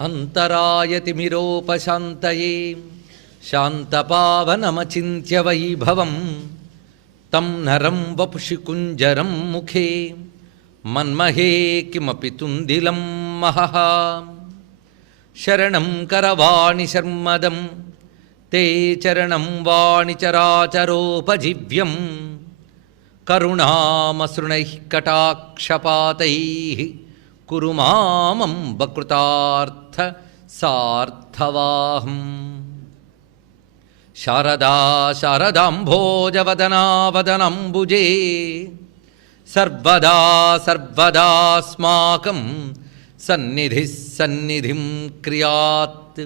अंतरायतिमिरोपशान्तये शान्तपावनमचिन्त्य वैभवं तं नरं वपुषि कुञ्जरं मुखे मन्महे किमपि तुन्दिलं महः। शरणं करवाणि शर्मदं ते चरणं वाणि चराचरोपजीव्यं करुणामसृणैः कटाक्षपातैः कुरु मामम्बकृतार्थ सार्थवाहम्। शारदा शारदाम्भोजवदना वदनाम्बुजे सर्वदा सर्वदास्माकं सन्निधिः सन्निधिं क्रियात्।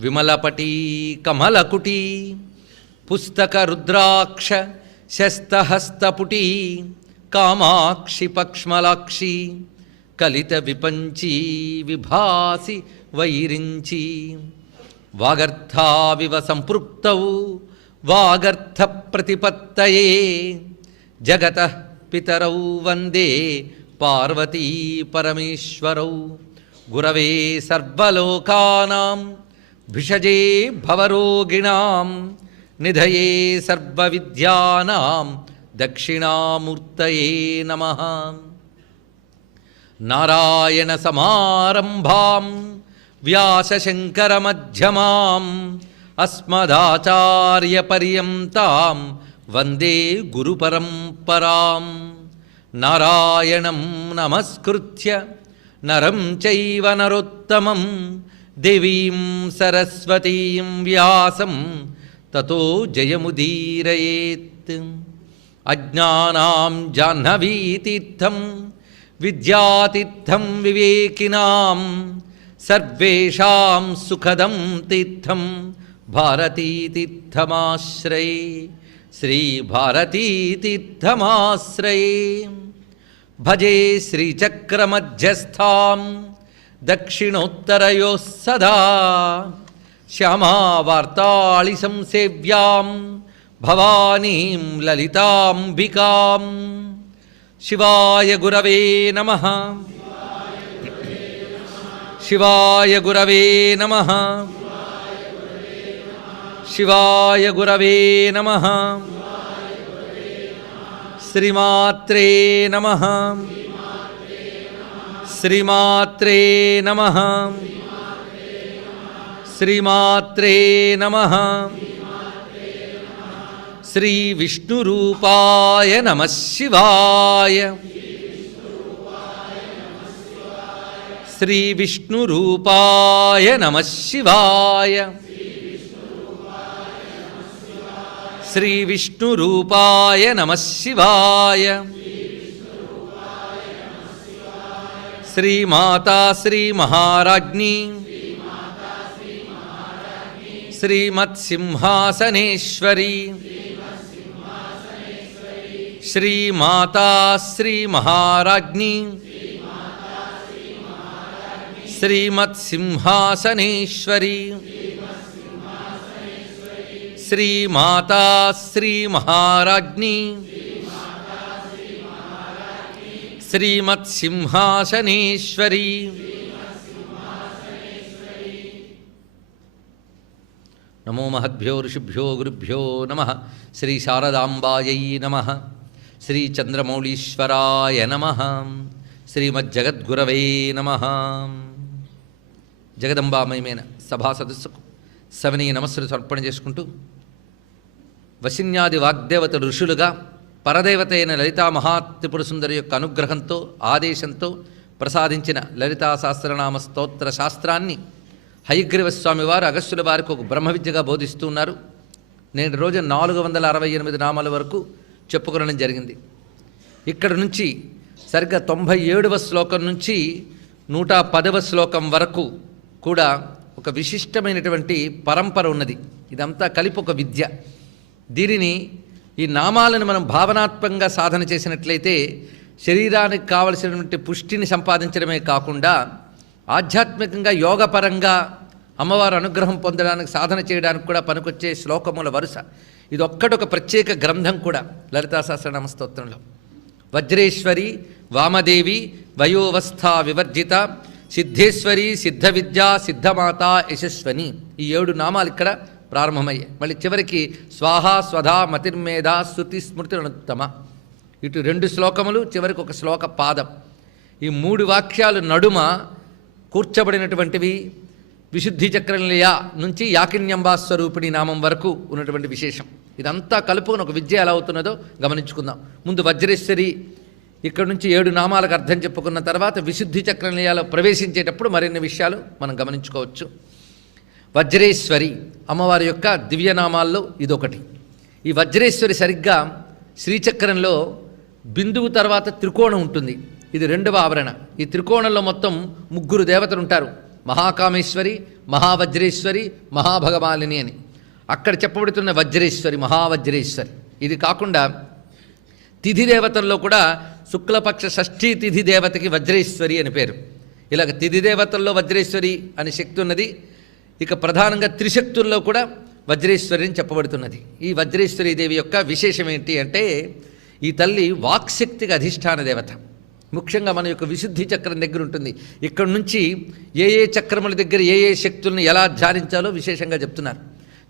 विमलपटी कमलकुटी पुस्तकरुद्राक्ष शस्तहस्तपुटी कामाक्षि पक्ष्मलाक्षी कलितविपञ्ची विभासि वैरिञ्ची। वागर्थाविव सम्पृक्तौ वागर्थप्रतिपत्तये जगतः पितरौ वन्दे पार्वती परमेश्वरौ। गुरवे सर्वलोकानां भिषजे भवरोगिणां निधये सर्वविद्यानां दक्षिणामूर्तये नमः। नारायणसमारम्भां व्यासशङ्करमध्यमाम् अस्मदाचार्यपर्यन्तां वन्दे गुरुपरम्परां। नारायणं नमस्कृत्य नरं चैव नरोत्तमं देवीं सरस्वतीं व्यासं ततो जयमुदीरयेत्। अज्ञानां जाह्नवीतीर्थं विद्यातीर्थं विवेकिनां सर्वेषां सुखदं तीर्थं भारतीतीर्थमाश्रये। श्रीभारतीतीर्थमाश्रये। भजे श्रीचक्रमध्यस्थां दक्षिणोत्तरयोः सदा श्यामावार्तालिसंसेव्यां भवानीं ललिताम्बिकां। शिवाय गुरवे नमः। शिवाय गुरवे नमः। शिवाय गुरवे नमः। श्रीमात्रे नमः। श्रीमात्रे नमः। श्रीमात्रे नमः। श्री विष्णुरूपाय नमः शिवाय। श्री विष्णुरूपाय नमः शिवाय। श्री विष्णुरूपाय नमः शिवाय। श्रीमाता श्री महाराज्ञी श्रीमत्सिंहासनेश्वरी श्रीमाता श्री महाराज्ञी श्रीमत्सिंहासनेश्वरी श्रीमाता श्री महाराज्ञी श्रीमत्सिंहासनेश्वरी। नमो महद्भ्यो ऋषिभ्यो गुरुभ्यो नमः। श्री शारदाम्बायै नमः। श्री चंद्रमौळीश्वराय नमः। శ్రీమజ్జగద్గురవే నమః. జగదంబామయమైన సభా సదస్సుకు సవినీయ నమస్సులు సమర్పణ చేసుకుంటూ వశిన్యాది వాగ్దేవతలు ఋషులుగా పరదేవత అయిన లలితా మహాత్రిపుర సుందరి యొక్క అనుగ్రహంతో ఆదేశంతో ప్రసాదించిన లలితా సహస్రనామ స్తోత్ర శాస్త్రాన్ని హయగ్రీవస్వామి వారు అగస్త్యుల వారికి ఒక బ్రహ్మ విద్యగా బోధిస్తూ ఉన్నారు. నేను రోజు 468 నామాల వరకు చెప్పుకోవడం జరిగింది. ఇక్కడ నుంచి సరిగ్గా 97వ శ్లోకం నుంచి 110వ శ్లోకం వరకు కూడా ఒక విశిష్టమైనటువంటి పరంపర ఉన్నది. ఇదంతా కలిపి ఒక విద్య. దీనిని ఈ నామాలను మనం భావనాత్మకంగా సాధన చేసినట్లయితే శరీరానికి కావలసినటువంటి పుష్టిని సంపాదించడమే కాకుండా ఆధ్యాత్మికంగా యోగపరంగా అమ్మవారి అనుగ్రహం పొందడానికి సాధన చేయడానికి కూడా పనికొచ్చే శ్లోకముల వరుస. ఇది ఒక్కటొక ప్రత్యేక గ్రంథం కూడా లలితా సహస్రనామ స్తోత్రంలో. వజ్రేశ్వరి వామదేవి వయోవస్థా వివర్జిత సిద్ధేశ్వరి, సిద్ధ విద్య, సిద్ధమాత, యశస్వని, ఈ 7 నామాలు ఇక్కడ ప్రారంభమయ్యాయి. మళ్ళీ చివరికి స్వాహ, స్వధా, మతిర్మేధ, శృతి, స్మృతి, అనుత్తమ, ఇటు 2 శ్లోకములు, చివరికి ఒక శ్లోక పాదం. ఈ 3 వాక్యాలు నడుమ కూర్చబడినటువంటివి విశుద్ధి చక్రనిలయ నుంచి యాకిన్యంబా స్వరూపిణి నామం వరకు ఉన్నటువంటి విశేషం. ఇదంతా కలుపుకొని ఒక విద్య ఎలా అవుతున్నదో గమనించుకుందాం. ముందు వజ్రేశ్వరి, ఇక్కడ నుంచి 7 నామాలకు అర్థం చెప్పుకున్న తర్వాత విశుద్ధి చక్రనిలయాలో ప్రవేశించేటప్పుడు మరిన్ని విషయాలు మనం గమనించుకోవచ్చు. వజ్రేశ్వరి అమ్మవారి యొక్క దివ్యనామాల్లో ఇదొకటి. ఈ వజ్రేశ్వరి సరిగ్గా శ్రీచక్రంలో బిందువు తర్వాత త్రికోణం ఉంటుంది. ఇది 2వ ఆవరణ. ఈ త్రికోణంలో మొత్తం 3 దేవతలు ఉంటారు. మహాకామేశ్వరి, మహావజ్రేశ్వరి, మహాభగమాలిని అని. అక్కడ చెప్పబడుతున్న వజ్రేశ్వరి, మహావజ్రేశ్వరి. ఇది కాకుండా తిథి దేవతల్లో కూడా శుక్లపక్ష షష్ఠీ తిథి దేవతకి వజ్రేశ్వరి అని పేరు. ఇలాగ తిథి దేవతల్లో వజ్రేశ్వరి అనే శక్తి ఉన్నది. ఇక ప్రధానంగా త్రిశక్తుల్లో కూడా వజ్రేశ్వరి అని చెప్పబడుతున్నది. ఈ వజ్రేశ్వరి దేవి యొక్క విశేషం ఏంటి అంటే, ఈ తల్లి వాక్శక్తికి అధిష్టాన దేవత. ముఖ్యంగా మన యొక్క విశుద్ధి చక్రం దగ్గర ఉంటుంది. ఇక్కడ నుంచి ఏ చక్రముల దగ్గర ఏ శక్తులను ఎలా ధ్యానించాలో విశేషంగా చెప్తున్నారు.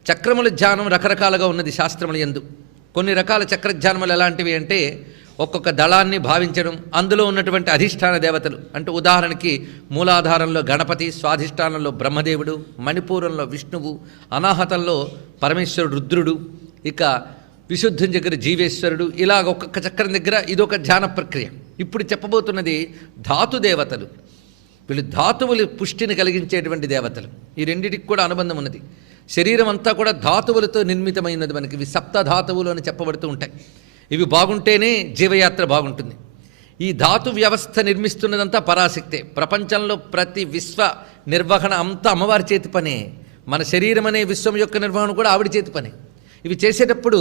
చక్రముల ధ్యానం రకరకాలుగా ఉన్నది శాస్త్రముల యందు. కొన్ని రకాల చక్రధ్యానములు ఎలాంటివి అంటే, ఒక్కొక్క దళాన్ని భావించడం, అందులో ఉన్నటువంటి అధిష్టాన దేవతలు అంటే ఉదాహరణకి మూలాధారంలో గణపతి, స్వాధిష్టానంలో బ్రహ్మదేవుడు, మణిపూరంలో విష్ణువు, అనాహతంలో పరమేశ్వరుడు రుద్రుడు, ఇక విశుద్ధం దగ్గర జీవేశ్వరుడు, ఇలాగ ఒక్కొక్క చక్రం దగ్గర ఇదొక ధ్యాన ప్రక్రియ. ఇప్పుడు చెప్పబోతున్నది ధాతు దేవతలు. వీళ్ళు ధాతువులు పుష్టిని కలిగించేటువంటి దేవతలు. ఈ రెండిటికి కూడా అనుబంధం ఉన్నది. శరీరం అంతా కూడా ధాతువులతో నిర్మితమైనది. మనకి ఇవి సప్త ధాతువులు అని చెప్పబడుతూ ఉంటాయి. ఇవి బాగుంటేనే జీవయాత్ర బాగుంటుంది. ఈ ధాతు వ్యవస్థ నిర్మిస్తున్నదంతా పరాశక్తే. ప్రపంచంలో ప్రతి విశ్వ నిర్వహణ అంతా అమ్మవారి చేతి పనే. మన శరీరం అనే విశ్వం యొక్క నిర్వహణ కూడా ఆవిడ చేతి పనే. ఇవి చేసేటప్పుడు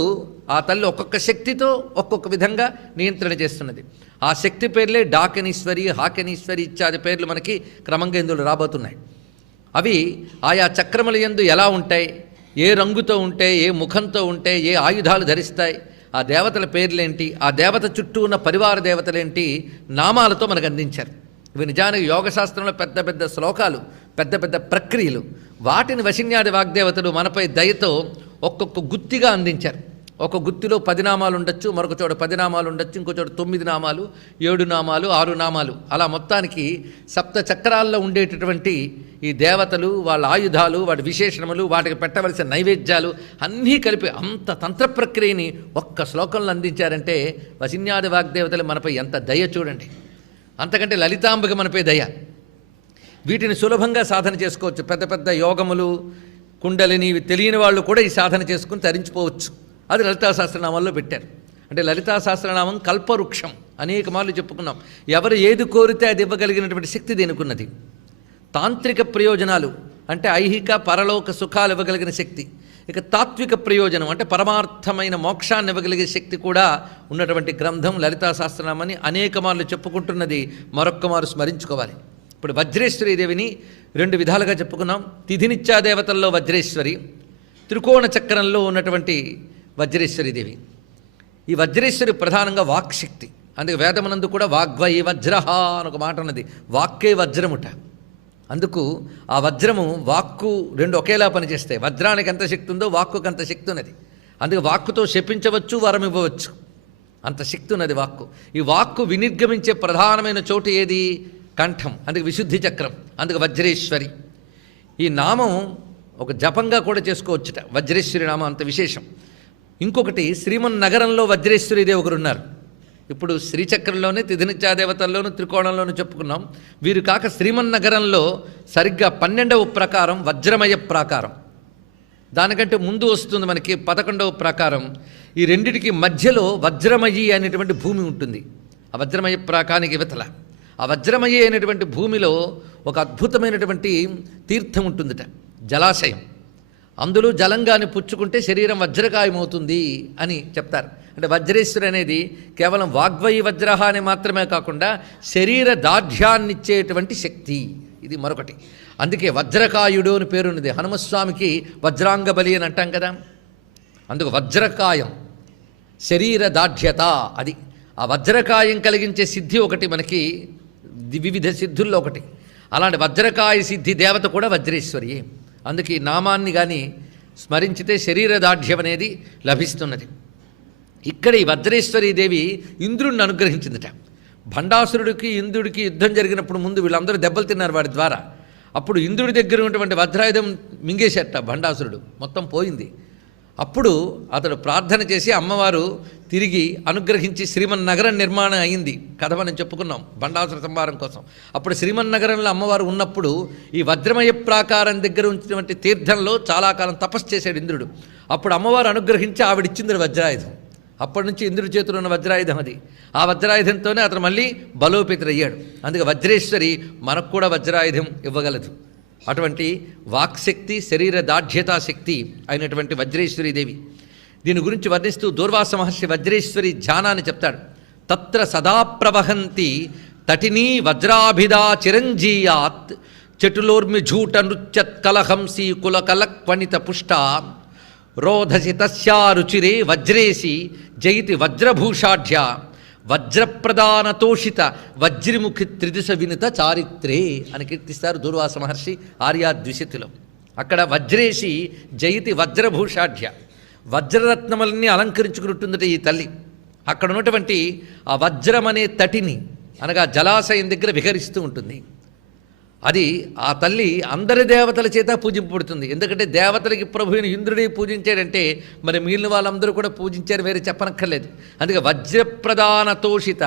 ఆ తల్లి ఒక్కొక్క శక్తితో ఒక్కొక్క విధంగా నియంత్రణ చేస్తున్నది. ఆ శక్తి పేర్లే డాకనీశ్వరి, హాకనీశ్వరి ఇత్యాది పేర్లు మనకి క్రమంగా ఇందులో రాబోతున్నాయి. అవి ఆయా చక్రముల యందు ఎలా ఉంటాయి, ఏ రంగుతో ఉంటాయి, ఏ ముఖంతో ఉంటాయి, ఏ ఆయుధాలు ధరిస్తాయి, ఆ దేవతల పేర్లేంటి, ఆ దేవత చుట్టూ ఉన్న పరివార దేవతలేంటి, నామాలతో మనకు అందించారు. ఇవి నిజానికి యోగశాస్త్రంలో పెద్ద పెద్ద శ్లోకాలు, పెద్ద పెద్ద ప్రక్రియలు. వాటిని వశిన్యాది వాగ్దేవతలు మనపై దయతో ఒక్కొక్క గుత్తిగా అందించారు. ఒక గుత్తిలో 10 నామాలు ఉండొచ్చు, మరొక చోట 10 నామాలు ఉండొచ్చు, ఇంకో చోట 9 నామాలు, 7 నామాలు, 6 నామాలు, అలా మొత్తానికి సప్త చక్రాల్లో ఉండేటటువంటి ఈ దేవతలు, వాళ్ళ ఆయుధాలు, వాటి విశేషణములు, వాటికి పెట్టవలసిన నైవేద్యాలు అన్నీ కలిపి అంత తంత్ర ప్రక్రియని ఒక్క శ్లోకంలో అందించారంటే వశిన్యాది వాగ్దేవతలు మనపై ఎంత దయ చూడండి. అంతకంటే లలితాంబిక మనపై దయ. వీటిని సులభంగా సాధన చేసుకోవచ్చు. పెద్ద పెద్ద యోగములు, కుండలిని ఇవి తెలియని వాళ్ళు కూడా ఈ సాధన చేసుకుని తరించిపోవచ్చు. అది లలితా సహస్రనామాల్లో పెట్టారు. అంటే లలితా సహస్రనామం కల్పవృక్షం. అనేక మార్లు చెప్పుకున్నాం. ఎవరు ఏది కోరితే అది ఇవ్వగలిగినటువంటి శక్తి దీనికున్నది. తాంత్రిక ప్రయోజనాలు అంటే ఐహిక పరలోక సుఖాలు ఇవ్వగలిగిన శక్తి. ఇక తాత్విక ప్రయోజనం అంటే పరమార్థమైన మోక్షాన్ని ఇవ్వగలిగే శక్తి కూడా ఉన్నటువంటి గ్రంథం లలితా సహస్రనామాన్ని అనేక మార్లు చెప్పుకుంటున్నది. మరొక్క మారు స్మరించుకోవాలి. ఇప్పుడు వజ్రేశ్వరి దేవిని 2 విధాలుగా చెప్పుకున్నాం. తిథినిత్యా దేవతల్లో వజ్రేశ్వరి, త్రికోణ చక్రంలో ఉన్నటువంటి వజ్రేశ్వరి దేవి. ఈ వజ్రేశ్వరి ప్రధానంగా వాక్శక్తి. అందుకే వేదమునందు కూడా వాగ్వై వజ్రహ అని ఒక మాట ఉన్నది. వాక్కే వజ్రముట. అందుకు ఆ వజ్రము వాక్కు 2 ఒకేలా పనిచేస్తాయి. వజ్రానికి ఎంత శక్తి ఉందో వాక్కుకి అంత శక్తి ఉన్నది. అందుకే వాక్కుతో శపించవచ్చు, వరం ఇవ్వవచ్చు, అంత శక్తి ఉన్నది వాక్కు. ఈ వాక్కు వినిర్గమించే ప్రధానమైన చోటు ఏది? కంఠం. అందుకే విశుద్ధి చక్రం. అందుకు వజ్రేశ్వరి. ఈ నామం ఒక జపంగా కూడా చేసుకోవచ్చుట. వజ్రేశ్వరి నామం అంత విశేషం. ఇంకొకటి శ్రీమన్నగరంలో వజ్రేశ్వరి దేవి ఒకరు ఉన్నారు. ఇప్పుడు శ్రీచక్రంలోనే తిథినిత్యాదేవతల్లోనూ త్రికోణంలోనూ చెప్పుకున్నాం. వీరు కాక శ్రీమన్నగరంలో సరిగ్గా 12వ ప్రాకారం వజ్రమయ ప్రాకారం. దానికంటే ముందు వస్తుంది మనకి 11వ ప్రాకారం. ఈ రెండిటికి మధ్యలో వజ్రమయి అనేటువంటి భూమి ఉంటుంది. ఆ వజ్రమయ ప్రాకారానికి ఇవతల ఆ వజ్రమయి అనేటువంటి భూమిలో ఒక అద్భుతమైనటువంటి తీర్థం ఉంటుందిట, జలాశయం. అందులో జలంగాని పుచ్చుకుంటే శరీరం వజ్రకాయమవుతుంది అని చెప్తారు. అంటే వజ్రేశ్వరి అనేది కేవలం వాగ్వయి వజ్రహ అని మాత్రమే కాకుండా శరీర దార్ఢ్యాన్నిచ్చేటువంటి శక్తి. ఇది మరొకటి. అందుకే వజ్రకాయుడు అని పేరున్నది. హనుమస్వామికి వజ్రాంగ బలి అని అంటాం కదా. అందుకు వజ్రకాయం, శరీర దాఢ్యత. అది ఆ వజ్రకాయం కలిగించే సిద్ధి ఒకటి మనకి వివిధ సిద్ధుల్లో ఒకటి. అలాంటి వజ్రకాయ సిద్ధి దేవత కూడా వజ్రేశ్వరియే. అందుకే ఈ నామాన్ని కానీ స్మరించితే శరీర దాఢ్యం అనేది లభిస్తున్నది. ఇక్కడ ఈ వజ్రేశ్వరీదేవి ఇంద్రుడిని అనుగ్రహించిందట. భండాసురుడికి ఇంద్రుడికి యుద్ధం జరిగినప్పుడు ముందు వీళ్ళందరూ దెబ్బలు తిన్నారు వాడి ద్వారా. అప్పుడు ఇంద్రుడి దగ్గర ఉన్నటువంటి వజ్రాయుధం మింగేసేట భండాసురుడు, మొత్తం పోయింది. అప్పుడు అతడు ప్రార్థన చేసి అమ్మవారు తిరిగి అనుగ్రహించి శ్రీమన్నగరం నిర్మాణం అయింది. కథ మనం చెప్పుకున్నాం భండాసుర సంహారం కోసం. అప్పుడు శ్రీమన్నగరంలో అమ్మవారు ఉన్నప్పుడు ఈ వజ్రమయ ప్రాకారం దగ్గర ఉంచినటువంటి తీర్థంలో చాలా కాలం తపస్సు చేశాడు ఇంద్రుడు. అప్పుడు అమ్మవారు అనుగ్రహించి ఆవిడిచ్చింది వజ్రాయుధం. అప్పటి నుంచి ఇంద్రుడి చేతులు ఉన్న వజ్రాయుధం అది. ఆ వజ్రాయుధంతోనే అతను మళ్ళీ బలోపేతుడయ్యాడు. అందుకే వజ్రేశ్వరి మనకు కూడా వజ్రాయుధం ఇవ్వగలదు. అటువంటి వాక్శక్తి, శరీర దాఢ్యతా శక్తి అయినటువంటి వజ్రేశ్వరీదేవి. దీని గురించి వర్ణిస్తూ దూర్వాస మహర్షి వజ్రేశ్వరి ధ్యానాన్ని చెప్తాడు. తత్ర సదా ప్రవహంతి తటినీ వజ్రాభిధా చిరంజీయాత్ చటులోర్మిఝూట నృత్యత్ కలహంసీ కులకలక్వణిత పుష్ట రోధసి తస్యా రుచిరే వజ్రేసి జయితి వజ్రభూషాఢ్య వజ్రప్రదానతోషిత వజ్రిముఖి త్రిదిశ వినిత చారిత్రే అని కీర్తిస్తారు దూర్వాస మహర్షి ఆర్యాద్విశతిలో. అక్కడ వజ్రేసి జయితి వజ్రభూషాఢ్య, వజ్రరత్నములన్నీ అలంకరించుకుంటుందట ఈ తల్లి. అక్కడ ఉన్నటువంటి ఆ వజ్రం అనే తటిని అనగా జలాశయం దగ్గర విహరిస్తూ ఉంటుంది. అది ఆ తల్లి అందరి దేవతల చేత పూజింపబడుతుంది. ఎందుకంటే దేవతలకి ప్రభువుని ఇంద్రుడి పూజించాడంటే మరి మిగిలిన వాళ్ళందరూ కూడా పూజించారు, వేరే చెప్పనక్కర్లేదు. అందుకే వజ్రప్రదాన తోషిత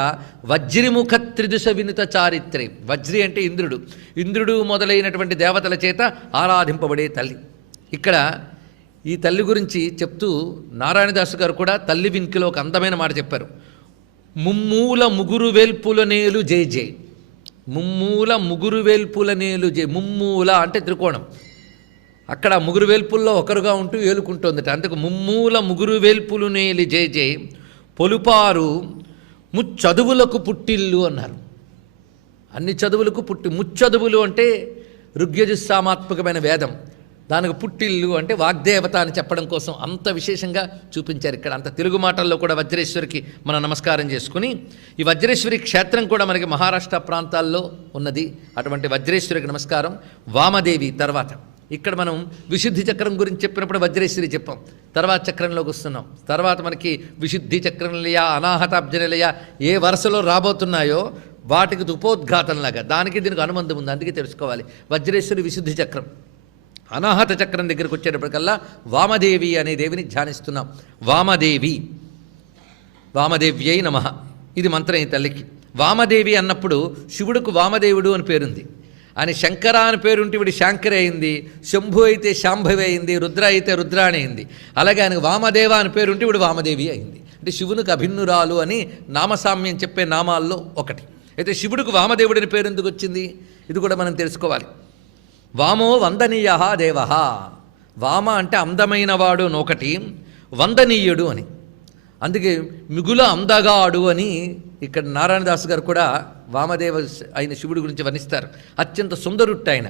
వజ్రిముఖ త్రిదిశ వినుత చారిత్రే. వజ్రి అంటే ఇంద్రుడు, ఇంద్రుడు మొదలైనటువంటి దేవతల చేత ఆరాధింపబడే తల్లి. ఇక్కడ ఈ తల్లి గురించి చెప్తూ నారాయణదాసు గారు కూడా తల్లి వింకిలో ఒక అందమైన మాట చెప్పారు. ముమ్మూల ముగురు వేల్పుల నేలు జై జై. ముమ్మూల ముగురు వేల్పుల నేలు జై. ముమ్మూల అంటే త్రికోణం. అక్కడ ముగురు వేల్పుల్లో ఒకరుగా ఉంటూ ఏలుకుంటోందట. అందుకు ముమ్మూల ముగురు వేల్పులు నేలి జై జై పొలుపారు ముచ్చదువులకు పుట్టిల్లు అన్నారు. అన్ని చదువులకు ముచ్చదువులు అంటే ఋగ్యజుస్సామాత్మకమైన వేదం, దానికి పుట్టిల్లు అంటే వాగ్దేవత అని చెప్పడం కోసం అంత విశేషంగా చూపించారు. ఇక్కడ అంత తెలుగు మాటల్లో కూడా వజ్రేశ్వరికి మనం నమస్కారం చేసుకుని, ఈ వజ్రేశ్వరి క్షేత్రం కూడా మనకి మహారాష్ట్ర ప్రాంతాల్లో ఉన్నది. అటువంటి వజ్రేశ్వరికి నమస్కారం. వామదేవి తర్వాత ఇక్కడ మనం విశుద్ధి చక్రం గురించి చెప్పినప్పుడు వజ్రేశ్వరి చెప్పాం. తర్వాత చక్రంలోకి వస్తున్నాం. తర్వాత మనకి విశుద్ధి చక్రంలయ, అనాహతాబ్జనిలయ ఏ వరుసలో రాబోతున్నాయో వాటికి ఉపోద్ఘాతంలాగా దానికి దీనికి అనుబంధం ఉంది. అందుకే తెలుసుకోవాలి. వజ్రేశ్వరి విశుద్ధి చక్రం. అనాహత చక్రం దగ్గరికి వచ్చేటప్పటికల్లా వామదేవి అనే దేవిని ధ్యానిస్తున్నాం. వామదేవి, వామదేవ్యై నమః, ఇది మంత్రం ఈ తల్లికి. వామదేవి అన్నప్పుడు శివుడికి వామదేవుడు అని పేరుంది. ఆయన శంకర అని పేరుంటే వీడి శాంకరి అయింది, శంభు అయితే శాంభవి అయింది, రుద్ర అయితే రుద్రాణి అయింది. అలాగే ఆయనకు వామదేవ అని పేరుంటే వీడు వామదేవి అయింది. అంటే శివునికి అభిన్నురాలు అని నామసామ్యం చెప్పే నామాల్లో ఒకటి. అయితే శివుడికి వామదేవుడిని పేరు ఎందుకు వచ్చింది, ఇది కూడా మనం తెలుసుకోవాలి. వామో వందనీయ దేవ. వామ అంటే అందమైన వాడు నొకటి, వందనీయుడు అని. అందుకే మిగుల అందగాడు అని ఇక్కడ నారాయణదాస్ గారు కూడా వామదేవ అయిన శివుడి గురించి వర్ణిస్తారు. అత్యంత సుందరుట్టు ఆయన.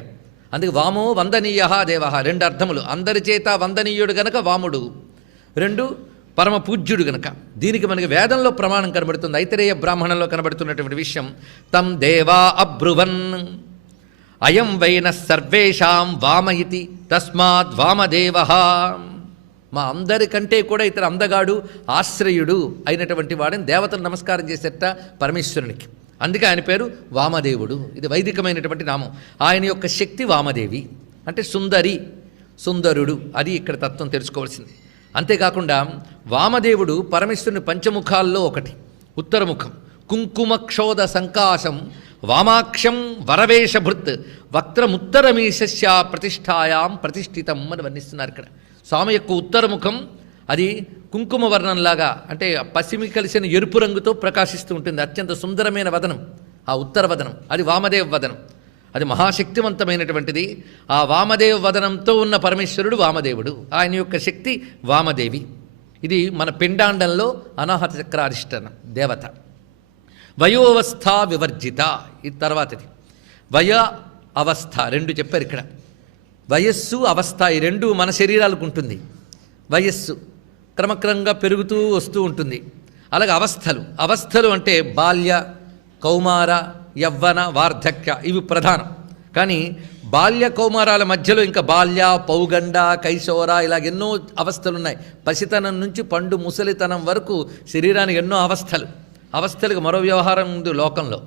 అందుకే వామో వందనీయ దేవ, రెండు అర్థములు. అందరి చేత వందనీయుడు గనక వాముడు, రెండు పరమ పూజ్యుడు గనక. దీనికి మనకి వేదంలో ప్రమాణం కనబడుతుంది. ఐతరేయ బ్రాహ్మణంలో కనబడుతున్నటువంటి విషయం. తం దేవా అబ్రువన్ అయం వైన సర్వేషాం వామ ఇతి తస్మాత్ వామదేవ. మా అందరికంటే కూడా ఇతర అందగాడు, ఆశ్రయుడు అయినటువంటి వాడిని దేవతలు నమస్కారం చేసేట పరమేశ్వరునికి. అందుకే ఆయన పేరు వామదేవుడు. ఇది వైదికమైనటువంటి నామం. ఆయన యొక్క శక్తి వామదేవి అంటే సుందరి, సుందరుడు. అది ఇక్కడ తత్వం తెలుసుకోవాల్సింది. అంతేకాకుండా వామదేవుడు పరమేశ్వరుని పంచముఖాల్లో ఒకటి. ఉత్తరముఖం కుంకుమక్షోద సంకాశం వామాక్షం వరవేషభృత్ వక్త్రముత్తరమీశస్య ప్రతిష్టాయాం ప్రతిష్ఠితం అని వర్ణిస్తున్నారు ఇక్కడ. స్వామి యొక్క ఉత్తరముఖం అది కుంకుమ వర్ణంలాగా, అంటే పసిమి కలిసిన ఎరుపు రంగుతో ప్రకాశిస్తూ ఉంటుంది. అత్యంత సుందరమైన వదనం ఆ ఉత్తర వదనం, అది వామదేవ వదనం. అది మహాశక్తివంతమైనటువంటిది. ఆ వామదేవ వదనంతో ఉన్న పరమేశ్వరుడు వామదేవుడు, ఆయన యొక్క శక్తి వామదేవి. ఇది మన పిండాండంలో అనాహత చక్రాధిష్ఠానం దేవత. వయోవస్థ వివర్జిత, ఇది తర్వాతది. వయ అవస్థ రెండు చెప్పారు ఇక్కడ. వయస్సు అవస్థ ఈ రెండు మన శరీరాలకు ఉంటుంది. వయస్సు క్రమక్రమంగా పెరుగుతూ వస్తూ ఉంటుంది. అలాగే అవస్థలు అంటే బాల్య, కౌమార, యవ్వన, వార్ధక్య ఇవి ప్రధానం. కానీ బాల్య కౌమారాల మధ్యలో ఇంకా బాల్య, పౌగండ, కైశోర ఇలాగ ఎన్నో అవస్థలు ఉన్నాయి. పసితనం నుంచి పండు ముసలితనం వరకు శరీరానికి ఎన్నో అవస్థలకు మరో వ్యవహారం ఉంది లోకంలో.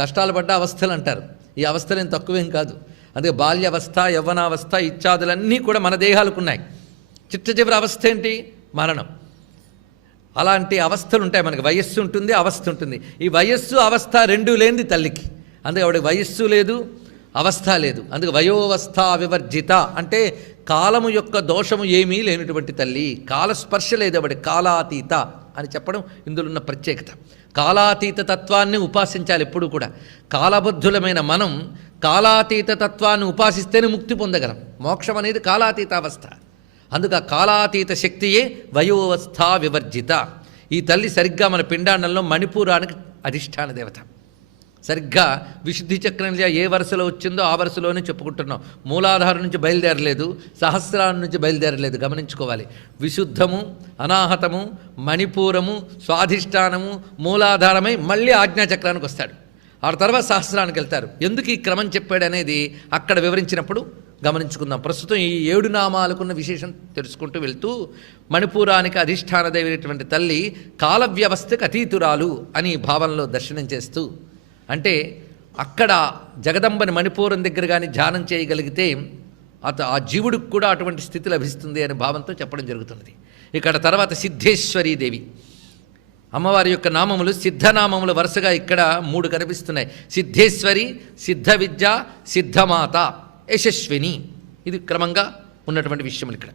కష్టాలు పడ్డ అవస్థలు అంటారు. ఈ అవస్థలు ఏం తక్కువేం కాదు. అందుకే బాల్యావస్థ, యవ్వనావస్థ ఇత్యాదులన్నీ కూడా మన దేహాలకు ఉన్నాయి. చిట్ట చివరి అవస్థ ఏంటి? మరణం. అలాంటి అవస్థలు ఉంటాయి మనకి. వయస్సు ఉంటుంది, అవస్థ ఉంటుంది. ఈ వయస్సు అవస్థ రెండూ లేనిది తల్లికి. అందుకే ఆవిడ వయస్సు లేదు, అవస్థ లేదు. అందుకే వయోవస్థ వివర్జిత అంటే కాలము యొక్క దోషము ఏమీ లేనటువంటి తల్లి. కాలస్పర్శ లేదు ఆవిడ, కాలాతీత అని చెప్పడం ఇందులో ఉన్న ప్రత్యేకత. కాలాతీత తత్వాన్ని ఉపాసించాలి ఎప్పుడు కూడా. కాలబద్ధులమైన మనం కాలాతీత తత్వాన్ని ఉపాసిస్తేనే ముక్తి పొందగలం. మోక్షం అనేది కాలాతీత అవస్థ. అందుకు ఆ కాలాతీత శక్తియే వయోవస్థ వివర్జిత. ఈ తల్లి సరిగ్గా మన పిండాండంలో మణిపూరానికి అధిష్టాన దేవత. సరిగ్గా విశుద్ధి చక్రంలో ఏ వరుసలో వచ్చిందో ఆ వరుసలోనే చెప్పుకుంటున్నాం. మూలాధారం నుంచి బయలుదేరలేదు, సహస్రారం నుంచి బయలుదేరలేదు. గమనించుకోవాలి. విశుద్ధము, అనాహతము, మణిపూరము, స్వాధిష్టానము, మూలాధారమై మళ్ళీ ఆజ్ఞాచక్రానికి వస్తాడు. ఆ తర్వాత సహస్రానికి వెళ్తారు. ఎందుకు ఈ క్రమం చెప్పాడు అనేది అక్కడ వివరించినప్పుడు గమనించుకుందాం. ప్రస్తుతం ఈ 7 నామాలకున్న విశేషం తెలుసుకుంటూ వెళ్తూ మణిపూరానికి అధిష్టానదేవినటువంటి తల్లి కాల వ్యవస్థకు అతీతురాలు అని భావనలో దర్శనం చేస్తూ, అంటే అక్కడ జగదంబని మణిపూరం దగ్గర కానీ ధ్యానం చేయగలిగితే ఆ జీవుడికి కూడా అటువంటి స్థితి లభిస్తుంది అనే భావంతో చెప్పడం జరుగుతున్నది. ఇక్కడ తర్వాత సిద్ధేశ్వరీదేవి అమ్మవారి యొక్క నామములు, సిద్ధనామములు వరుసగా ఇక్కడ 3 కనిపిస్తున్నాయి. సిద్ధేశ్వరి, సిద్ధ విద్య, సిద్ధమాత, యశస్విని. ఇది క్రమంగా ఉన్నటువంటి విషయములు. ఇక్కడ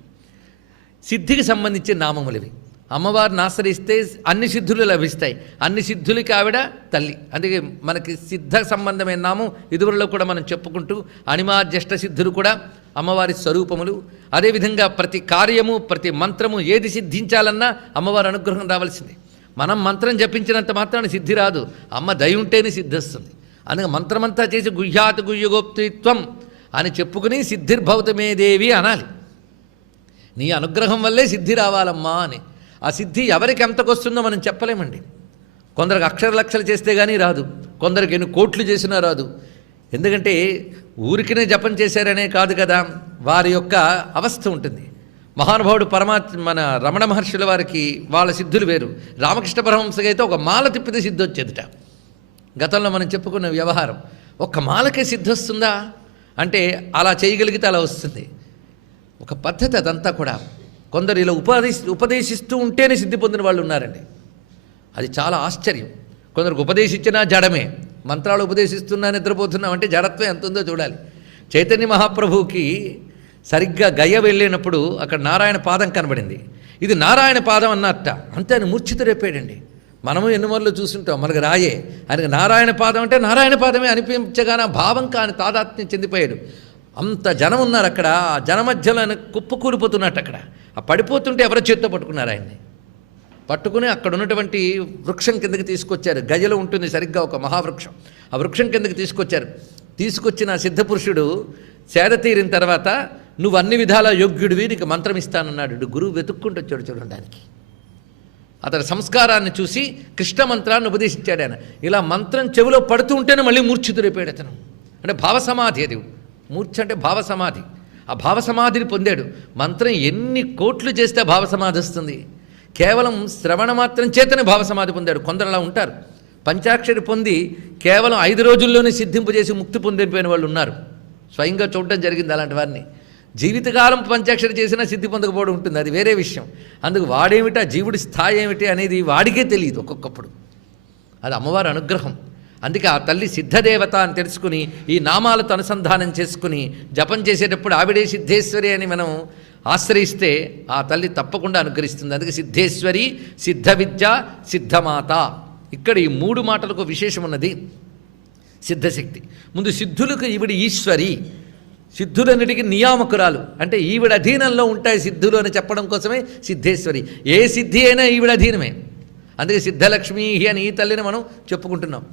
సిద్ధికి సంబంధించిన నామములు ఇవి. అమ్మవారిని ఆశ్రయిస్తే అన్ని సిద్ధులు లభిస్తాయి. అన్ని సిద్ధులకి ఆవిడ తల్లి. అందుకే మనకి సిద్ధ సంబంధమైన నామం ఇదివరలో కూడా మనం చెప్పుకుంటూ అణిమార్జష్ట సిద్ధులు కూడా అమ్మవారి స్వరూపములు. అదేవిధంగా ప్రతి కార్యము, ప్రతి మంత్రము ఏది సిద్ధించాలన్నా అమ్మవారి అనుగ్రహం రావాల్సింది. మనం మంత్రం జపించినంత మాత్రాన సిద్ధి రాదు. అమ్మ దయ ఉంటేనే సిద్ధిస్తుంది. అందుకే మంత్రమంతా చేసి గుహ్యాత్ గుహ్యగోప్తిత్వం అని చెప్పుకుని సిద్ధిర్భవతమే దేవి అనాలి. నీ అనుగ్రహం వల్లే సిద్ధి రావాలమ్మా అని. ఆ సిద్ధి ఎవరికి ఎంతకొస్తుందో మనం చెప్పలేమండి. కొందరికి అక్షర లక్షలు చేస్తే కానీ రాదు, కొందరికి ఎన్ని కోట్లు చేసినా రాదు. ఎందుకంటే ఊరికినే జపం చేశారనే కాదు కదా, వారి యొక్క అవస్థ ఉంటుంది. మహానుభావుడు మన రమణ మహర్షుల వారికి వాళ్ళ సిద్ధులు వేరు. రామకృష్ణ పరమహంసకి అయితే ఒక మాల తిప్పితే సిద్ధి వచ్చేదిట. గతంలో మనం చెప్పుకున్న వ్యవహారం. ఒక్క మాలకే సిద్ధి వస్తుందా అంటే అలా చేయగలిగితే అలా వస్తుంది. ఒక పద్ధతి అదంతా కూడా. కొందరు ఇలా ఉపదేశిస్తూ ఉంటేనే సిద్ధి పొందిన వాళ్ళు ఉన్నారండి. అది చాలా ఆశ్చర్యం. కొందరికి ఉపదేశించినా జడమే. మంత్రాలు ఉపదేశిస్తున్నా నిద్రపోతున్నాం అంటే జడత్వం ఎంత ఉందో చూడాలి. చైతన్య మహాప్రభువుకి సరిగ్గా గయ వెళ్ళినప్పుడు అక్కడ నారాయణ పాదం కనబడింది. ఇది నారాయణ పాదం అన్నట్ట. అంతే ఆయన మూర్ఛిత రేపాడండి. మనము ఎన్నిమర్లు చూస్తుంటాం, మనకు రాయే. ఆయనకు నారాయణ పాదం అంటే నారాయణ పాదమే అనిపించగానే భావం కాని తాదాత్మ్యం చెందిపోయాడు. అంత జనం ఉన్నారు అక్కడ. ఆ జన మధ్యలో ఆయన కుప్పకూలిపోతున్నట్టు అక్కడ. ఆ పడిపోతుంటే ఎవరో చేత్తో పట్టుకున్నారు ఆయన్ని. పట్టుకుని అక్కడ ఉన్నటువంటి వృక్షం కిందకి తీసుకొచ్చారు. గజలో ఉంటుంది సరిగ్గా ఒక మహావృక్షం. ఆ వృక్షం కిందకి తీసుకొచ్చారు. తీసుకొచ్చిన సిద్ధపురుషుడు సేద తీరిన తర్వాత నువ్వు అన్ని విధాల యోగ్యుడివి, నీకు మంత్రం ఇస్తానన్నాడు. గురువు వెతుక్కుంటూ వచ్చాడు చూడడానికి. అతని సంస్కారాన్ని చూసి కృష్ణ మంత్రాన్ని ఉపదేశించాడు ఆయన. ఇలా మంత్రం చెవిలో పడుతూ ఉంటేనే మళ్ళీ మూర్ఛితురైపోయాడు అతను. అంటే భావసమాధి. అది మూర్ఛ అంటే భావసమాధి. ఆ భావసమాధిని పొందాడు. మంత్రం ఎన్ని కోట్లు చేస్తే భావసమాధి వస్తుంది. కేవలం శ్రవణ మాత్రం చేతనే భావసమాధి పొందాడు. కొందరు అలా ఉంటారు. పంచాక్షరి పొంది కేవలం 5 రోజుల్లోనే సిద్ధింపజేసి ముక్తి పొందిపోయిన వాళ్ళు ఉన్నారు. స్వయంగా చూడటం జరిగింది అలాంటి వారిని. జీవితకాలం పంచాక్షరి చేసినా సిద్ధి పొందకపోవడం ఉంటుంది, అది వేరే విషయం. అందుకు వాడేమిటి, ఆ జీవుడి స్థాయి ఏమిటి అనేది వాడికే తెలియదు ఒక్కొక్కప్పుడు. అది అమ్మవారి అనుగ్రహం. అందుకే ఆ తల్లి సిద్ధదేవత అని తెలుసుకుని ఈ నామాలతో అనుసంధానం చేసుకుని జపం చేసేటప్పుడు ఆవిడే సిద్ధేశ్వరి అని మనం ఆశ్రయిస్తే ఆ తల్లి తప్పకుండా అనుగ్రహిస్తుంది. అందుకే సిద్ధేశ్వరి, సిద్ధ విద్య, సిద్ధమాత. ఇక్కడ ఈ 3 మాటలకు విశేషం ఉన్నది. సిద్ధశక్తి ముందు సిద్ధులకు ఈవిడ ఈశ్వరి, సిద్ధులన్నిటికీ నియామకురాలు. అంటే ఈవిడ అధీనంలో ఉంటాయి సిద్ధులు అని చెప్పడం కోసమే సిద్ధేశ్వరి. ఏ సిద్ధి అయినా ఈవిడ అధీనమే. అందుకే సిద్ధలక్ష్మి అని ఈ తల్లిని మనం చెప్పుకుంటున్నాం.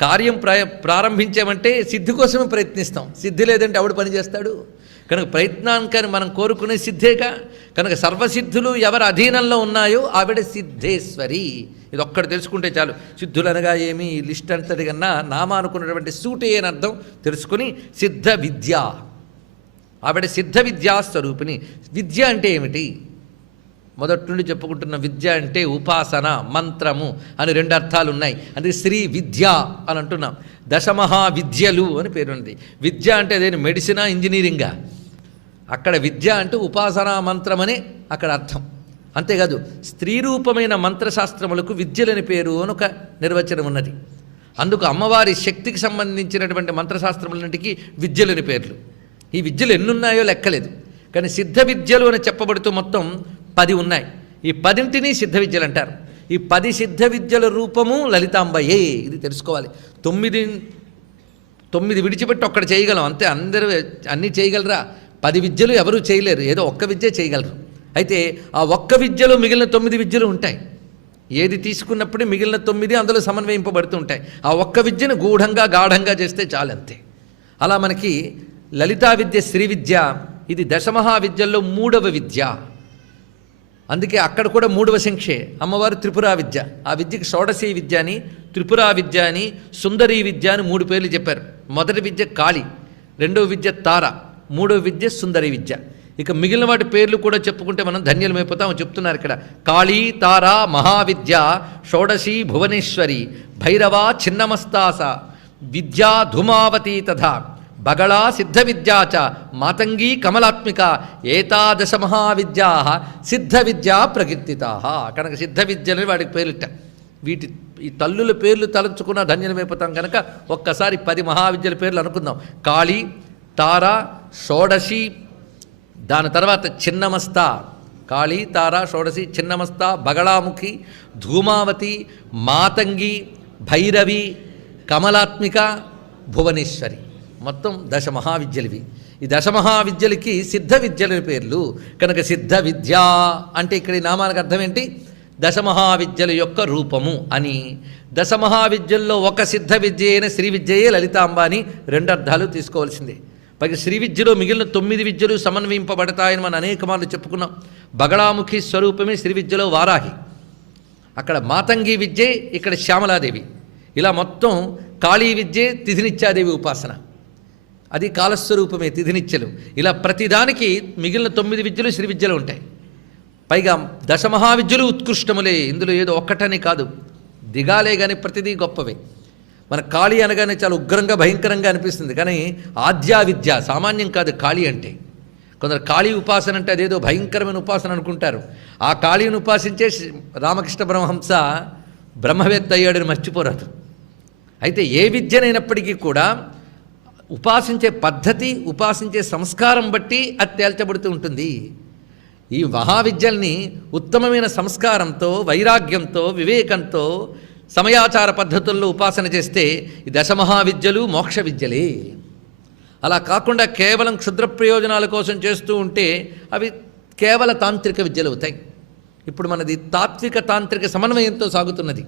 కార్యం ప్రారంభించామంటే సిద్ధి కోసమే ప్రయత్నిస్తాం. సిద్ధి లేదంటే ఆవిడ పని చేస్తాడు. కనుక ప్రయత్నానికి మనం కోరుకునే సిద్ధేగా. కనుక సర్వసిద్ధులు ఎవరి అధీనంలో ఉన్నాయో ఆవిడ సిద్ధేశ్వరి. ఇది ఒక్కటి తెలుసుకుంటే చాలు. సిద్ధులు అనగా ఏమి, ఈ లిస్ట్ అంతటి కన్నా నామానుకున్నటువంటి సూటే అని అర్థం తెలుసుకుని సిద్ధ విద్య, ఆవిడ సిద్ధ విద్యా స్వరూపిణి. విద్య అంటే ఏమిటి? మొదటి నుండి చెప్పుకుంటున్న విద్య అంటే ఉపాసన, మంత్రము అని 2 అర్థాలు ఉన్నాయి. అందుకే శ్రీ విద్య అని అంటున్నాం. దశమహావిద్యలు అని పేరుంది. విద్య అంటే అదేని మెడిసినా, ఇంజనీరింగా? అక్కడ విద్య అంటే ఉపాసనా మంత్రం అని అక్కడ అర్థం. అంతేకాదు స్త్రీ రూపమైన మంత్రశాస్త్రములకు విద్యలని పేరు అని ఒక నిర్వచనం ఉన్నది. అందుకు అమ్మవారి శక్తికి సంబంధించినటువంటి మంత్రశాస్త్రములన్నింటికి విద్యలని పేర్లు. ఈ విద్యలు ఎన్నున్నాయో లెక్కలేదు, కానీ సిద్ధ విద్యలు అని చెప్పబడుతూ మొత్తం 10 ఉన్నాయి. ఈ 10ంటిని సిద్ధ విద్యలు అంటారు. ఈ 10 సిద్ధ విద్యల రూపము లలితాంబయే. ఇది తెలుసుకోవాలి. 9 విడిచిపెట్టి ఒక్కటి చేయగలం అంతే. అందరూ అన్నీ చేయగలరా? 10 విద్యలు ఎవరూ చేయలేరు, ఏదో ఒక్క విద్య చేయగలరు. అయితే ఆ ఒక్క విద్యలో మిగిలిన 9 విద్యలు ఉంటాయి. ఏది తీసుకున్నప్పుడే మిగిలిన 9 అందులో సమన్వయింపబడుతూ ఉంటాయి. ఆ ఒక్క విద్యను గూఢంగా గాఢంగా చేస్తే చాలంతే. అలా మనకి లలితా విద్య శ్రీ విద్య, ఇది దశమహావిద్యల్లో 3వ విద్య. అందుకే అక్కడ కూడా 3వ సంఖ్యే. అమ్మవారు త్రిపురా విద్య. ఆ విద్యకి షోడశీ విద్య అని, త్రిపురా విద్య అని, సుందరీ విద్య అని 3 పేర్లు చెప్పారు. మొదటి విద్య కాళి, 2వ విద్య తార, 3వ విద్య సుందరీ విద్య. ఇక మిగిలిన వాటి పేర్లు కూడా చెప్పుకుంటే మనం ధన్యులమైపోతాం. చెప్తున్నారు ఇక్కడ కాళీ, తార, మహావిద్య, షోడశీ భువనేశ్వరి, భైరవ, చిన్నమస్తాస, విద్యా ధూమావతి తథా బగళా సిద్ధ విద్యాచ మాతంగీ కమలాత్మిక ఏతాదశ మహావిద్యా సిద్ధ విద్యా ప్రకీర్తితా. కనుక సిద్ధ విద్యలని వాడికి పేర్లుట. ఈ తల్లుల పేర్లు తలంచుకున్న ధన్యమైపోతాం. కనుక ఒక్కసారి 10 మహావిద్యల పేర్లు అనుకుందాం. కాళీ, తార, షోడశి, దాని తర్వాత చిన్నమస్త, కాళీ, తార, షోడశి, చిన్నమస్త, బగళాముఖి, ధూమావతి, మాతంగి, భైరవి, కమలాత్మిక, భువనేశ్వరి. మొత్తం 10 మహావిద్యలివి. ఈ 10 మహావిద్యలకి సిద్ధ విద్యల పేర్లు. కనుక సిద్ధ విద్య అంటే ఇక్కడ ఈ నామానికి అర్థం ఏంటి? 10 మహావిద్యల యొక్క రూపము అని. 10 మహావిద్యల్లో ఒక సిద్ధ విద్య అయిన శ్రీ విద్యయే లలితాంబ అని 2 అర్థాలు తీసుకోవాల్సిందే. పైగా శ్రీ విద్యలో మిగిలిన 9 విద్యలు సమన్వయింపబడతాయని మనం అనేక మార్లు చెప్పుకున్నాం. బగళాముఖి స్వరూపమే శ్రీ విద్యలో వారాహి, అక్కడ మాతంగి విద్యే, ఇక్కడ శ్యామలాదేవి. ఇలా మొత్తం కాళీ విద్యే తిథినిత్యాదేవి ఉపాసన, అది కాలస్వరూపమే తిథినిత్యలు. ఇలా ప్రతిదానికి మిగిలిన 9 విద్యలు శ్రీ విద్యలు ఉంటాయి. పైగా 10 మహావిద్యలు ఉత్కృష్టములే. ఇందులో ఏదో ఒక్కటని కాదు, దిగాలే కానీ ప్రతిదీ గొప్పవే. మన కాళీ అనగానే చాలా ఉగ్రంగా భయంకరంగా అనిపిస్తుంది, కానీ ఆద్యా విద్య సామాన్యం కాదు కాళీ అంటే. కొందరు కాళీ ఉపాసన అంటే అదేదో భయంకరమైన ఉపాసన అనుకుంటారు. ఆ కాళీని ఉపాసించే రామకృష్ణ పరమహంస బ్రహ్మవేత్త అయ్యాడని మర్చిపోరాదు. అయితే ఏ విద్యనైనప్పటికీ కూడా ఉపాసించే పద్ధతి, ఉపాసించే సంస్కారం బట్టి అది తేల్చబడుతూ ఉంటుంది. ఈ మహావిద్యల్ని ఉత్తమమైన సంస్కారంతో, వైరాగ్యంతో, వివేకంతో, సమయాచార పద్ధతుల్లో ఉపాసన చేస్తే ఈ 10 మహావిద్యలు మోక్ష విద్యలే. అలా కాకుండా కేవలం క్షుద్ర ప్రయోజనాల కోసం చేస్తూ ఉంటే అవి కేవల తాంత్రిక విద్యలు అవుతాయి. ఇప్పుడు మనది తాత్విక తాంత్రిక సమన్వయంతో సాగుతున్నది.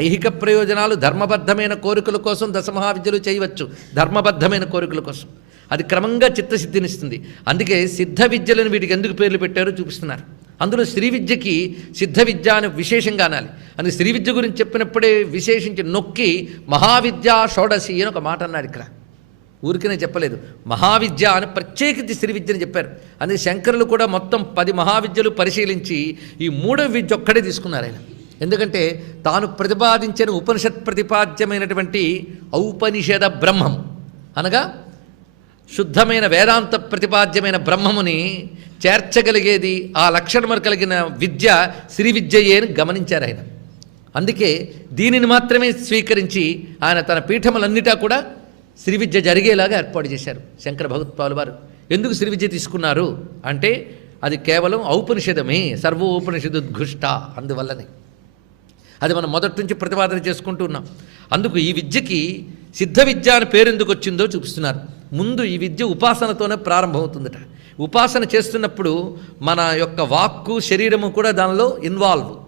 ఐహిక ప్రయోజనాలు, ధర్మబద్ధమైన కోరికల కోసం 10 మహావిద్యలు చేయవచ్చు. ధర్మబద్ధమైన కోరికల కోసం అది క్రమంగా చిత్తసిద్ధినిస్తుంది. అందుకే సిద్ధ విద్యలను వీటికి ఎందుకు పేర్లు పెట్టారో చూపిస్తున్నారు. అందులో శ్రీ విద్యకి సిద్ధ విద్య అని విశేషంగా అనాలి. అందుకే శ్రీ విద్య గురించి చెప్పినప్పుడే విశేషించి నొక్కి మహావిద్యా షోడశి అని ఒక మాట అన్నాడు. ఇక్కడ ఊరికనే చెప్పలేదు, మహావిద్య అని ప్రత్యేకించి శ్రీ విద్యని చెప్పారు. అందుకే శంకరులు కూడా మొత్తం 10 మహావిద్యలు పరిశీలించి ఈ 3వ విద్య ఒక్కడే తీసుకున్నారు ఆయన. ఎందుకంటే తాను ప్రతిపాదించిన ఉపనిషత్ ప్రతిపాద్యమైనటువంటి ఔపనిషద బ్రహ్మం అనగా శుద్ధమైన వేదాంత ప్రతిపాద్యమైన బ్రహ్మముని చేర్చగలిగేది, ఆ లక్షణము కలిగిన విద్య శ్రీ విద్యయే అని గమనించారు ఆయన. అందుకే దీనిని మాత్రమే స్వీకరించి ఆయన తన పీఠములన్నిటా కూడా శ్రీ విద్య జరిగేలాగా ఏర్పాటు చేశారు శంకర భగవత్పాదుల వారు. ఎందుకు శ్రీ విద్య తీసుకున్నారు అంటే అది కేవలం ఔపనిషదమే, సర్వోపనిషదుద్ఘుష్ట. అందువల్లనే అది మనం మొదటి నుంచి ప్రతిపాదన చేసుకుంటూ ఉన్నాం. అందుకు ఈ విద్యకి సిద్ధ విద్య అని పేరు ఎందుకు వచ్చిందో చూపిస్తున్నారు. ముందు ఈ విద్య ఉపాసనతోనే ప్రారంభమవుతుందట. ఉపాసన చేస్తున్నప్పుడు మన యొక్క వాక్కు, శరీరము కూడా దానిలో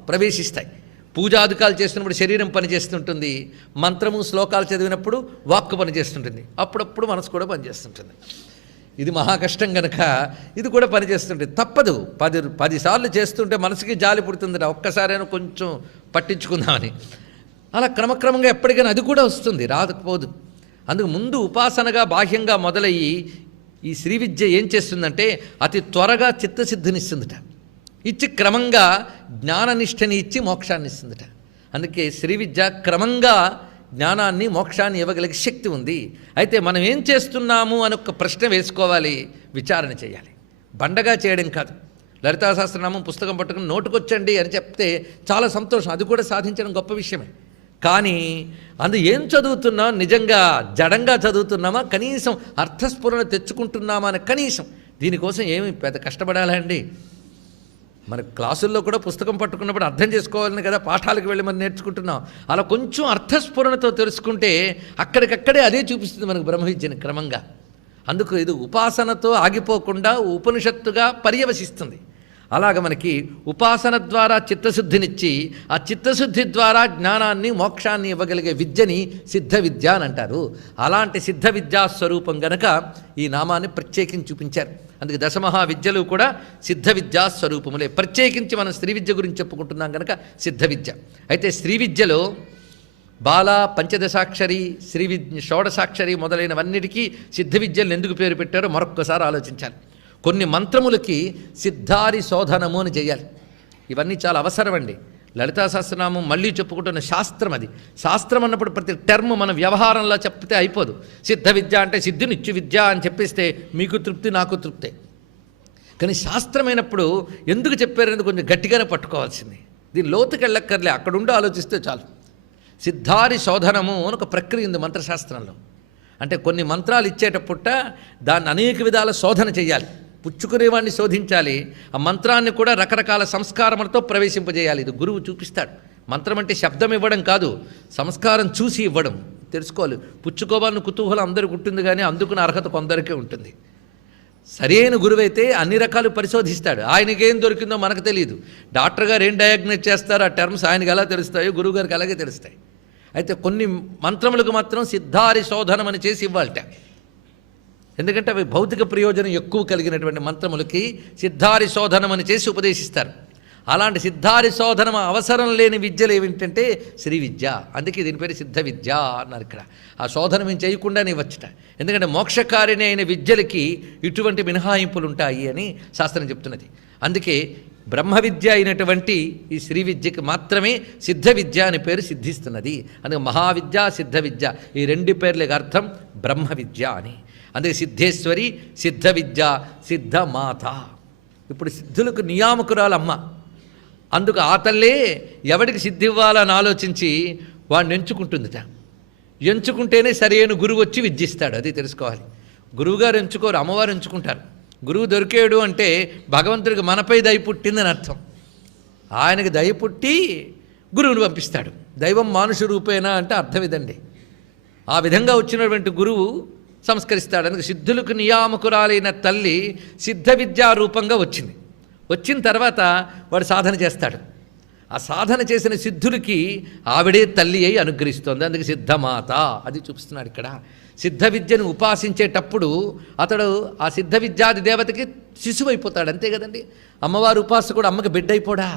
ప్రవేశిస్తాయి. పూజాధికాలు చేస్తున్నప్పుడు శరీరం పనిచేస్తుంటుంది, మంత్రము శ్లోకాలు చదివినప్పుడు వాక్కు పనిచేస్తుంటుంది, అప్పుడప్పుడు మనసు కూడా పనిచేస్తుంటుంది. ఇది మహా కష్టం కనుక ఇది కూడా పనిచేస్తుంటే తప్పదు. 10 సార్లు చేస్తుంటే మనసుకి జాలి పుడుతుంది, ఒక్కసారైనా కొంచెం పట్టించుకుందామని. అలా క్రమక్రమంగా ఎప్పటికైనా అది కూడా వస్తుంది, రాకపోదు. అందుకు ముందు ఉపాసనగా బాహ్యంగా మొదలయ్యి ఈ శ్రీ విద్య ఏం చేస్తుందంటే అతి త్వరగా చిత్తశుద్ధినిస్తుందట, ఇచ్చి క్రమంగా జ్ఞాననిష్టని ఇచ్చి మోక్షాన్ని ఇస్తుందట. అందుకే శ్రీ విద్య క్రమంగా జ్ఞానాన్ని మోక్షాన్ని ఇవ్వగలిగే శక్తి ఉంది. అయితే మనం ఏం చేస్తున్నాము అని ఒక ప్రశ్న వేసుకోవాలి, విచారణ చేయాలి. బండగా చేయడం కాదు. లలితా సహస్రనామం పుస్తకం పట్టుకుని నోటుకొచ్చండి అని చెప్తే చాలా సంతోషం, అది కూడా సాధించడం గొప్ప విషయమే. కానీ ఏం చదువుతున్నాం, నిజంగా జడంగా చదువుతున్నామా, కనీసం అర్థస్ఫురణ తెచ్చుకుంటున్నామా అని కనీసం దీనికోసం ఏమి పెద్ద కష్టపడాలండి. మన క్లాసుల్లో కూడా పుస్తకం పట్టుకున్నప్పుడు అర్థం చేసుకోవాలని కదా పాఠాలకు వెళ్ళి మనం నేర్చుకుంటున్నాం. అలా కొంచెం అర్థస్ఫురణతో తెలుసుకుంటే అక్కడికక్కడే అదే చూపిస్తుంది మనకు బ్రహ్మ విద్యని క్రమంగా. అందుకు ఇది ఉపాసనతో ఆగిపోకుండా ఉపనిషత్తుగా పర్యవసిస్తుంది. అలాగ మనకి ఉపాసన ద్వారా చిత్తశుద్ధినిచ్చి ఆ చిత్తశుద్ధి ద్వారా జ్ఞానాన్ని మోక్షాన్ని ఇవ్వగలిగే విద్యని సిద్ధ విద్య అని అంటారు. అలాంటి సిద్ధ విద్యా స్వరూపం గనక ఈ నామాన్ని ప్రత్యేకించి చూపించారు. అందుకే దశమహా విద్యలు కూడా సిద్ధ విద్యా స్వరూపములే. ప్రత్యేకించి మనం శ్రీ విద్య గురించి చెప్పుకుంటున్నాం కనుక సిద్ధ విద్య. అయితే శ్రీ విద్యలో బాల, పంచదశాక్షరి, శ్రీ విద్య, షోడశాక్షరి మొదలైనవన్నిటికీ సిద్ధ విద్యలను ఎందుకు పేరు పెట్టారో మరొక్కసారి ఆలోచించాలి. కొన్ని మంత్రములకి సిద్ధారి శోధనము అని చేయాలి. ఇవన్నీ చాలా అవసరమండి. లలితా సహస్రనామం మళ్ళీ చెప్పుకుంటున్న శాస్త్రం. అది శాస్త్రం అన్నప్పుడు ప్రతి టర్మ్ మన వ్యవహారంలో చెప్తే అయిపోదు. సిద్ధ విద్య అంటే సిద్ధినిచ్చు విద్య అని చెప్పేస్తే మీకు తృప్తి, నాకు తృప్తే. కానీ శాస్త్రమైనప్పుడు ఎందుకు చెప్పారనేది కొంచెం గట్టిగానే పట్టుకోవాల్సింది. దీని లోతుకి వెళ్ళక్కర్లే, అక్కడుండి ఆలోచిస్తే చాలు. సిద్ధారి శోధనము అని ఒక ప్రక్రియ ఉంది మంత్రశాస్త్రంలో. అంటే కొన్ని మంత్రాలు ఇచ్చేటప్పుట దాన్ని అనేక విధాల శోధన చేయాలి, పుచ్చుకునేవాడిని శోధించాలి. ఆ మంత్రాన్ని కూడా రకరకాల సంస్కారములతో ప్రవేశింపజేయాలి. ఇది గురువు చూపిస్తాడు. మంత్రం అంటే శబ్దం ఇవ్వడం కాదు, సంస్కారం చూసి ఇవ్వడం. తెలుసుకోవాలి, పుచ్చుకోవాలని కుతూహలం అందరికీ ఉంటుంది, కానీ అందుకున్న అర్హత కొందరికే ఉంటుంది. సరైన గురువైతే అన్ని రకాలు పరిశోధిస్తాడు. ఆయనకేం దొరికిందో మనకు తెలియదు. డాక్టర్ గారు ఏం డయాగ్నోస్ చేస్తారో ఆ టర్మ్స్ ఆయనకి ఎలా తెలుస్తాయో గురువు గారికి అలాగే తెలుస్తాయి. అయితే కొన్ని మంత్రములకు మాత్రం సిద్ధారి శోధనం అని చేసి ఇవ్వాలట. ఎందుకంటే అవి భౌతిక ప్రయోజనం ఎక్కువ కలిగినటువంటి మంత్రములకి సిద్ధారి శోధనం అని చేసి ఉపదేశిస్తారు. అలాంటి సిద్ధారి శోధనం అవసరం లేని విద్యలు ఏమిటంటే శ్రీ విద్య. అందుకే దీని పేరు సిద్ధ విద్య అన్నారు. ఇక్కడ ఆ శోధనం ఏం చేయకుండానే వచ్చట. ఎందుకంటే మోక్షకారిణి అయిన విద్యలకి ఇటువంటి మినహాయింపులు ఉంటాయి అని శాస్త్రం చెప్తున్నది. అందుకే బ్రహ్మ విద్య అయినటువంటి ఈ శ్రీ విద్యకి మాత్రమే సిద్ధ విద్య అని పేరు సిద్ధిస్తున్నది. అందుకే మహావిద్య, సిద్ధ విద్య ఈ రెండు పేర్లకు అర్థం బ్రహ్మ విద్య అని. అందుకే సిద్ధేశ్వరి, సిద్ధ విద్య, సిద్ధమాత. ఇప్పుడు సిద్ధులకు నియామకురాలమ్మ. అందుకు ఆ తల్లే ఎవడికి సిద్ధి ఇవ్వాలని ఆలోచించి వాడిని ఎంచుకుంటుందిట. ఎంచుకుంటేనే సరైన గురువు వచ్చి విద్యిస్తాడు. అది తెలుసుకోవాలి. గురువుగారు ఎంచుకోరు, అమ్మవారు ఎంచుకుంటారు. గురువు దొరికాడు అంటే భగవంతుడికి మనపై దయ పుట్టిందని అర్థం. ఆయనకి దయ పుట్టి గురువుని పంపిస్తాడు. దైవం మానుష రూపేనా అంటే అర్థం ఇదండి. ఆ విధంగా వచ్చినటువంటి గురువు సంస్కరిస్తాడు. అందుకే సిద్ధులకు నియామకురాలైన తల్లి సిద్ధ విద్యా రూపంగా వచ్చింది. వచ్చిన తర్వాత వాడు సాధన చేస్తాడు. ఆ సాధన చేసిన సిద్ధులకి ఆవిడే తల్లి అయి అనుగ్రహిస్తోంది. అందుకే సిద్ధమాత అది చూపిస్తున్నాడు ఇక్కడ. సిద్ధ విద్యను ఉపాసించేటప్పుడు అతడు ఆ సిద్ధ విద్యాది దేవతకి శిశువు అయిపోతాడు. అంతే కదండి. అమ్మవారు ఉపాసకుడు అమ్మకి బిడ్డ అయిపోడా.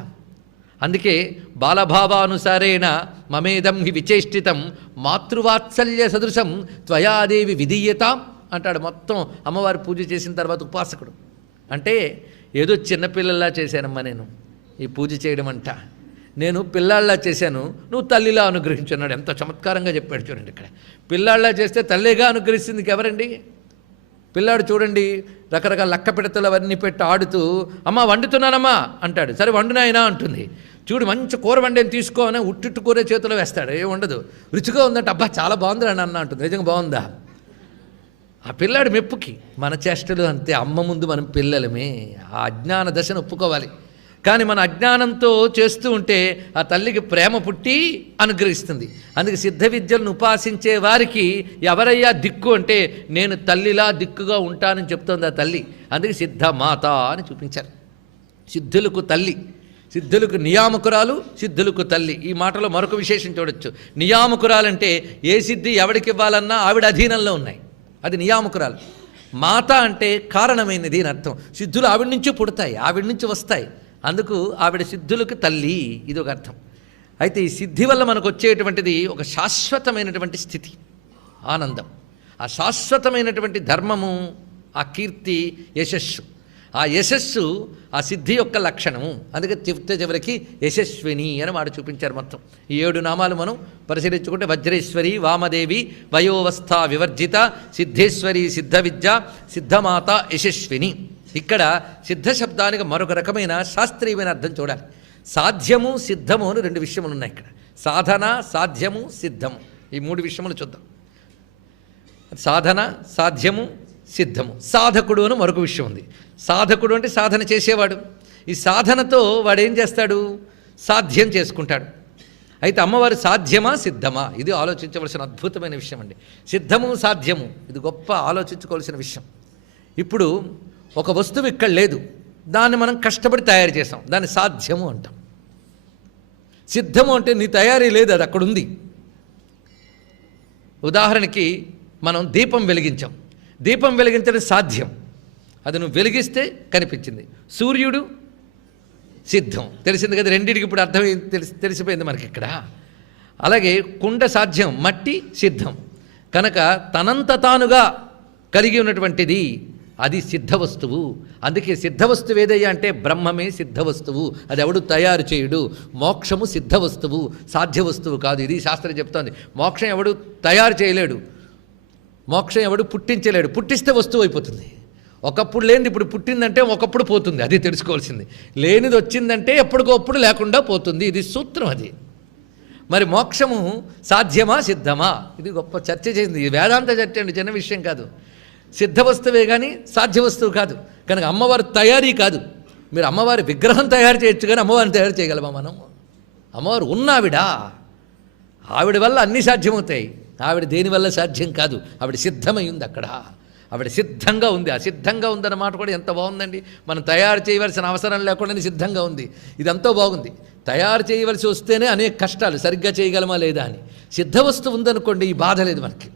అందుకే బాలభావానుసారేణ మమేదం హి విచేష్టితం మాతృవాత్సల్య సదృశం త్వయాదేవి విధీయతాం అంటాడు. మొత్తం అమ్మవారి పూజ చేసిన తర్వాత ఉపాసకుడు అంటే ఏదో చిన్నపిల్లల్లా చేశానమ్మా నేను ఈ పూజ చేయడం అంట, నేను పిల్లాళ్ళలా చేశాను, నువ్వు తల్లిలా అనుగ్రహించున్నాడు. ఎంత చమత్కారంగా చెప్పాడు చూడండి. ఇక్కడ పిల్లాళ్ళలా చేస్తే తల్లిగా అనుగ్రహిస్తుంది ఎవరండి? పిల్లాడు చూడండి రకరకాల లక్క పిడతలు అవన్నీ పెట్టి ఆడుతూ అమ్మ వండుతున్నానమ్మా అంటాడు. సరే వండునాయనా అంటుంది. చూడు మంచి కూర వండేని తీసుకో అని ఉట్టిట్టు కూర చేతిలో వేస్తాడు. ఏం ఉండదు. రుచిగా ఉందంటే అబ్బా చాలా బాగుంది అని అన్న అంటుంది. నిజంగా బాగుందా? ఆ పిల్లాడు మెప్పుకి. మన చేష్టలు అంతే. అమ్మ ముందు మనం పిల్లలమే. ఆ అజ్ఞాన దశను ఒప్పుకోవాలి. కానీ మన అజ్ఞానంతో చేస్తూ ఉంటే ఆ తల్లికి ప్రేమ పుట్టి అనుగ్రహిస్తుంది. అందుకే సిద్ధ విద్యలను ఉపాసించే వారికి ఎవరయ్యా దిక్కు అంటే నేను తల్లిలా దిక్కుగా ఉంటానని చెప్తోంది ఆ తల్లి. అందుకే సిద్ధమాత అని చూపించారు. సిద్ధులకు తల్లి, సిద్ధులకు నియామకురాలు, సిద్ధులకు తల్లి. ఈ మాటలో మరొక విశేషం చూడొచ్చు. నియామకురాలంటే ఏ సిద్ధి ఎవడికి ఇవ్వాలన్నా ఆవిడ అధీనంలో ఉన్నాయి, అది నియామకురాలు. మాత అంటే కారణమైనది అని అర్థం. సిద్ధులు ఆవిడ నుంచి పుడతాయి, ఆవిడ నుంచి వస్తాయి, అందుకు ఆవిడ సిద్ధులకు తల్లి, ఇది ఒక అర్థం. అయితే ఈ సిద్ధి వల్ల మనకు వచ్చేటువంటిది ఒక శాశ్వతమైనటువంటి స్థితి, ఆనందం. ఆ శాశ్వతమైనటువంటి ధర్మము, ఆ కీర్తి, యశస్సు. ఆ యశస్సు ఆ సిద్ధి యొక్క లక్షణము. అందుకే చివరికి యశస్విని అని మాట చూపించారు. మొత్తం ఈ 7 నామాలు మనం పరిశీలించుకుంటే వజ్రేశ్వరి, వామదేవి, వయోవస్థ వివర్జిత, సిద్ధేశ్వరి, సిద్ధ విద్య, సిద్ధమాత, యశస్విని. ఇక్కడ సిద్ధ శబ్దానికి మరొక రకమైన శాస్త్రీయమైన అర్థం చూడాలి. సాధ్యము సిద్ధము అని 2 విషయములు ఉన్నాయి ఇక్కడ. సాధన, సాధ్యము, సిద్ధము, ఈ 3 విషయములు చూద్దాం. సాధన, సాధ్యము, సిద్ధము. సాధకుడు అని మరొక విషయం ఉంది. సాధకుడు అంటే సాధన చేసేవాడు. ఈ సాధనతో వాడు ఏం చేస్తాడు? సాధ్యం చేసుకుంటాడు. అయితే అమ్మవారు సాధ్యమా సిద్ధమా, ఇది ఆలోచించవలసిన అద్భుతమైన విషయం అండి. సిద్ధము సాధ్యము ఇది గొప్ప ఆలోచించుకోవాల్సిన విషయం. ఇప్పుడు ఒక వస్తువు ఇక్కడ లేదు, దాన్ని మనం కష్టపడి తయారు చేసాం, దాన్ని సాధ్యము అంటాం. సిద్ధము అంటే నీ తయారీ లేదు, అది అక్కడ ఉంది. ఉదాహరణకి మనం దీపం వెలిగించాం, దీపం వెలిగించడం సాధ్యం, అది నువ్వు వెలిగిస్తే కనిపించింది. సూర్యుడు సిద్ధం, తెలిసింది కదా, రెండింటికి ఇప్పుడు అర్థం తెలిసిపోయింది మనకి ఇక్కడ. అలాగే కుండ సాధ్యం, మట్టి సిద్ధం. కనుక తనంత తానుగా కలిగి ఉన్నటువంటిది అది సిద్ధ వస్తువు. అందుకే సిద్ధ వస్తువు ఏదయ్యా అంటే బ్రహ్మమే సిద్ధ వస్తువు, అది ఎవడు తయారు చేయుడు. మోక్షము సిద్ధ వస్తువు, సాధ్య వస్తువు కాదు. ఇది శాస్త్రం చెప్తోంది. మోక్షం ఎవడు తయారు చేయలేడు, మోక్షం ఎవడు పుట్టించలేడు. పుట్టిస్తే వస్తువు అయిపోతుంది. ఒకప్పుడు లేనిది ఇప్పుడు పుట్టిందంటే ఒకప్పుడు పోతుంది, అది తెలుసుకోవాల్సింది. లేనిది వచ్చిందంటే ఎప్పటికప్పుడు లేకుండా పోతుంది, ఇది సూత్రం. అది మరి మోక్షము సాధ్యమా సిద్ధమా, ఇది గొప్ప చర్చ చేసింది. ఇది వేదాంత చర్చ అండి, చిన్న విషయం కాదు. సిద్ధ వస్తువే కానీ సాధ్య వస్తువు కాదు. కనుక అమ్మవారి తయారీ కాదు. మీరు అమ్మవారి విగ్రహం తయారు చేయొచ్చు కానీ అమ్మవారిని తయారు చేయగలమా మనం? అమ్మవారు ఉన్నావిడా, ఆవిడ వల్ల అన్నీ సాధ్యమవుతాయి. ఆవిడ దేనివల్ల సాధ్యం కాదు, ఆవిడ సిద్ధమై ఉంది అక్కడ, ఆవిడ సిద్ధంగా ఉంది. ఆ సిద్ధంగా ఉందన్న మాట కూడా ఎంత బాగుందండి. మనం తయారు చేయవలసిన అవసరం లేకుండానే సిద్ధంగా ఉంది, ఇది ఎంతో బాగుంది. తయారు చేయవలసి వస్తేనే అనేక కష్టాలు, సరిగ్గా చేయగలమా లేదా అని. సిద్ధ వస్తువు ఉందనుకోండి, ఈ బాధ లేదు మనకి.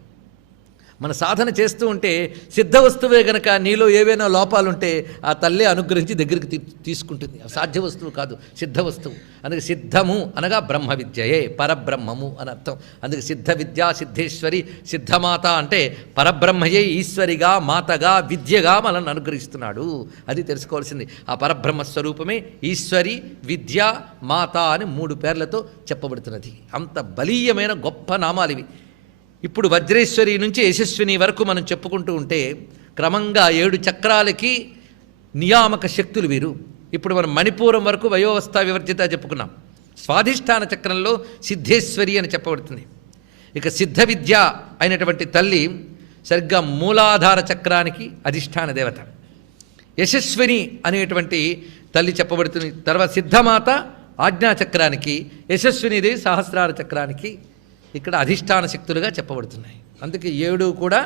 మన సాధన చేస్తూ ఉంటే సిద్ధ వస్తువే గనక నీలో ఏవైనా లోపాలుంటే ఆ తల్లే అనుగ్రహించి దగ్గరికి తీసుకుంటుంది. సాధ్య వస్తువు కాదు, సిద్ధ వస్తువు. అందుకే సిద్ధము అనగా బ్రహ్మ విద్యయే, పరబ్రహ్మము అని అర్థం. అందుకే సిద్ధ విద్య, సిద్ధేశ్వరి, సిద్ధమాత అంటే పరబ్రహ్మయే ఈశ్వరిగా, మాతగా, విద్యగా మనల్ని అనుగ్రహిస్తున్నాడు. అది తెలుసుకోవాల్సింది. ఆ పరబ్రహ్మ స్వరూపమే ఈశ్వరి, విద్య, మాత అని 3 పేర్లతో చెప్పబడుతున్నది. అంత బలీయమైన గొప్ప నామాలు ఇవి. ఇప్పుడు వజ్రేశ్వరి నుంచి యశస్విని వరకు మనం చెప్పుకుంటూ ఉంటే క్రమంగా 7 చక్రాలకి నియామక శక్తులు వీరు. ఇప్పుడు మనం మణిపూరం వరకు వయోవస్థ వివర్జిత చెప్పుకున్నాం. స్వాధిష్టాన చక్రంలో సిద్ధేశ్వరి అని చెప్పబడుతుంది. ఇక సిద్ధ విద్య అయినటువంటి తల్లి సరిగ్గా మూలాధార చక్రానికి అధిష్టాన దేవత. యశస్విని అనేటువంటి తల్లి చెప్పబడుతుంది. తర్వాత సిద్ధమాత ఆజ్ఞాచక్రానికి, యశస్వినిదేవి సహస్రార చక్రానికి ఇక్కడ అధిష్టాన శక్తులుగా చెప్పబడుతున్నాయి. అందుకే 7 కూడా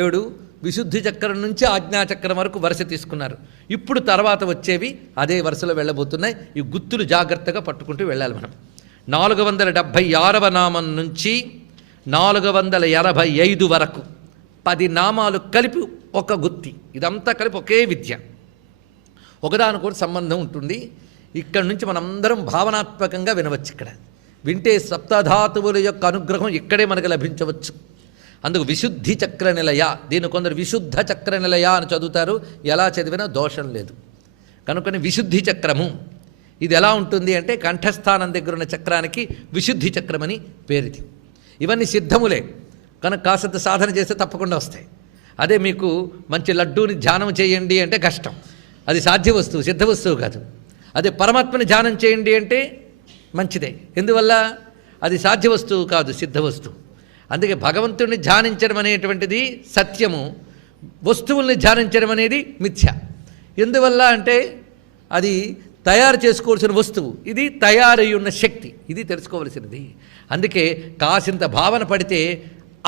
7 విశుద్ధి చక్రం నుంచి ఆజ్ఞాచక్రం వరకు వరుస తీసుకున్నారు. ఇప్పుడు తర్వాత వచ్చేవి అదే వరుసలో వెళ్ళబోతున్నాయి. ఈ గుర్తులు జాగ్రత్తగా పట్టుకుంటూ వెళ్ళాలి మనం. 476వ నామం నుంచి 485 వరకు 10 నామాలు కలిపి ఒక గుత్తి. ఇదంతా కలిపి ఒకే విద్య, ఒకదానికొకటి సంబంధం ఉంటుంది. ఇక్కడ నుంచి మనందరం భావనాత్మకంగా వినవచ్చు. ఇక్కడ వింటే సప్తధాతువుల యొక్క అనుగ్రహం ఇక్కడే మనకు లభించవచ్చు. అందుకు విశుద్ధి చక్ర నిలయ, దీని కొందరు విశుద్ధ చక్ర నిలయ అని చదువుతారు. ఎలా చదివినా దోషం లేదు. కనుకొని విశుద్ధి చక్రము ఇది ఎలా ఉంటుంది అంటే కంఠస్థానం దగ్గర ఉన్న చక్రానికి విశుద్ధి చక్రమని పేరుది. ఇవన్నీ సిద్ధములే కనుక కాసంత సాధన చేస్తే తప్పకుండా వస్తాయి. అదే మీకు మంచి లడ్డూని ధ్యానం చేయండి అంటే కష్టం, అది సాధ్య వస్తువు, సిద్ధ వస్తువు కాదు. అదే పరమాత్మని ధ్యానం చేయండి అంటే మంచిదే, ఎందువల్ల అది సాధ్య వస్తువు కాదు, సిద్ధ వస్తువు. అందుకే భగవంతుడిని ధ్యానించడం అనేటువంటిది సత్యము, వస్తువుల్ని ధ్యానించడం అనేది మిథ్య. ఎందువల్ల అంటే అది తయారు చేసుకోవాల్సిన వస్తువు, ఇది తయారై ఉన్న శక్తి, ఇది తెలుసుకోవలసినది. అందుకే కాసింత భావన పడితే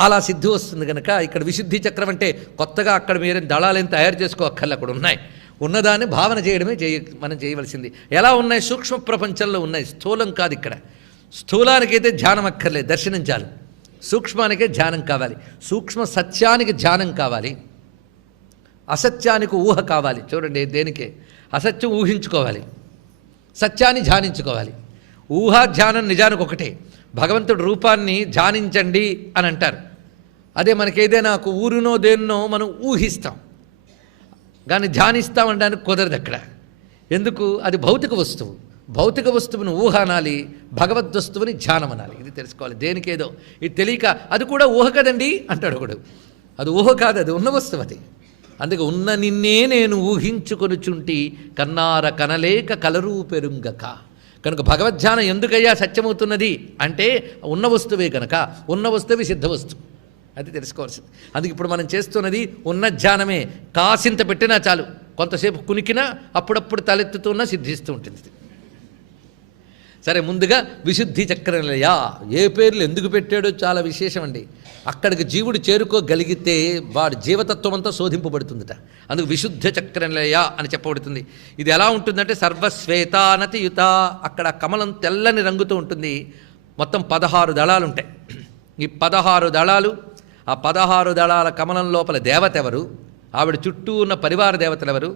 అలా సిద్ధి వస్తుంది. కనుక ఇక్కడ విశుద్ధి చక్రం అంటే కొత్తగా అక్కడ మీరు దళాలను తయారు చేసుకోక్కర్లే, అక్కడ ఉన్నాయి. ఉన్నదాన్ని భావన చేయడమే మనం చేయవలసింది. ఎలా ఉన్నాయి? సూక్ష్మ ప్రపంచంలో ఉన్నాయి, స్థూలం కాదు. ఇక్కడ స్థూలానికైతే ధ్యానం అక్కర్లేదు, దర్శనం చాలు. సూక్ష్మానికే ధ్యానం కావాలి, సూక్ష్మ సత్యానికి ధ్యానం కావాలి. అసత్యానికి ఊహ కావాలి. చూడండి దేనికే అసత్యం ఊహించుకోవాలి, సత్యాన్ని ధ్యానించుకోవాలి. ఊహా ధ్యానం నిజానికి ఒకటే. భగవంతుడి రూపాన్ని ధ్యానించండి అని అంటారు. అదే మనకేదైనా ఒక ఊరునో దేన్నో మనం ఊహిస్తాం, కానీ ధ్యానిస్తామనడానికి కుదరదు అక్కడ. ఎందుకు? అది భౌతిక వస్తువు. భౌతిక వస్తువుని ఊహ అనాలి, భగవద్ వస్తువుని ధ్యానం అనాలి. ఇది తెలుసుకోవాలి. దేనికేదో ఇది తెలియక అది కూడా ఊహ కదండి అంటాడు ఒకడు. అది ఊహ కాదు, అది ఉన్న వస్తువు. అది అందుకే ఉన్న నిన్నే నేను ఊహించుకొనుచుంటి కన్నార కనలేక కలరూ పెరుంగక. కనుక భగవద్ధ్యానం ఎందుకయ్యా సత్యమవుతున్నది అంటే ఉన్న వస్తువే కనుక. ఉన్న వస్తువు సిద్ధ వస్తువు, అది తెలుసుకోవాల్సింది. అందుకే ఇప్పుడు మనం చేస్తున్నది ఉన్న ధ్యానమే. కాసింత పెట్టినా చాలు, కొంతసేపు కునికినా అప్పుడప్పుడు తలెత్తుతున్నా సిద్ధిస్తూ ఉంటుంది. సరే, ముందుగా విశుద్ధి చక్రనిలయ. ఏ పేర్లు ఎందుకు పెట్టాడో చాలా విశేషం అండి. అక్కడికి జీవుడు చేరుకోగలిగితే వాడి జీవతత్వం అంతా శోధింపబడుతుందట. అందుకు విశుద్ధ చక్రనిలయ అని చెప్పబడుతుంది. ఇది ఎలా ఉంటుందంటే సర్వశ్వేతానతియుత. అక్కడ కమలం తెల్లని రంగుతో ఉంటుంది. మొత్తం 16 దళాలు ఉంటాయి. ఈ 16 దళాలు, ఆ 16 దళాల కమలం లోపల దేవత ఎవరు, ఆవిడ చుట్టూ ఉన్న పరివార దేవతలు ఎవరు,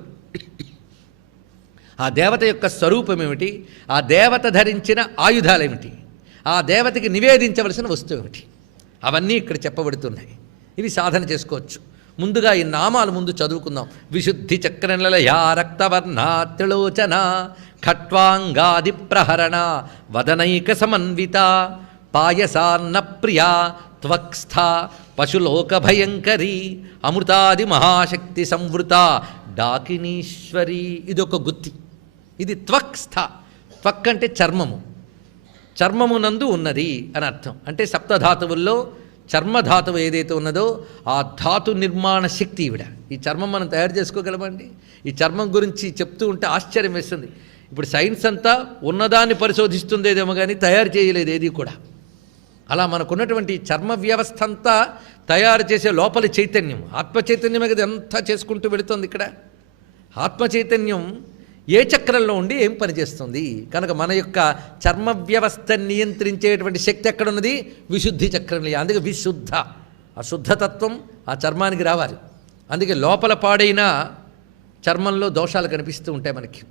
ఆ దేవత యొక్క స్వరూపం ఏమిటి, ఆ దేవత ధరించిన ఆయుధాలేమిటి, ఆ దేవతకి నివేదించవలసిన వస్తువు ఏమిటి, అవన్నీ ఇక్కడ చెప్పబడుతున్నాయి. ఇవి సాధన చేసుకోవచ్చు. ముందుగా ఈ నామాలు ముందు చదువుకుందాం. విశుద్ధి చక్రనిలయ రక్తవర్ణ త్రిలోచన ఖట్వాంగాది ప్రహరణ వదనైక సమన్విత పాయసాన్న ప్రియా త్వక్స్థ పశులోక భయంకరి అమృతాది మహాశక్తి సంవృత డాకినీశ్వరి. ఇదొక గుత్తి. ఇది త్వక్స్థ. త్వక్ అంటే చర్మము, చర్మమునందు ఉన్నది అని అర్థం. అంటే సప్తధాతువుల్లో చర్మధాతువు ఏదైతే ఉన్నదో ఆ ధాతు నిర్మాణ శక్తి ఈవిడ. ఈ చర్మం మనం తయారు చేసుకోగలమండి? ఈ చర్మం గురించి చెప్తూ ఉంటే ఆశ్చర్యం వేస్తుంది. ఇప్పుడు సైన్స్ అంతా ఉన్నదాన్ని పరిశోధిస్తుందేదేమో కానీ తయారు చేయలేదు ఏది కూడా. అలా మనకున్నటువంటి చర్మ వ్యవస్థ అంతా తయారు చేసే లోపలి చైతన్యం, ఆత్మ చైతన్యమే కదా అంతా చేసుకుంటూ వెళుతుంది. ఇక్కడ ఆత్మ చైతన్యం ఏ చక్రంలో ఉండి ఏం పనిచేస్తుంది కనుక మన యొక్క చర్మ వ్యవస్థ నియంత్రించేటువంటి శక్తి ఎక్కడున్నది? విశుద్ధి చక్రంలో. అందుకే విశుద్ధ, ఆ శుద్ధతత్వం ఆ చర్మానికి రావాలి. అందుకే లోపల పాడైన చర్మంలో దోషాలు కనిపిస్తూ ఉంటాయి మనకి.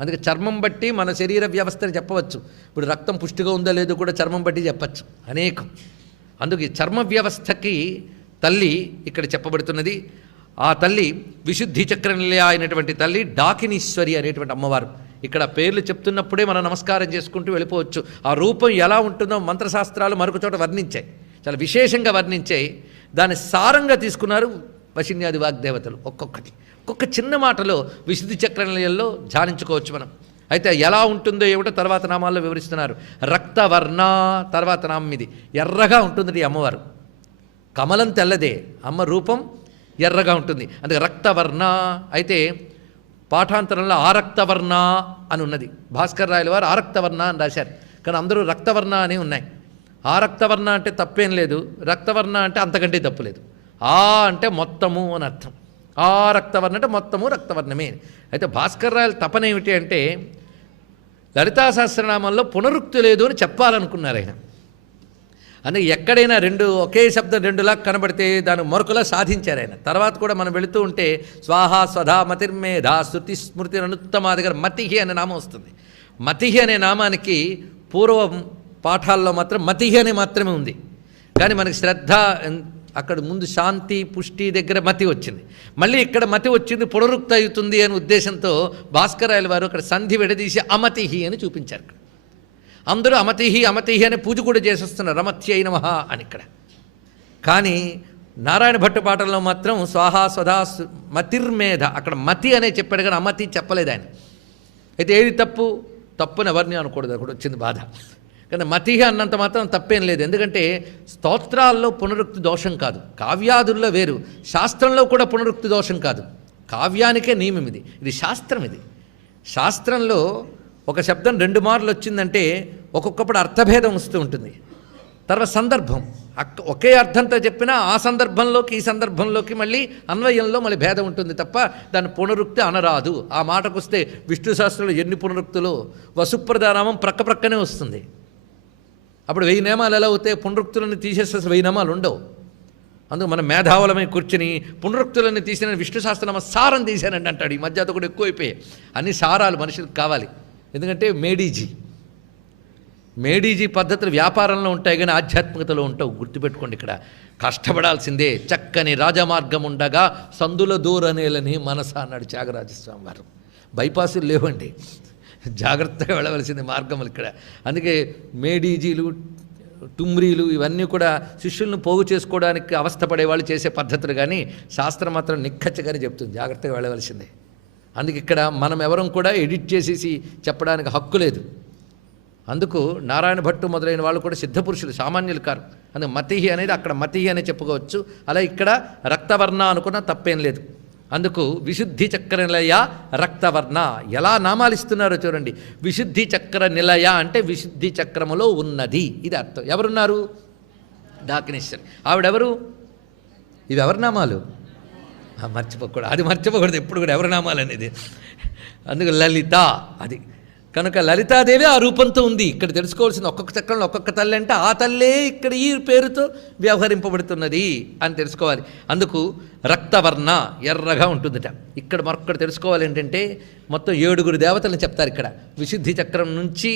అందుకే చర్మం బట్టి మన శరీర వ్యవస్థని చెప్పవచ్చు. ఇప్పుడు రక్తం పుష్టిగా ఉందో లేదో కూడా చర్మం బట్టి చెప్పచ్చు అనేకం. అందుకే చర్మ వ్యవస్థకి తల్లి ఇక్కడ చెప్పబడుతున్నది. ఆ తల్లి విశుద్ధి చక్రనిలయ అయినటువంటి తల్లి డాకినీశ్వరి అనేటువంటి అమ్మవారు. ఇక్కడ పేర్లు చెప్తున్నప్పుడే మనం నమస్కారం చేసుకుంటూ వెళ్ళిపోవచ్చు. ఆ రూపం ఎలా ఉంటుందో మంత్రశాస్త్రాలు మరొక చోట వర్ణించాయి, చాలా విశేషంగా వర్ణించాయి. దాన్ని సారంగా తీసుకున్నారు వశిన్యాది వాగ్దేవతలు. ఒక్కొక్క చిన్న మాటలో విశుద్ధి చక్రనిలయంలో ధ్యానించుకోవచ్చు మనం. అయితే ఎలా ఉంటుందో ఏమిటో తర్వాత నామాల్లో వివరిస్తున్నారు. రక్తవర్ణ తర్వాత నామం ఇది. ఎర్రగా ఉంటుంది ఈ అమ్మవారు. కమలం తెల్లదే, అమ్మ రూపం ఎర్రగా ఉంటుంది. అందుకే రక్తవర్ణ. అయితే పాఠాంతరంలో ఆరక్తవర్ణ అని ఉన్నది. భాస్కర్ రాయల వారు ఆరక్తవర్ణ అని రాశారు, కానీ అందరూ రక్తవర్ణ అని ఉన్నాయి. ఆరక్తవర్ణ అంటే తప్పేం లేదు, రక్తవర్ణ అంటే అంతకంటే తప్పు లేదు. ఆ అంటే మొత్తము అని అర్థం, ఆ రక్తవర్ణ అంటే మొత్తము రక్తవర్ణమే. అయితే భాస్కర్ రాయల తపన ఏమిటి అంటే లలితా సహస్రనామంలో పునరుక్తి లేదు అని చెప్పాలనుకున్నారు ఆయన. అందుకే ఎక్కడైనా ఒకే శబ్దం రెండులా కనబడితే దాని మరొకలా సాధించారు ఆయన. తర్వాత కూడా మనం వెళుతూ ఉంటే స్వాహా స్వధా మతిర్మేధా శృతి స్మృతి అనుత్తమా దగ్గర మతిహి అనే నామం వస్తుంది. మతిహి అనే నామానికి పూర్వం పాఠాల్లో మాత్రం మతిహి అనే మాత్రమే ఉంది. కానీ మనకి శ్రద్ధ అక్కడ ముందు శాంతి పుష్టి దగ్గర మతి వచ్చింది, మళ్ళీ ఇక్కడ మతి వచ్చింది పునరుక్తి అవుతుంది అనే ఉద్దేశంతో భాస్కరాయల వారు అక్కడ సంధి విడదీసి అమతిహి అని చూపించారు. ఇక్కడ అందరూ అమతిహి అమతిహి అనే పూజ కూడా చేసేస్తున్నారు, రమత్యై నమః అని ఇక్కడ. కానీ నారాయణ భట్టు పాటల్లో మాత్రం స్వాహా స్వధా మతిర్మేధ, అక్కడ మతి అనే చెప్పాడు కానీ అమతి చెప్పలేదు ఆయన. అయితే ఏది తప్పుని ఎవరిని అనకూడదు, అక్కడ వచ్చింది బాధ. కానీ మతిహి అన్నంత మాత్రం తప్పేం లేదు. ఎందుకంటే స్తోత్రాల్లో పునరుక్తి దోషం కాదు, కావ్యాదుల్లో వేరు, శాస్త్రంలో కూడా పునరుక్తి దోషం కాదు. కావ్యానికే నియమం ఇది, ఇది శాస్త్రం. ఇది శాస్త్రంలో ఒక శబ్దం 2 మార్లు వచ్చిందంటే ఒక్కొక్కప్పుడు అర్థభేదం వస్తూ ఉంటుంది. తర్వాత సందర్భం ఒకే అర్థంతో చెప్పినా ఆ సందర్భంలోకి ఈ సందర్భంలోకి మళ్ళీ అన్వయంలో మళ్ళీ భేదం ఉంటుంది తప్ప దాన్ని పునరుక్తి అనరాదు. ఆ మాటకు వస్తే విష్ణు శాస్త్రంలో ఎన్ని పునరుక్తులు, వసుప్రధానామం ప్రక్కనే వస్తుంది. అప్పుడు 1000 నియమాలు ఎలా అవుతాయి? పునరుక్తులను తీసేస్తే 1000 నియమాలు ఉండవు. అందుకు మన మేధావులమై కూర్చుని పునరుక్తులన్నీ తీసిన విష్ణు సహస్రనామ సారం తీశానండి అంటాడు. ఈ మధ్య అది కూడా ఎక్కువైపోయాయి. అన్ని సారాలు మనుషులకు కావాలి. ఎందుకంటే మేడీజీ పద్ధతులు వ్యాపారంలో ఉంటాయి కానీ ఆధ్యాత్మికతలో ఉంటావు. గుర్తుపెట్టుకోండి, ఇక్కడ కష్టపడాల్సిందే. చక్కని రాజమార్గం ఉండగా సందుల దూరనేలని మనస అన్నాడు త్యాగరాజస్వామి వారు. బైపాసులు లేవండి, జాగ్రత్తగా వెళ్ళవలసింది మార్గములు ఇక్కడ. అందుకే మేడీజీలు, టుమ్రీలు ఇవన్నీ కూడా శిష్యులను పోగు చేసుకోవడానికి అవస్థపడే వాళ్ళు చేసే పద్ధతులు, కానీ శాస్త్రం మాత్రం నిక్కచ్చగానే చెప్తుంది జాగ్రత్తగా వెళ్ళవలసిందే. అందుకే ఇక్కడ మనం ఎవరం కూడా ఎడిట్ చేసేసి చెప్పడానికి హక్కు లేదు. అందుకు నారాయణ భట్టు మొదలైన వాళ్ళు కూడా సిద్ధపురుషులు, సామాన్యులు కారు. అందుకు మతిహి అనేది అక్కడ మతిహి అనే చెప్పుకోవచ్చు. అలా ఇక్కడ రక్తవర్ణ అనుకున్న తప్పేం లేదు. అందుకు విశుద్ధి చక్ర నిలయ రక్తవర్ణ ఎలా నామాలు ఇస్తున్నారో చూడండి. విశుద్ధి చక్ర నిలయ అంటే విశుద్ధి చక్రములో ఉన్నది, ఇది అర్థం. ఎవరున్నారు? డాకినేశ్వరి. ఆవిడెవరు? ఇవి ఎవరి నామాలు? మర్చిపోకూడదు, అది మర్చిపోకూడదు ఎప్పుడు కూడా ఎవరి నామాలు అనేది. అందుకు లలిత అది. కనుక లలితాదేవి ఆ రూపంతో ఉంది. ఇక్కడ తెలుసుకోవాల్సింది ఒక్కొక్క చక్రంలో ఒక్కొక్క తల్లి అంటే ఆ తల్లే ఇక్కడ ఈ పేరుతో వ్యవహరింపబడుతున్నది అని తెలుసుకోవాలి. అందుకు రక్తవర్ణ ఎర్రగా ఉంటుందట. ఇక్కడ మరొక్కటి తెలుసుకోవాలి ఏంటంటే మొత్తం 7 దేవతలను చెప్తారు ఇక్కడ. విశుద్ధి చక్రం నుంచి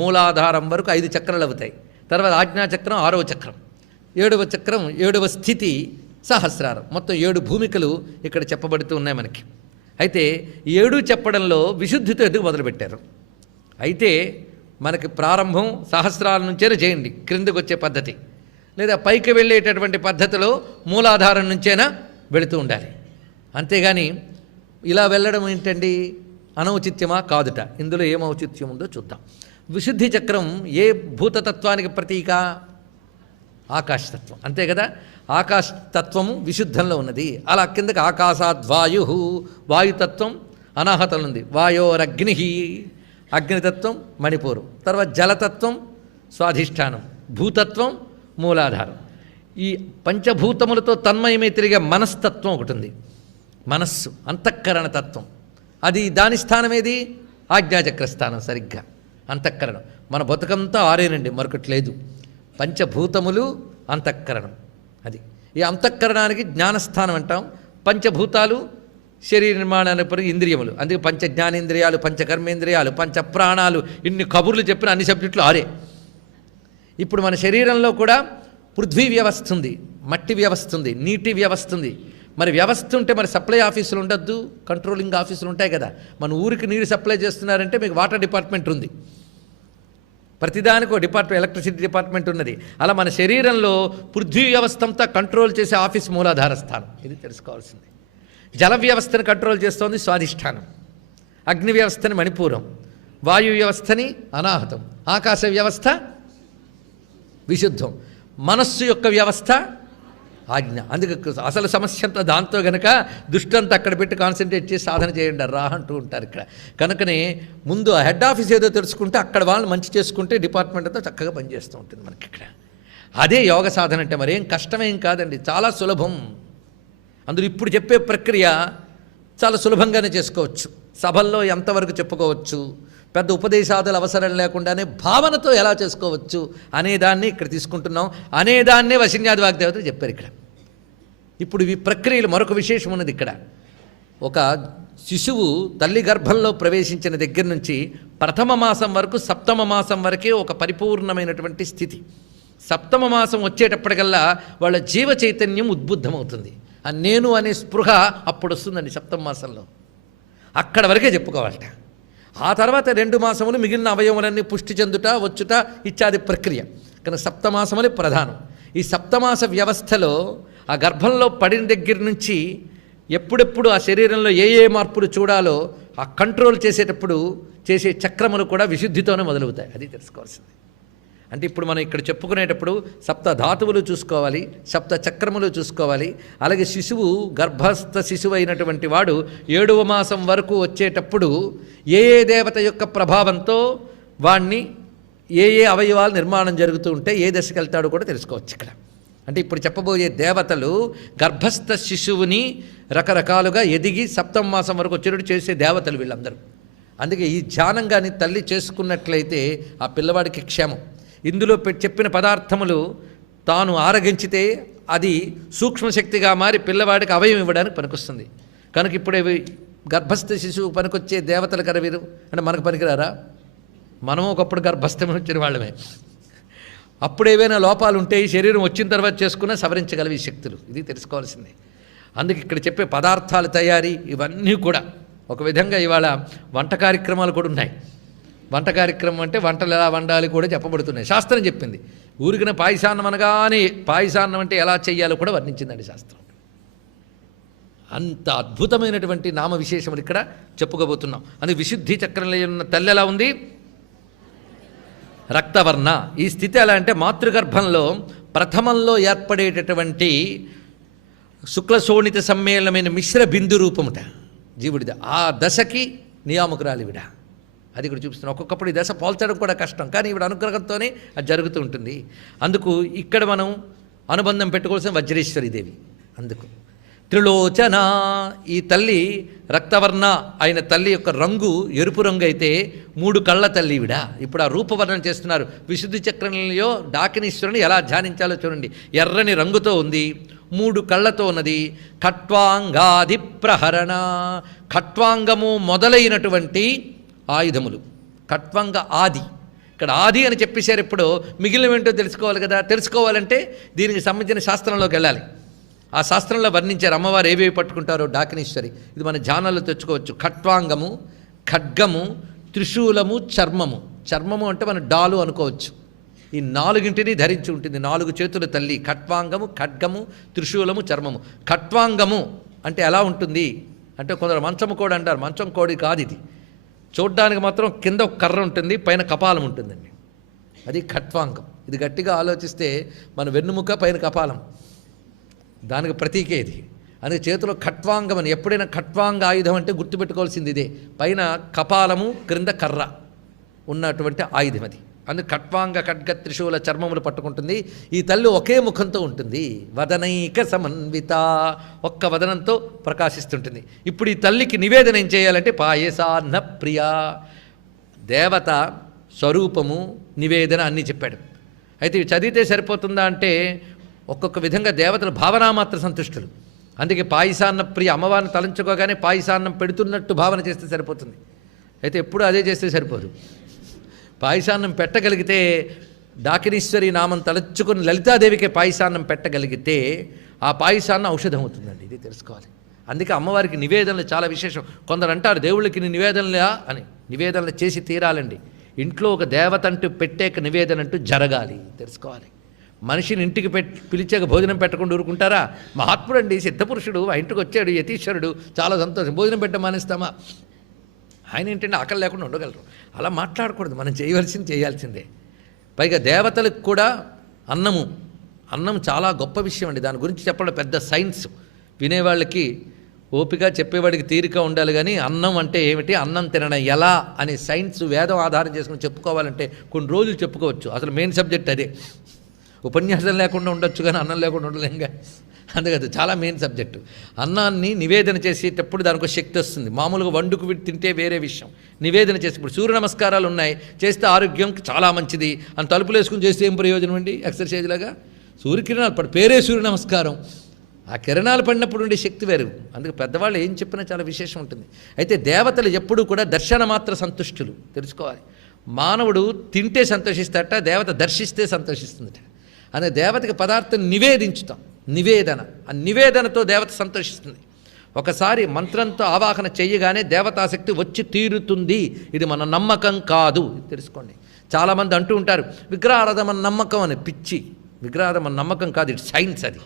మూలాధారం వరకు 5 చక్రాలు అవుతాయి. తర్వాత ఆజ్ఞాచక్రం 6వ చక్రం, 7వ చక్రం 7వ స్థితి సహస్రారం. మొత్తం 7 భూమికలు ఇక్కడ చెప్పబడుతూ ఉన్నాయి మనకి. అయితే 7 చెప్పడంలో విశుద్ధితో ఎందుకు మొదలుపెట్టారు? అయితే మనకి ప్రారంభం సహస్రాల నుంచే చేయండి, క్రిందకు వచ్చే పద్ధతి, లేదా పైకి వెళ్ళేటటువంటి పద్ధతిలో మూలాధారం నుంచైనా వెళుతూ ఉండాలి. అంతేగాని ఇలా వెళ్ళడం ఏంటండి, అనౌచిత్యమా? కాదుట. ఇందులో ఏం ఔచిత్యం ఉందో చూద్దాం. విశుద్ధి చక్రం ఏ భూతతత్వానికి ప్రతీక? ఆకాశతత్వం, అంతే కదా. ఆకాశతత్వము విశుద్ధంలో ఉన్నది. అలా కిందకి ఆకాశాద్వాయు, వాయుతత్వం అనాహతలు ఉంది. వాయోరగ్ని, అగ్నితత్వం మణిపూరం. తర్వాత జలతత్వం స్వాధిష్టానం, భూతత్వం మూలాధారం. ఈ పంచభూతములతో తన్మయమే తిరిగే మనస్తత్వం ఒకటి ఉంది. మనస్సు అంతఃకరణ తత్వం, అది దాని స్థానం ఏది? ఆజ్ఞాచక్ర స్థానం. సరిగ్గా అంతఃకరణం. మన బతుకంతా ఆరేనండి, మరొకటి లేదు. పంచభూతములు అంతఃకరణం, అది. ఈ అంతఃకరణానికి జ్ఞానస్థానం అంటాం. పంచభూతాలు శరీర నిర్మాణానికి ఇంద్రియములు, అందుకే పంచ జ్ఞానేంద్రియాలు, పంచకర్మేంద్రియాలు, పంచ ప్రాణాలు. ఇన్ని కబుర్లు చెప్పిన అన్ని సబ్జెక్టులు ఆరే. ఇప్పుడు మన శరీరంలో కూడా పృథ్వీ వ్యవస్థ ఉంది, మట్టి వ్యవస్థ ఉంది, నీటి వ్యవస్థ ఉంది. మరి వ్యవస్థ ఉంటే మరి సప్లై ఆఫీసులు ఉండొద్దు, కంట్రోలింగ్ ఆఫీసులు ఉంటాయి కదా. మన ఊరికి నీరు సప్లై చేస్తున్నారంటే మీకు వాటర్ డిపార్ట్మెంట్ ఉంది, ప్రతిదానికి ఒక డిపార్ట్మెంట్, ఎలక్ట్రిసిటీ డిపార్ట్మెంట్ ఉన్నది. అలా మన శరీరంలో పృథ్వీ వ్యవస్థ అంతా కంట్రోల్ చేసే ఆఫీస్ మూలాధార స్థానం, ఇది తెలుసుకోవాల్సింది. జల వ్యవస్థను కంట్రోల్ చేస్తోంది స్వాధిష్టానం, అగ్ని వ్యవస్థని మణిపూరం, వాయు వ్యవస్థని అనాహతం, ఆకాశ వ్యవస్థ విశుద్ధం, మనస్సు యొక్క వ్యవస్థ ఆజ్ఞ. అందుకే అసలు సమస్య అంతా దాంతో గనక దృష్టంతా అక్కడ పెట్టి కాన్సన్ట్రేట్ చేసి సాధన చేయండి రా అంటూ ఉంటారు ఇక్కడ. కనుకనే ముందు ఆ హెడ్ ఆఫీస్ ఏదో తెలుసుకుంటే అక్కడ వాళ్ళని మంచి చేసుకుంటే డిపార్ట్మెంట్ అంతా చక్కగా పనిచేస్తూ ఉంటుంది మనకి ఇక్కడ. అదే యోగ సాధన అంటే. మరేం కష్టమేం కాదండి, చాలా సులభం. అందులో ఇప్పుడు చెప్పే ప్రక్రియ చాలా సులభంగానే చేసుకోవచ్చు. సభల్లో ఎంతవరకు చెప్పుకోవచ్చు, పెద్ద ఉపదేశాదులు అవసరం లేకుండానే భావనతో ఎలా చేసుకోవచ్చు అనేదాన్ని ఇక్కడ తీసుకుంటున్నాం. అనేదాన్నే వశిన్యాది వాగ్దేవతలు చెప్పారు ఇక్కడ. ఇప్పుడు ఈ ప్రక్రియలు మరొక విశేషం ఉన్నది ఇక్కడ. ఒక శిశువు తల్లి గర్భంలో ప్రవేశించిన దగ్గర నుంచి ప్రథమ మాసం వరకు సప్తమ మాసం వరకే ఒక పరిపూర్ణమైనటువంటి స్థితి. సప్తమ మాసం వచ్చేటప్పటికల్లా వాళ్ళ జీవ చైతన్యం ఉద్బుద్ధమవుతుంది. ఆ నేను అనే స్పృహ అప్పుడు వస్తుందండి సప్తమ మాసంలో. అక్కడ వరకే చెప్పుకోవాలట. ఆ తర్వాత 2 మాసములు మిగిలిన అవయవములన్నీ పుష్టి చెందుట, వచ్చుట ఇత్యాది ప్రక్రియ. కనుక సప్తమాసములే ప్రధానం. ఈ సప్తమాస వ్యవస్థలో ఆ గర్భంలో పడిన దగ్గర నుంచి ఎప్పుడెప్పుడు ఆ శరీరంలో ఏ ఏ మార్పులు చూడాలో ఆ కంట్రోల్ చేసేటప్పుడు చేసే చక్రములు కూడా విశుద్ధితోనే మొదలవుతాయి. అది తెలుసుకోవాల్సింది. అంటే ఇప్పుడు మనం ఇక్కడ చెప్పుకునేటప్పుడు సప్త ధాతువులు చూసుకోవాలి, సప్త చక్రములు చూసుకోవాలి. అలాగే శిశువు గర్భస్థ శిశువు అయినటువంటి వాడు 7వ మాసం వరకు వచ్చేటప్పుడు ఏ ఏ దేవత యొక్క ప్రభావంతో వాణ్ణి ఏ ఏ అవయవాలు నిర్మాణం జరుగుతూ ఉంటే ఏ దశకి వెళ్తాడో కూడా తెలుసుకోవచ్చు ఇక్కడ. అంటే ఇప్పుడు చెప్పబోయే దేవతలు గర్భస్థ శిశువుని రకరకాలుగా ఎదిగి సప్తమ మాసం వరకు వచ్చేటట్టు చేసే దేవతలు వీళ్ళందరూ. అందుకే ఈ ధ్యానం కానీ తల్లి చేసుకున్నట్లయితే ఆ పిల్లవాడికి క్షేమం. ఇందులో చెప్పిన పదార్థములు తాను ఆరగించితే అది సూక్ష్మశక్తిగా మారి పిల్లవాడికి అభయం ఇవ్వడానికి పనికొస్తుంది. కనుక ఇప్పుడే గర్భస్థ శిశువు పనికొచ్చే దేవతలు కదా వీరు, అంటే మనకు పనికిరారా? మనం ఒకప్పుడు గర్భస్థం వచ్చిన వాళ్ళమే. అప్పుడు ఏవైనా లోపాలు ఉంటే ఈ శరీరం వచ్చిన తర్వాత చేసుకున్నా సవరించగలవి ఈ శక్తులు. ఇది తెలుసుకోవాల్సిందే. అందుకే ఇక్కడ చెప్పే పదార్థాల తయారీ ఇవన్నీ కూడా ఒక విధంగా ఇవాళ వంట కార్యక్రమాలు కూడా ఉన్నాయి. వంట కార్యక్రమం అంటే వంటలు ఎలా వండాలి కూడా చెప్పబడుతున్నాయి. శాస్త్రం చెప్పింది. ఊరికిన పాయసాన్నం అనగానే పాయసాన్నం అంటే ఎలా చేయాలో కూడా వర్ణించిందండి శాస్త్రం. అంత అద్భుతమైనటువంటి నామ విశేషములు ఇక్కడ చెప్పుకోబోతున్నాం. అందుకే విశుద్ధి చక్రంలో ఉన్న తల్లి ఎలా ఉంది? రక్తవర్ణ. ఈ స్థితి ఎలా అంటే మాతృగర్భంలో ప్రథమంలో ఏర్పడేటటువంటి శుక్లశోణిత సమ్మేళనమైన మిశ్ర బిందు రూపముట జీవుడిది. ఆ దశకి నియామకురాలివిడ. అది ఇక్కడ చూపిస్తున్నాం. ఒక్కొక్కప్పుడు ఈ దశ పోల్చడం కూడా కష్టం, కానీ ఈవిడ అనుగ్రహంతోనే అది జరుగుతూ ఉంటుంది. అందుకు ఇక్కడ మనం అనుబంధం పెట్టుకోవాల్సిన వజ్రేశ్వరి దేవి. అందుకు త్రిలోచన. ఈ తల్లి రక్తవర్ణ అయిన తల్లి యొక్క రంగు ఎరుపు రంగు అయితే 3 కళ్ళ తల్లి ఈవిడ. ఇప్పుడు ఆ రూపవర్ణన చేస్తున్నారు. విశుద్ధి చక్రంలో డాకినీశ్వరుని ఎలా ధ్యానించాలో చూడండి. ఎర్రని రంగుతో ఉంది, 3 కళ్ళతో ఉన్నది. ఖట్వాంగాది ప్రహరణ. ఖట్వాంగము మొదలైనటువంటి ఆయుధములు. ఖట్వాంగ ఆది. ఇక్కడ ఆది అని చెప్పేశారు. ఇప్పుడు మిగిలినవేంటో తెలుసుకోవాలి కదా. తెలుసుకోవాలంటే దీనికి సంబంధించిన శాస్త్రంలోకి వెళ్ళాలి. ఆ శాస్త్రంలో వర్ణించారు అమ్మవారు ఏవేవి పట్టుకుంటారో డాకినీశ్వరి. ఇది మన ధ్యానాల్లో తెచ్చుకోవచ్చు. ఖట్వాంగము, ఖడ్గము, త్రిశూలము, చర్మము. చర్మము అంటే మన డాలు అనుకోవచ్చు. ఈ 4ంటిని ధరించి ఉంటుంది. 4 చేతుల తల్లి. ఖట్వాంగము, ఖడ్గము, త్రిశూలము, చర్మము. ఖట్వాంగము అంటే ఎలా ఉంటుంది అంటే కొందరు మంచము కోడి అంటారు. మంచం కోడి కాదు ఇది. చూడ్డానికి మాత్రం కింద ఒక కర్ర ఉంటుంది, పైన కపాలం ఉంటుందండి. అది ఖట్వాంగం. ఇది గట్టిగా ఆలోచిస్తే మన వెన్నుముక, పైన కపాలం, దానికి ప్రతీకే ఇది. అందుకే చేతిలో ఖట్వాంగం అని. ఎప్పుడైనా ఖట్వాంగ ఆయుధం అంటే గుర్తుపెట్టుకోవాల్సింది ఇదే. పైన కపాలము, క్రింద కర్ర ఉన్నటువంటి ఆయుధం అది. అందుకు ఖట్వాంగ, ఖడ్గ, త్రిశూల, చర్మములు పట్టుకుంటుంది. ఈ తల్లి ఒకే ముఖంతో ఉంటుంది. వదనైక సమన్విత. ఒక్క వదనంతో ప్రకాశిస్తుంటుంది. ఇప్పుడు ఈ తల్లికి నివేదన ఏం చేయాలంటే పాయసాన్న ప్రియ. దేవత స్వరూపము, నివేదన అన్నీ చెప్పాడు. అయితే ఇవి చదివితే సరిపోతుందా అంటే ఒక్కొక్క విధంగా దేవతలు భావనామాత్ర సంతుష్టులు. అందుకే పాయసాన్న ప్రియ. అమ్మవారిని తలంచుకోగానే పాయసాన్నం పెడుతున్నట్టు భావన చేస్తే సరిపోతుంది. అయితే ఎప్పుడు అదే చేస్తే సరిపోదు. పాయసాన్నం పెట్టగలిగితే డాకినీశ్వరి నామం తలచుకుని లలితాదేవికి పాయసాన్నం పెట్టగలిగితే ఆ పాయసాన్నం ఔషధం అవుతుందండి. ఇది తెలుసుకోవాలి. అందుకే అమ్మవారికి నివేదనలు చాలా విశేషం. కొందరు అంటారు దేవుళ్ళకి నివేదనలా అని. నివేదనలు చేసి తీరాలండి. ఇంట్లో ఒక దేవత అంటూ పెట్టేక నివేదన అంటూ జరగాలి. తెలుసుకోవాలి. మనిషిని ఇంటికి పిలిచాక భోజనం పెట్టకుండా ఊరుకుంటారా? మహాత్ముడు అండి, సిద్ధపురుషుడు, ఆ ఇంటికి వచ్చాడు, యతీశ్వరుడు, చాలా సంతోషం. భోజనం పెట్ట మానేస్తామా? ఆయన ఏంటంటే ఆకలి లేకుండా ఉండగలరు. అలా మాట్లాడకూడదు. మనం చేయవలసింది చేయాల్సిందే. పైగా దేవతలకు కూడా అన్నం చాలా గొప్ప విషయం అండి. దాని గురించి చెప్పడం పెద్ద సైన్స్. వినేవాళ్ళకి ఓపిక, చెప్పేవాడికి తీరిక ఉండాలి. కానీ అన్నం అంటే ఏమిటి, అన్నం తినడం ఎలా అనే సైన్స్ వేదం ఆధారం చేసుకుని చెప్పుకోవాలంటే కొన్ని రోజులు చెప్పుకోవచ్చు. అసలు మెయిన్ సబ్జెక్ట్ అదే. ఉపన్యాసం లేకుండా ఉండొచ్చు కానీ అన్నం లేకుండా ఉండలేంగా. అందుకది చాలా మెయిన్ సబ్జెక్టు. అన్నాన్ని నివేదన చేసేటప్పుడు దానికి ఒక శక్తి వస్తుంది. మామూలుగా వండుకు తింటే వేరే విషయం. నివేదన చేసి ఇప్పుడు సూర్య నమస్కారాలు ఉన్నాయి, చేస్తే ఆరోగ్యంకి చాలా మంచిది అని తలుపులు వేసుకుని చేస్తే ఏం ప్రయోజనం అండి? ఎక్సర్సైజ్ లాగా. సూర్యకిరణాలు పడి పేరే సూర్య నమస్కారం. ఆ కిరణాలు పడినప్పుడు ఉండే శక్తి వేరు. అందుకే పెద్దవాళ్ళు ఏం చెప్పినా చాలా విశేషం ఉంటుంది. అయితే దేవతలు ఎప్పుడూ కూడా దర్శన మాత్ర సంతుష్టులు. తెలుసుకోవాలి. మానవుడు తింటే సంతోషిస్తాట, దేవత దర్శిస్తే సంతోషిస్తుందట. అనే దేవతకి పదార్థం నివేదించుతాం. నివేదన. ఆ నివేదనతో దేవత సంతోషిస్తుంది. ఒకసారి మంత్రంతో ఆవాహన చేయగానే దేవతాశక్తి వచ్చి తీరుతుంది. ఇది మన నమ్మకం కాదు. ఇది తెలుసుకోండి. చాలామంది అంటూ ఉంటారు విగ్రహారాధన మన నమ్మకం అని. పిచ్చి. విగ్రహారాధన మన నమ్మకం కాదు, ఇది సైన్స్. అది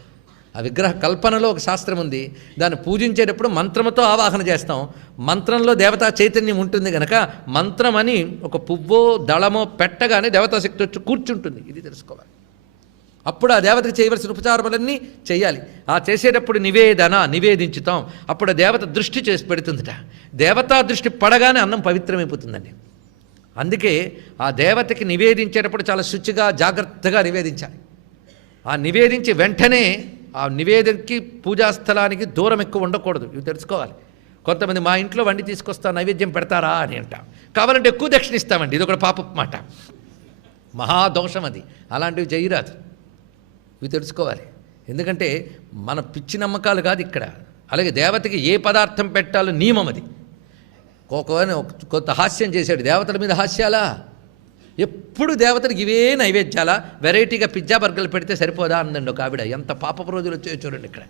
ఆ విగ్రహ కల్పనలో ఒక శాస్త్రం ఉంది. దాన్ని పూజించేటప్పుడు మంత్రముతో ఆవాహన చేస్తాం. మంత్రంలో దేవతా చైతన్యం ఉంటుంది కనుక మంత్రం అని ఒక పువ్వో దళమో పెట్టగానే దేవతాశక్తి వచ్చి కూర్చుంటుంది. ఇది తెలుసుకోవాలి. అప్పుడు ఆ దేవతకి చేయవలసిన ఉపచారములన్నీ చేయాలి. ఆ చేసేటప్పుడు నివేదించుతాం. అప్పుడు ఆ దేవత దృష్టి చేసి పెడుతుందట. దేవతా దృష్టి పడగానే అన్నం పవిత్రమైపోతుందండి. అందుకే ఆ దేవతకి నివేదించేటప్పుడు చాలా శుచిగా జాగ్రత్తగా నివేదించాలి. ఆ నివేదించి వెంటనే ఆ నివేదనకి పూజాస్థలానికి దూరం ఎక్కువ ఉండకూడదు. ఇవి తెలుసుకోవాలి. కొంతమంది మా ఇంట్లో వండి తీసుకొస్తా నైవేద్యం పెడతారా అని అంటాం. కావాలంటే ఎక్కువ దక్షిణ ఇస్తామండి. ఇది ఒక పాప మాట, మహాదోషం అది. అలాంటివి చేయరాదు. ఇవి తెలుసుకోవాలి. ఎందుకంటే మన పిచ్చి నమ్మకాలు కాదు ఇక్కడ. అలాగే దేవతకి ఏ పదార్థం పెట్టాలో నియమం అది. కొంత హాస్యం చేశాడు, దేవతల మీద హాస్యాలా? ఎప్పుడు దేవతలకు ఇవే నైవేద్యాలా? వెరైటీగా పిజ్జా బర్గర్లు పెడితే సరిపోదా అందండి ఒక ఆవిడ. ఎంత పాపపు రోజులు వచ్చాయో చూడండి ఇక్కడ.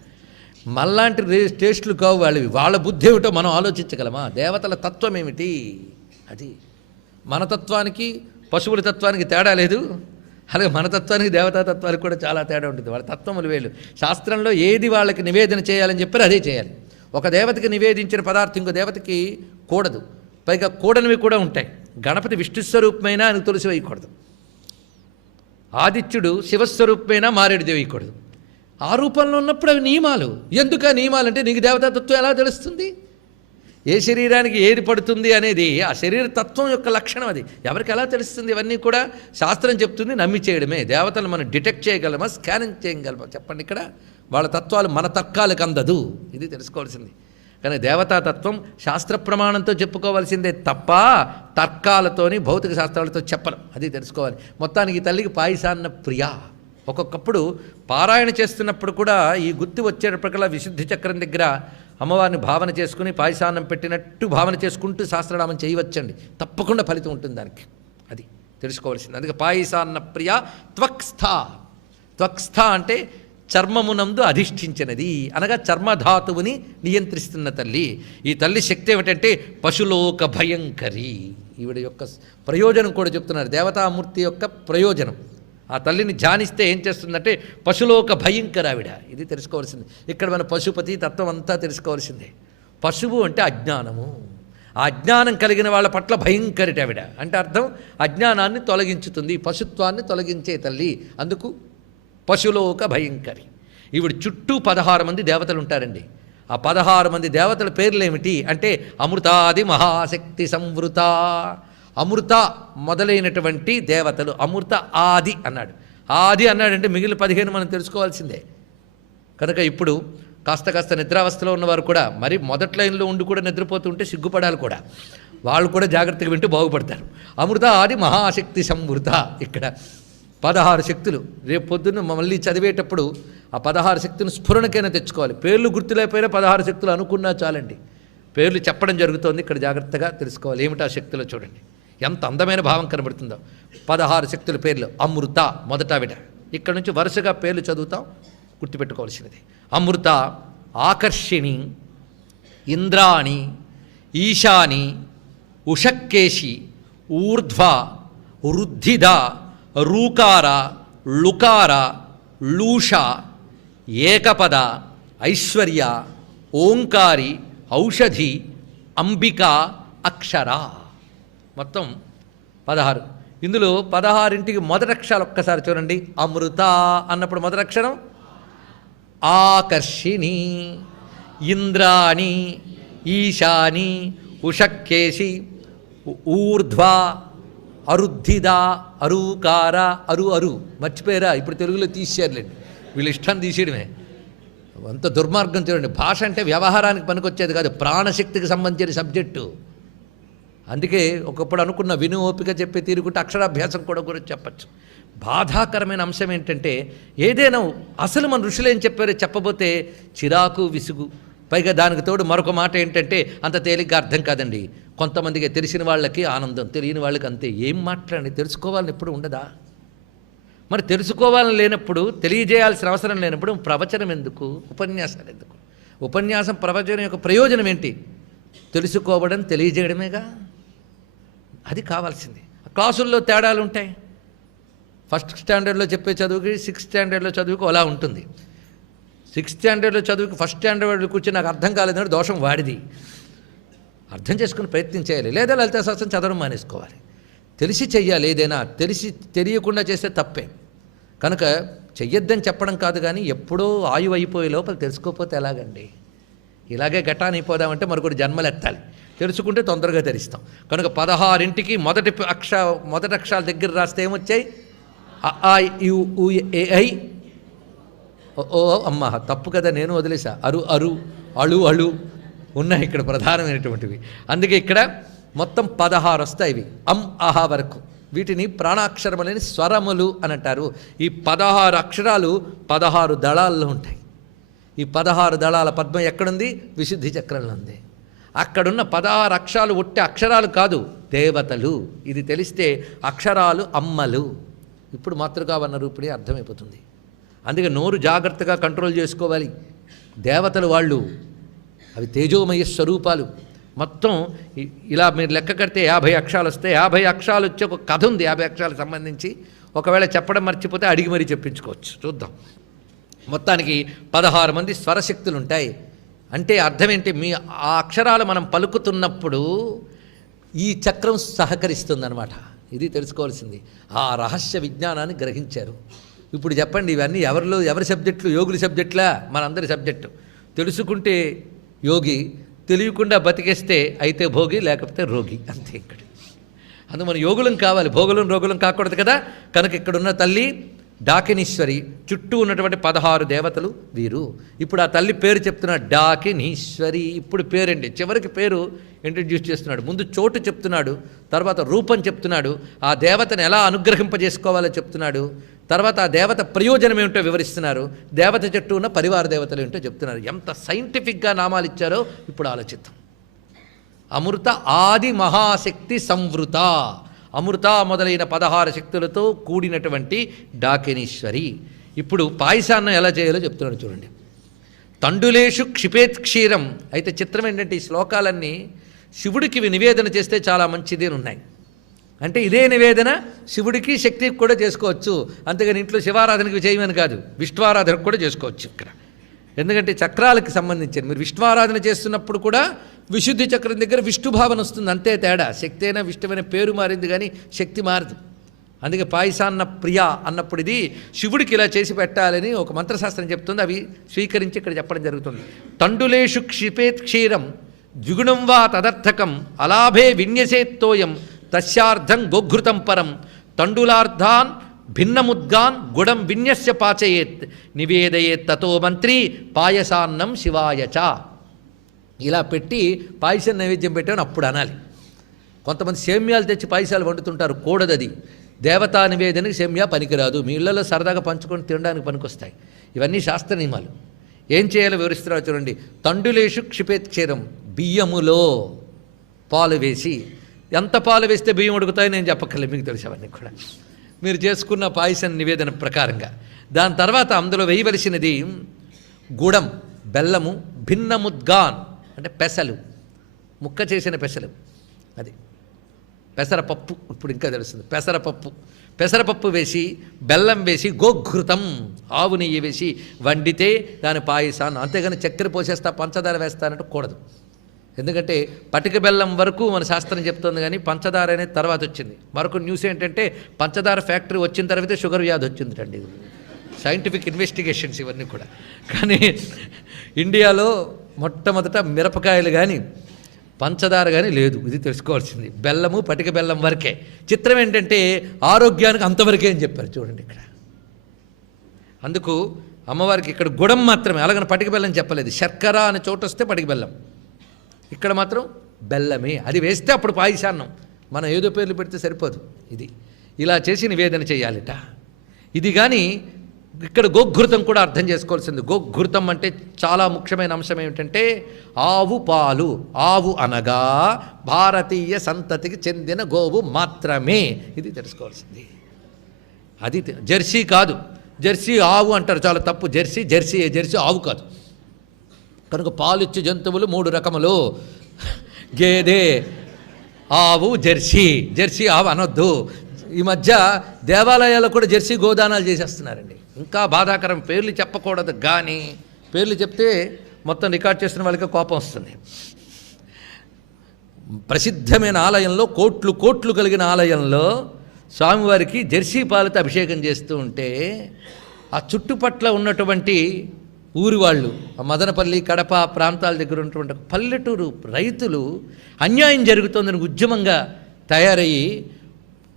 మళ్ళాంటి టేస్టులు కావు వాళ్ళవి. వాళ్ళ బుద్ధి ఏమిటో మనం ఆలోచించగలమా? దేవతల తత్వం ఏమిటి? అది మన తత్వానికి పశువుల తత్వానికి తేడా లేదు. అలాగే మన తత్వానికి దేవతా తత్వానికి కూడా చాలా తేడా ఉంటుంది. వాళ్ళ తత్వములు వేళ్ళు. శాస్త్రంలో ఏది వాళ్ళకి నివేదన చేయాలని చెప్పారు అదే చేయాలి. ఒక దేవతకి నివేదించిన పదార్థం ఇంకో దేవతకి కూడదు. పైగా కూడనివి కూడా ఉంటాయి. గణపతి విష్ణుస్వరూపమైనా ఆయనకు తులసి వేయకూడదు. ఆదిత్యుడు శివస్వరూపమైనా మారేడుది వేయకూడదు. ఆ రూపంలో ఉన్నప్పుడు అవి నియమాలు. ఎందుకు ఆ నియమాలు అంటే నీకు దేవతాతత్వం ఎలా తెలుస్తుంది? ఏ శరీరానికి ఏది పడుతుంది అనేది ఆ శరీర తత్వం యొక్క లక్షణం. అది ఎవరికి ఎలా తెలుస్తుంది? ఇవన్నీ కూడా శాస్త్రం చెప్తుంది, నమ్మి చేయడమే. దేవతలు మనం డిటెక్ట్ చేయగలమా, స్కానింగ్ చేయగలమా? చెప్పండి. ఇక్కడ వాళ్ళ తత్వాలు మన తర్కాలకు అందదు. ఇది తెలుసుకోవాల్సింది. కానీ దేవతాతత్వం శాస్త్ర ప్రమాణంతో చెప్పుకోవాల్సిందే తప్ప తర్కాలతోని భౌతిక శాస్త్రాలతో చెప్పరు. అది తెలుసుకోవాలి. మొత్తానికి ఈ తల్లికి పాయసాన్న ప్రియ. ఒక్కొక్కప్పుడు పారాయణ చేస్తున్నప్పుడు కూడా ఈ గుర్తు వచ్చేటప్పటికల్లా విశుద్ధి చక్రం దగ్గర అమ్మవారిని భావన చేసుకుని పాయసాన్నం పెట్టినట్టు భావన చేసుకుంటూ సహస్రనామం చేయవచ్చండి. తప్పకుండా ఫలితం ఉంటుంది దానికి. అది తెలుసుకోవాల్సింది. అందుకే పాయసాన్న ప్రియ త్వక్స్థ. త్వక్స్థ అంటే చర్మమునందు అధిష్ఠించినది, అనగా చర్మధాతువుని నియంత్రిస్తున్న తల్లి. ఈ తల్లి శక్తి ఏమిటంటే పశులోక భయంకరి. ఈవిడ యొక్క ప్రయోజనం కూడా చెప్తున్నారు. దేవతామూర్తి యొక్క ప్రయోజనం. ఆ తల్లిని ధ్యానిస్తే ఏం చేస్తుందంటే పశులోక భయంకర ఆవిడ. ఇది తెలుసుకోవాల్సింది. ఇక్కడ మన పశుపతి తత్వం అంతా తెలుసుకోవాల్సిందే. పశువు అంటే అజ్ఞానము. ఆ అజ్ఞానం కలిగిన వాళ్ళ పట్ల భయంకరిట ఆవిడ. అంటే అర్థం అజ్ఞానాన్ని తొలగించుతుంది, పశుత్వాన్ని తొలగించే తల్లి. అందుకు పశులోక భయంకరి. ఈవిడ చుట్టూ 16 మంది దేవతలు ఉంటారండి. ఆ 16 మంది దేవతల పేర్లు ఏమిటి అంటే అమృతాది మహాశక్తి సంవృత. అమృత మొదలైనటువంటి దేవతలు. అమృత ఆది అన్నాడు. ఆది అన్నాడంటే మిగిలిన 15 మనం తెలుసుకోవాల్సిందే. కనుక ఇప్పుడు కాస్త నిద్రావస్థలో ఉన్నవారు కూడా మరి మొదటి లైన్లో ఉండి కూడా నిద్రపోతుంటే సిగ్గుపడాలి కూడా. వాళ్ళు కూడా జాగ్రత్తగా వింటూ బాగుపడతారు. అమృత ఆది మహాశక్తి సంవృత. ఇక్కడ 16 శక్తులు. రేపు పొద్దున్న మళ్ళీ చదివేటప్పుడు ఆ 16 శక్తులను స్ఫురణకైనా తెచ్చుకోవాలి. పేర్లు గుర్తులేకపోయినా 16 శక్తులు అనుకున్నా చాలండి. పేర్లు చెప్పడం జరుగుతోంది. ఇక్కడ జాగ్రత్తగా తెలుసుకోవాలి. ఏమిటా శక్తులు చూడండి, ఎంత అందమైన భావం కనబడుతుందో. 16 శక్తుల పేర్లు. అమృత మొదట ఆవిడ. ఇక్కడ నుంచి వరుసగా పేర్లు చదువుతాం, గుర్తుపెట్టుకోవాల్సినది. అమృత, ఆకర్షిణి, ఇంద్రాణి, ఈశాని, ఉషక్కేశి, ఊర్ధ్వ, రుద్ధిద, రూకార, లుకార, లూష, ఏకపద, ఐశ్వర్య, ఓంకారి, ఔషధి, అంబిక, అక్షర. మొత్తం 16. ఇందులో 16ంటికి మొదటి అక్షరాలు ఒక్కసారి చూడండి. అమృత అన్నప్పుడు మొదటి అక్షరం ఆకర్షిణి, ఇంద్రాణి, ఈశాని, ఉషక్కేశి, ఊర్ధ్వ, అరుద్ధిద, అరూకార, అరు మర్చిపోయారా? ఇప్పుడు తెలుగులో తీసేయాలండి. వీళ్ళు ఇష్టం తీసేయడమే. అంత దుర్మార్గం చూడండి. భాష అంటే వ్యవహారానికి పనికొచ్చేది కాదు, ప్రాణశక్తికి సంబంధించిన సబ్జెక్టు. అందుకే ఒకప్పుడు అనుకున్న విను ఓపిక చెప్పే తీరుకుంటే అక్షరాభ్యాసం కూడా గురించి చెప్పచ్చు. బాధాకరమైన అంశం ఏంటంటే ఏదైనా అసలు మన ఋషులు ఏం చెప్పారో చెప్పబోతే చిరాకు, విసుగు. పైగా దానికి తోడు మరొక మాట ఏంటంటే అంత తేలిగ్గా అర్థం కాదండి. కొంతమందికి తెలిసిన వాళ్ళకి ఆనందం, తెలియని వాళ్ళకి అంతే. ఏం మాట్లాడండి, తెలుసుకోవాలని ఎప్పుడు ఉండదా? మరి తెలుసుకోవాలని లేనప్పుడు, తెలియజేయాల్సిన అవసరం లేనప్పుడు ప్రవచనం ఎందుకు, ఉపన్యాసాలు ఎందుకు? ఉపన్యాసం ప్రవచనం యొక్క ప్రయోజనం ఏంటి? తెలుసుకోవడం, తెలియజేయడమేగా. అది కావాల్సింది. క్లాసుల్లో తేడాలు ఉంటాయి. ఫస్ట్ స్టాండర్డ్లో చెప్పే చదువుకి 6th స్టాండర్డ్లో చదువుకు అలా ఉంటుంది. 6th స్టాండర్డ్లో చదువుకి ఫస్ట్ స్టాండర్డ్లో కూర్చొని నాకు అర్థం కాలేదంటే దోషం వాడిది. అర్థం చేసుకుని ప్రయత్నం చేయాలి. లేదా లలితా శాస్త్రం చదవడం మానేసుకోవాలి. తెలిసి చెయ్యాలి. ఏదైనా తెలియకుండా చేస్తే తప్పే. కనుక చెయ్యొద్దని చెప్పడం కాదు, కానీ ఎప్పుడో ఆయువు అయిపోయే లోపల తెలుసుకోకపోతే ఎలాగండి? ఇలాగే ఘటానైపోదామంటే మరొకటి జన్మలు ఎత్తాలి. తెలుసుకుంటే తొందరగా తెలుస్తాం. కనుక 16ంటికి మొదటి అక్షరాల దగ్గర రాస్తే ఏమొచ్చాయి? అ యు ఉ ఏ ఐ. ఓ అమ్మ తప్పు కదా, నేను వదిలేసా. అరు అళు ఉన్నాయి ఇక్కడ ప్రధానమైనటువంటివి. అందుకే ఇక్కడ మొత్తం 16 వస్తాయి. ఇవి అహ వరకు వీటిని ప్రాణాక్షరములని స్వరములు అని అంటారు. ఈ 16 అక్షరాలు 16 దళాల్లో ఉంటాయి. ఈ 16 దళాల పద్మం ఎక్కడుంది? విశుద్ధి చక్రంలో ఉంది. అక్కడున్న 16 అక్షరాలు ఒట్టి అక్షరాలు కాదు, దేవతలు. ఇది తెలిస్తే అక్షరాలు అమ్మలు. ఇప్పుడు మాతృకావర్ణ రూపిణి అర్థమైపోతుంది. అందుకే నోరు జాగ్రత్తగా కంట్రోల్ చేసుకోవాలి. దేవతలు వాళ్ళు, అవి తేజోమయ స్వరూపాలు. మొత్తం ఇలా మీరు లెక్క కడితే 50 అక్షరాలు వస్తాయి. 50 అక్షరాలు వచ్చే ఒక కథ ఉంది 50 అక్షరాలకు సంబంధించి. ఒకవేళ చెప్పడం మర్చిపోతే అడిగి మరీ చెప్పించుకోవచ్చు. చూద్దాం. మొత్తానికి 16 మంది స్వరశక్తులు ఉంటాయి. అంటే అర్థం ఏంటి? మీ ఆ అక్షరాలు మనం పలుకుతున్నప్పుడు ఈ చక్రం సహకరిస్తుందన్నమాట. ఇది తెలుసుకోవాల్సింది. ఆ రహస్య విజ్ఞానాన్ని గ్రహించారు. ఇప్పుడు చెప్పండి, ఇవన్నీ ఎవరి సబ్జెక్టులు? యోగుల సబ్జెక్టులా? మనందరి సబ్జెక్టు. తెలుసుకుంటే యోగి, తెలియకుండా బతికేస్తే అయితే భోగి, లేకపోతే రోగి. అంతే. ఇక్కడ అందుకు మన యోగులం కావాలి, భోగులం రోగులం కాకూడదు కదా. కనుక ఇక్కడున్న తల్లి డాకినీశ్వరి, చుట్టూ ఉన్నటువంటి 16 దేవతలు వీరు. ఇప్పుడు ఆ తల్లి పేరు చెప్తున్నాడు, డాకినీశ్వరి. ఇప్పుడు పేరండి, చివరికి పేరు ఇంట్రడ్యూస్ చేస్తున్నాడు. ముందు చోటు చెప్తున్నాడు, తర్వాత రూపం చెప్తున్నాడు, ఆ దేవతను ఎలా అనుగ్రహింపజేసుకోవాలో చెప్తున్నాడు, తర్వాత ఆ దేవత ప్రయోజనం ఏమిటో వివరిస్తున్నారు, దేవత చుట్టూ ఉన్న పరివార దేవతలు ఏమిటో చెప్తున్నారు. ఎంత సైంటిఫిక్గా నామాలు ఇచ్చారో ఇప్పుడు ఆలోచిద్దాం. అమృత ఆది మహాశక్తి సంవృత, అమృత మొదలైన 16 శక్తులతో కూడినటువంటి డాకినీశ్వరి. ఇప్పుడు పాయసాన్నం ఎలా చేయాలో చెప్తున్నాడు చూడండి. తండులేషు క్షిపేత్ క్షీరం. అయితే చిత్రం ఏంటంటే ఈ శ్లోకాలన్నీ శివుడికి నివేదన చేస్తే చాలా మంచిది అని ఉన్నాయి. అంటే ఇదే నివేదన శివుడికి శక్తికి కూడా చేసుకోవచ్చు. అంతేగాని ఇంట్లో శివారాధనకి చేయమని కాదు, విష్ణువారాధనకు కూడా చేసుకోవచ్చు ఇక్కడ. ఎందుకంటే చక్రాలకి సంబంధించింది. మీరు విష్ణువారాధన చేస్తున్నప్పుడు కూడా విశుద్ధి చక్రం దగ్గర విష్ణు భావన వస్తుంది, అంతే తేడా. శక్తి అయినా విష్ణువైన పేరు మారింది కానీ శక్తి మారదు. అందుకే పాయసాన్న ప్రియ అన్నప్పుడు ఇది శివుడికి ఇలా చేసి పెట్టాలని ఒక మంత్రశాస్త్రం చెప్తుంది. అవి స్వీకరించి ఇక్కడ చెప్పడం జరుగుతుంది. తండులేషు క్షిపేత్ క్షీరం ద్విగుణం వా తదర్థకం అలాభే విన్యసేత్తోయం తస్యార్థం గోఘృతం పరం తండులార్థాన్ భిన్నముద్గాన్ గుడం విన్యస్య పాచయేత్ నివేదయేత్ తతో మంత్రి పాయసాన్నం శివాయచ. ఇలా పెట్టి పాయసం నైవేద్యం పెట్టామని అప్పుడు అనాలి. కొంతమంది సేమ్యాలు తెచ్చి పాయసాలు వండుతుంటారు, కూడదది. దేవతా నివేదనకి సేమ్యా పనికిరాదు. మీ ఇళ్లలో సరదాగా పంచుకొని తినడానికి పనికొస్తాయి. ఇవన్నీ శాస్త్ర నియమాలు. ఏం చేయాలో వివరిస్తున్నారు చూడండి. తండులేషు క్షిపేత్ క్షీరం, బియ్యములో పాలు వేసి. ఎంత పాలు వేస్తే బియ్యం ఉడుకుతాయో నేను చెప్పక్కర్లేదు, మీకు తెలుసు అవన్నీ కూడా. మీరు చేసుకున్న పాయసం నివేదన ప్రకారంగా దాని తర్వాత అందులో వేయవలసినది గుడం, బెల్లము, భిన్నముద్గాన్ అంటే పెసలు, ముక్క చేసిన పెసలు, అది పెసరపప్పు. ఇప్పుడు ఇంకా తెలుస్తుంది, పెసరపప్పు వేసి, బెల్లం వేసి, గోఘృతం ఆవు నెయ్యి వేసి వండితే దాని పాయసాన్ని. అంతేగాని చక్కెర పోసేస్తా పంచదార వేస్తానంటే కూడదు. ఎందుకంటే పటిక బెల్లం వరకు మన శాస్త్రం చెప్తుంది, కానీ పంచదార అనేది తర్వాత వచ్చింది. మరొక న్యూస్ ఏంటంటే పంచదార ఫ్యాక్టరీ వచ్చిన తర్వాతే షుగర్ వ్యాధి వచ్చిందండి. సైంటిఫిక్ ఇన్వెస్టిగేషన్స్ ఇవన్నీ కూడా. కానీ ఇండియాలో మొట్టమొదట మిరపకాయలు కానీ పంచదార కానీ లేదు. ఇది తెలుసుకోవాల్సింది. బెల్లము పటిక బెల్లం వరకే. చిత్రం ఏంటంటే ఆరోగ్యానికి అంతవరకే అని చెప్పారు చూడండి ఇక్కడ. అందుకు అమ్మవారికి ఇక్కడ గుడం మాత్రమే, అలాగని పటిక బెల్లం చెప్పలేదు. శర్కర అనే చోటు వస్తే పటిక బెల్లం, ఇక్కడ మాత్రం బెల్లమే. అది వేస్తే అప్పుడు పాయసాన్నం. మనం ఏదో పేర్లు పెడితే సరిపోదు. ఇది ఇలా చేసి నివేదన చేయాలిట. ఇది కానీ ఇక్కడ గోఘృతం కూడా అర్థం చేసుకోవాల్సింది. గోఘృతం అంటే చాలా ముఖ్యమైన అంశం ఏమిటంటే ఆవు పాలు. ఆవు అనగా భారతీయ సంతతికి చెందిన గోవు మాత్రమే. ఇది తెలుసుకోవాల్సింది. అది జెర్సీ కాదు. జెర్సీ ఆవు అంటారు, చాలా తప్పు. జెర్సీ ఆవు కాదు. కనుక పాలిచ్చే జంతువులు 3 రకములు: గేదె, ఆవు, జెర్సీ ఆవు అనొద్దు. ఈ మధ్య దేవాలయాల్లో కూడా జెర్సీ గోదానాలు చేసేస్తున్నారండి. ఇంకా బాధాకరం. పేర్లు చెప్పకూడదు, కానీ పేర్లు చెప్తే మొత్తం రికార్డ్ చేస్తున్న వాళ్ళకి కోపం వస్తుంది. ప్రసిద్ధమైన ఆలయంలో, కోట్లు కలిగిన ఆలయంలో స్వామివారికి జెర్సీ పాలతో అభిషేకం చేస్తూ ఉంటే ఆ చుట్టుపట్ల ఉన్నటువంటి ఊరి వాళ్ళు, మదనపల్లి, కడప ప్రాంతాల దగ్గర ఉన్నటువంటి పల్లెటూరు రైతులు అన్యాయం జరుగుతోందని ఉద్యమంగా తయారయ్యి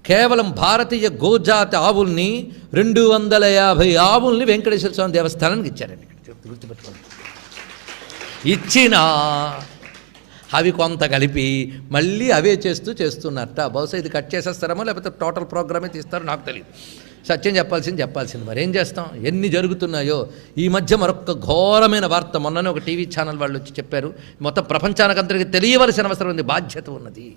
కేవలం భారతీయ గోజాతి ఆవుల్ని 250 ఆవుల్ని వెంకటేశ్వర స్వామి దేవస్థానానికి ఇచ్చారండి. గుర్తుపెట్టుకోండి. ఇచ్చిన అవి కొంత కలిపి మళ్ళీ అవే చేస్తున్నారట. బహుశా ఇది కట్ చేసేస్తారేమో, లేకపోతే టోటల్ ప్రోగ్రామే తీస్తారో నాకు తెలియదు. సత్యం చెప్పాల్సింది మరి ఏం చేస్తాం, ఎన్ని జరుగుతున్నాయో. ఈ మధ్య మరొక ఘోరమైన వార్త, మొన్ననే ఒక టీవీ ఛానల్ వాళ్ళు వచ్చి చెప్పారు, మొత్తం ప్రపంచానికంతటికి తెలియవలసిన అవసరం ఉంది, బాధ్యత ఉన్నది.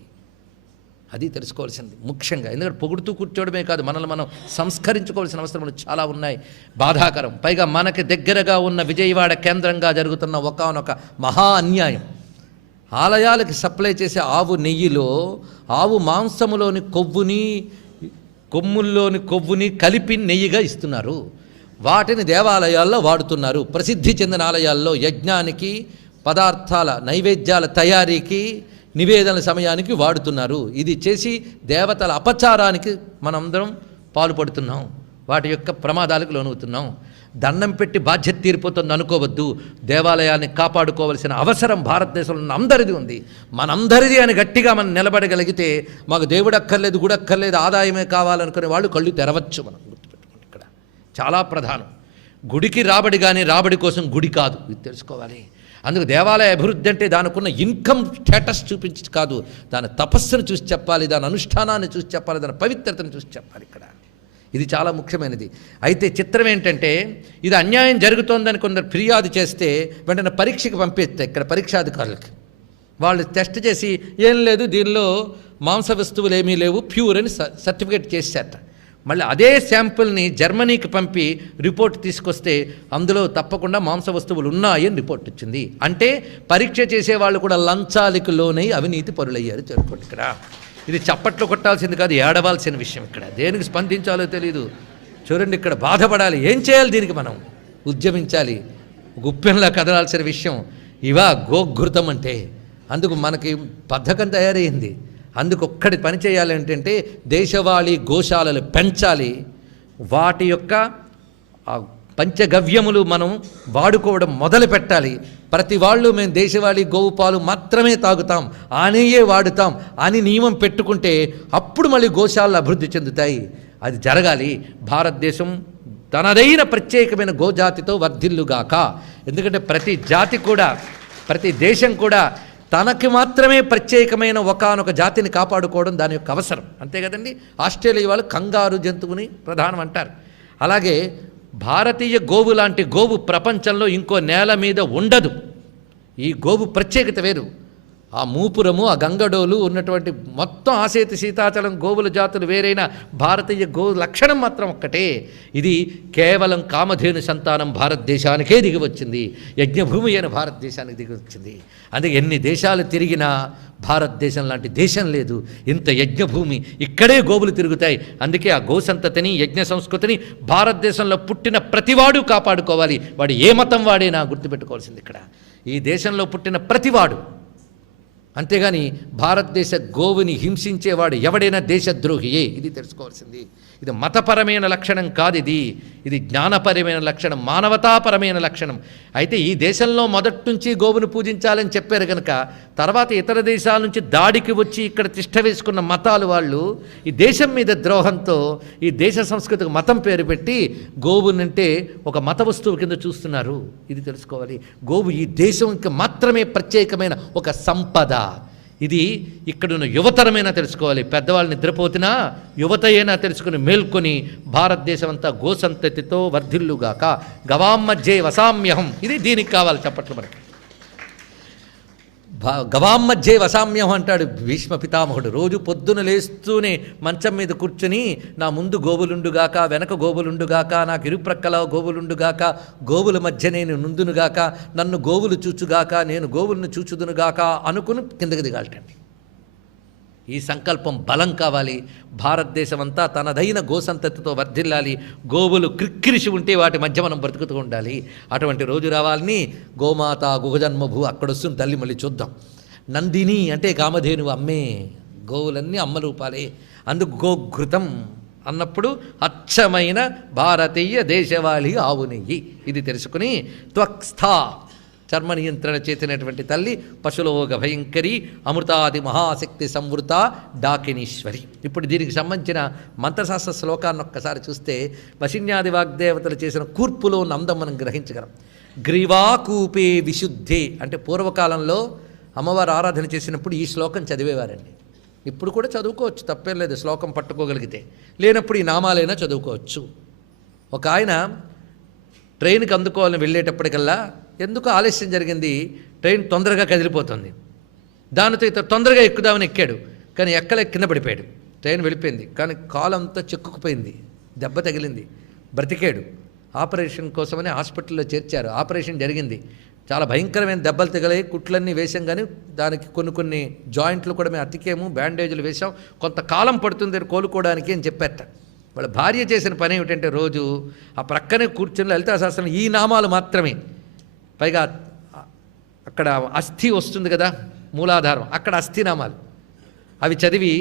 అది తెలుసుకోవాల్సింది ముఖ్యంగా. ఎందుకంటే పొగుడుతూ కూర్చోవడమే కాదు, మనల్ని మనం సంస్కరించుకోవాల్సిన అవసరం చాలా ఉన్నాయి. బాధాకరం. పైగా మనకి దగ్గరగా ఉన్న విజయవాడ కేంద్రంగా జరుగుతున్న ఒకానొక మహా అన్యాయం. ఆలయాలకి సప్లై చేసే ఆవు నెయ్యిలో ఆవు మాంసములోని కొమ్ముల్లోని కొవ్వుని కలిపి నెయ్యిగా ఇస్తున్నారు. వాటిని దేవాలయాల్లో వాడుతున్నారు. ప్రసిద్ధి చెందిన ఆలయాల్లో యజ్ఞానికి, పదార్థాల నైవేద్యాల తయారీకి, నివేదన సమయానికి వాడుతున్నారు. ఇది చేసి దేవతల అపచారానికి మనందరం పాల్పడుతున్నాం, వాటి యొక్క ప్రమాదాలకు లోనవుతున్నాం. దండం పెట్టి బాధ్యత తీరిపోతుంది అనుకోవద్దు. దేవాలయాన్ని కాపాడుకోవాల్సిన అవసరం భారతదేశంలో ఉన్న అందరిది ఉంది. మనందరిది అని గట్టిగా మనం నిలబడగలిగితే మాకు దేవుడు అక్కర్లేదు, గుడి అక్కర్లేదు, ఆదాయమే కావాలనుకునే వాళ్ళు కళ్ళు తెరవచ్చు. మనం గుర్తుపెట్టుకోండి, ఇక్కడ చాలా ప్రధానం. గుడికి రాబడి, కానీ రాబడి కోసం గుడి కాదు, ఇది తెలుసుకోవాలి. అందుకు దేవాలయ అభివృద్ధి అంటే దానికున్న ఇన్కమ్ స్టేటస్ చూపించి కాదు, దాని తపస్సును చూసి చెప్పాలి, దాని అనుష్ఠానాన్ని చూసి చెప్పాలి, దాని పవిత్రతను చూసి చెప్పాలి. ఇక్కడ ఇది చాలా ముఖ్యమైనది. అయితే చిత్రం ఏంటంటే, ఇది అన్యాయం జరుగుతోందని కొందరు ఫిర్యాదు చేస్తే వెంటనే పరీక్షకు పంపిస్తే ఇక్కడ పరీక్షాధికారులకి వాళ్ళు టెస్ట్ చేసి ఏం లేదు, దీనిలో మాంస వస్తువులు ఏమీ లేవు, ప్యూర్ అని సర్టిఫికేట్ చేశారట. మళ్ళీ అదే శాంపుల్ని జర్మనీకి పంపి రిపోర్ట్ తీసుకొస్తే అందులో తప్పకుండా మాంస వస్తువులు ఉన్నాయని రిపోర్ట్ వచ్చింది. అంటే పరీక్ష చేసేవాళ్ళు కూడా లంచాలకు లోనై అవినీతి పరులయ్యారు. రిపోర్ట్ ఇక్కడ ఇది చప్పట్లు కొట్టాల్సింది కాదు, ఏడవాల్సిన విషయం. ఇక్కడ దేనికి స్పందించాలో తెలియదు. చూడండి, ఇక్కడ బాధపడాలి. ఏం చేయాలి, దీనికి మనం ఉద్యమించాలి, గుప్పెంలా కదలాల్సిన విషయం. ఇవా గోఘృతం అంటే అందుకు మనకి పథకం తయారైంది. అందుకు ఒక్కడి పని చేయాలి ఏంటంటే, దేశవాళీ గోశాలలు పెంచాలి, వాటి యొక్క పంచగవ్యములు మనం వాడుకోవడం మొదలు పెట్టాలి. ప్రతి వాళ్ళు మేము దేశవాళీ గోవు పాలు మాత్రమే తాగుతాం, ఆనేయే వాడుతాం అని నియమం పెట్టుకుంటే అప్పుడు మళ్ళీ గోశాలలు అభివృద్ధి చెందుతాయి. అది జరగాలి. భారతదేశం తనదైన ప్రత్యేకమైన గోజాతితో వర్ధిల్లుగాక. ఎందుకంటే ప్రతి జాతి కూడా, ప్రతి దేశం కూడా తనకి మాత్రమే ప్రత్యేకమైన ఒకానొక జాతిని కాపాడుకోవడం దాని యొక్క అవసరం. అంతే కదండి. ఆస్ట్రేలియా వాళ్ళు కంగారు జంతువుని ప్రధానం అంటారు. అలాగే భారతీయ గోవు లాంటి గోవు ప్రపంచంలో ఇంకో నేల మీద ఉండదు. ఈ గోవు ప్రత్యేకత వేరు. ఆ మూపురము, ఆ గంగడోలు ఉన్నటువంటి మొత్తం ఆసేతు సీతాచలం గోవుల జాతులు వేరైన భారతీయ గోవు లక్షణం మాత్రం ఒక్కటే. ఇది కేవలం కామధేను సంతానం భారతదేశానికే దిగి వచ్చింది, యజ్ఞభూమి అయిన భారతదేశానికి దిగి వచ్చింది. అందుకే ఎన్ని దేశాలు తిరిగినా భారతదేశం లాంటి దేశం లేదు. ఇంత యజ్ఞభూమి, ఇక్కడే గోవులు తిరుగుతాయి. అందుకే ఆ గోసంతతిని, యజ్ఞ సంస్కృతిని భారతదేశంలో పుట్టిన ప్రతివాడు కాపాడుకోవాలి. వాడు ఏ మతం వాడైనా గుర్తుపెట్టుకోవాల్సింది ఇక్కడ. ఈ దేశంలో పుట్టిన ప్రతివాడు. అంతేగాని భారతదేశ గోవుని హింసించేవాడు ఎవడైనా దేశద్రోహియే. ఇది తెలుసుకోవాల్సింది. ఇది మతపరమైన లక్షణం కాదు, ఇది జ్ఞానపరమైన లక్షణం, మానవతాపరమైన లక్షణం. అయితే ఈ దేశంలో మొదటి నుంచి గోవును పూజించాలని చెప్పారు కనుక తర్వాత ఇతర దేశాల నుంచి దాడికి వచ్చి ఇక్కడ తిష్ట వేసుకున్న మతాలు వాళ్ళు ఈ దేశం మీద ద్రోహంతో ఈ దేశ సంస్కృతికి మతం పేరు పెట్టి గోవునంటే ఒక మత వస్తువు కింద చూస్తున్నారు. ఇది తెలుసుకోవాలి. గోవు ఈ దేశంకి మాత్రమే ప్రత్యేకమైన ఒక సంపద. ఇది ఇక్కడున్న యువతరమైనా తెలుసుకోవాలి. పెద్దవాళ్ళు నిద్రపోతున్నా యువత అయినా తెలుసుకుని మేల్కొని భారతదేశం అంతా గోసంతతితో వర్ధిల్లుగాక. గవామ్మధ్యే వసామ్యహం, ఇది దీనికి కావాలి చప్పట్లు మనకి. గవామ్మధ్యే వసామ్యహం అంటాడు భీష్మ పితామహుడు. రోజు పొద్దున లేస్తూనే మంచం మీద కూర్చుని నా ముందు గోవులుండుగాక, వెనక గోవులుండుగాక, నాకు ఇరుప్రక్కల గోవులుండుగాక, గోవుల మధ్య నేను నుందునుగాక, నన్ను గోవులు చూచుగాక, నేను గోవులను చూచుదునుగాక అనుకుని కిందకి దిగాలటండి. ఈ సంకల్పం బలం కావాలి. భారతదేశం అంతా తనదైన గోసంతతితో వర్ధిల్లాలి. గోవులు క్రిక్కిరిసి ఉంటే వాటి మధ్య మనం బ్రతుకుతూ ఉండాలి. అటువంటి రోజు రావాలని గోమాత గుహజన్మభూ అక్కడ వస్తుంది తల్లి. మళ్ళీ చూద్దాం. నందిని అంటే కామధేనువు అమ్మే, గోవులన్నీ అమ్మ రూపాలే. అందుకు గోఘృతం అన్నప్పుడు అచ్చమైన భారతీయ దేశవాళీ ఆవు నెయ్యి. ఇది తెలుసుకుని త్వక్స్థా చర్మ నియంత్రణ చేసినటువంటి తల్లి, పశులోక భయంకరి, అమృతాది మహాశక్తి సంవృత డాకినీశ్వరి. ఇప్పుడు దీనికి సంబంధించిన మంత్రశాస్త్ర శ్లోకాన్ని ఒక్కసారి చూస్తే వశిన్యాది వాగ్దేవతలు చేసిన కూర్పులో ఉన్న అందం మనం గ్రహించగలం. గ్రీవాకూపే విశుద్ధే అంటే పూర్వకాలంలో అమ్మవారు ఆరాధన చేసినప్పుడు ఈ శ్లోకం చదివేవారండి. ఇప్పుడు కూడా చదువుకోవచ్చు, తప్పేం లేదు, శ్లోకం పట్టుకోగలిగితే. లేనప్పుడు ఈ నామాలైనా చదువుకోవచ్చు. ఒక ఆయన ట్రైన్కి అందుకోవాలని వెళ్ళేటప్పటికల్లా ఎందుకు ఆలస్యం జరిగింది, ట్రైన్ తొందరగా కదిలిపోతుంది, దానితో ఇతను తొందరగా ఎక్కుదామని ఎక్కాడు, కానీ కింద పడిపోయాడు. ట్రైన్ వెళ్ళిపోయింది, కానీ కాలంతా చెక్కుకుపోయింది, దెబ్బ తగిలింది, బ్రతికాడు. ఆపరేషన్ కోసమని హాస్పిటల్లో చేర్చారు. ఆపరేషన్ జరిగింది, చాలా భయంకరమైన దెబ్బలు తగిలాయి, కుట్లన్నీ వేసాం, కానీ దానికి కొన్ని జాయింట్లు కూడా మేము అతికేము, బ్యాండేజీలు వేసాం, కొంతకాలం పడుతుంది కోలుకోవడానికి అని చెప్పారట. వాళ్ళ భార్య చేసిన పని ఏమిటంటే రోజు ఆ ప్రక్కనే కూర్చొని లలితా సహస్రనామం ఈ నామాలు మాత్రమే, పైగా అక్కడ అస్థి వస్తుంది కదా మూలాధారం, అక్కడ అస్థినామాలు అవి చదివి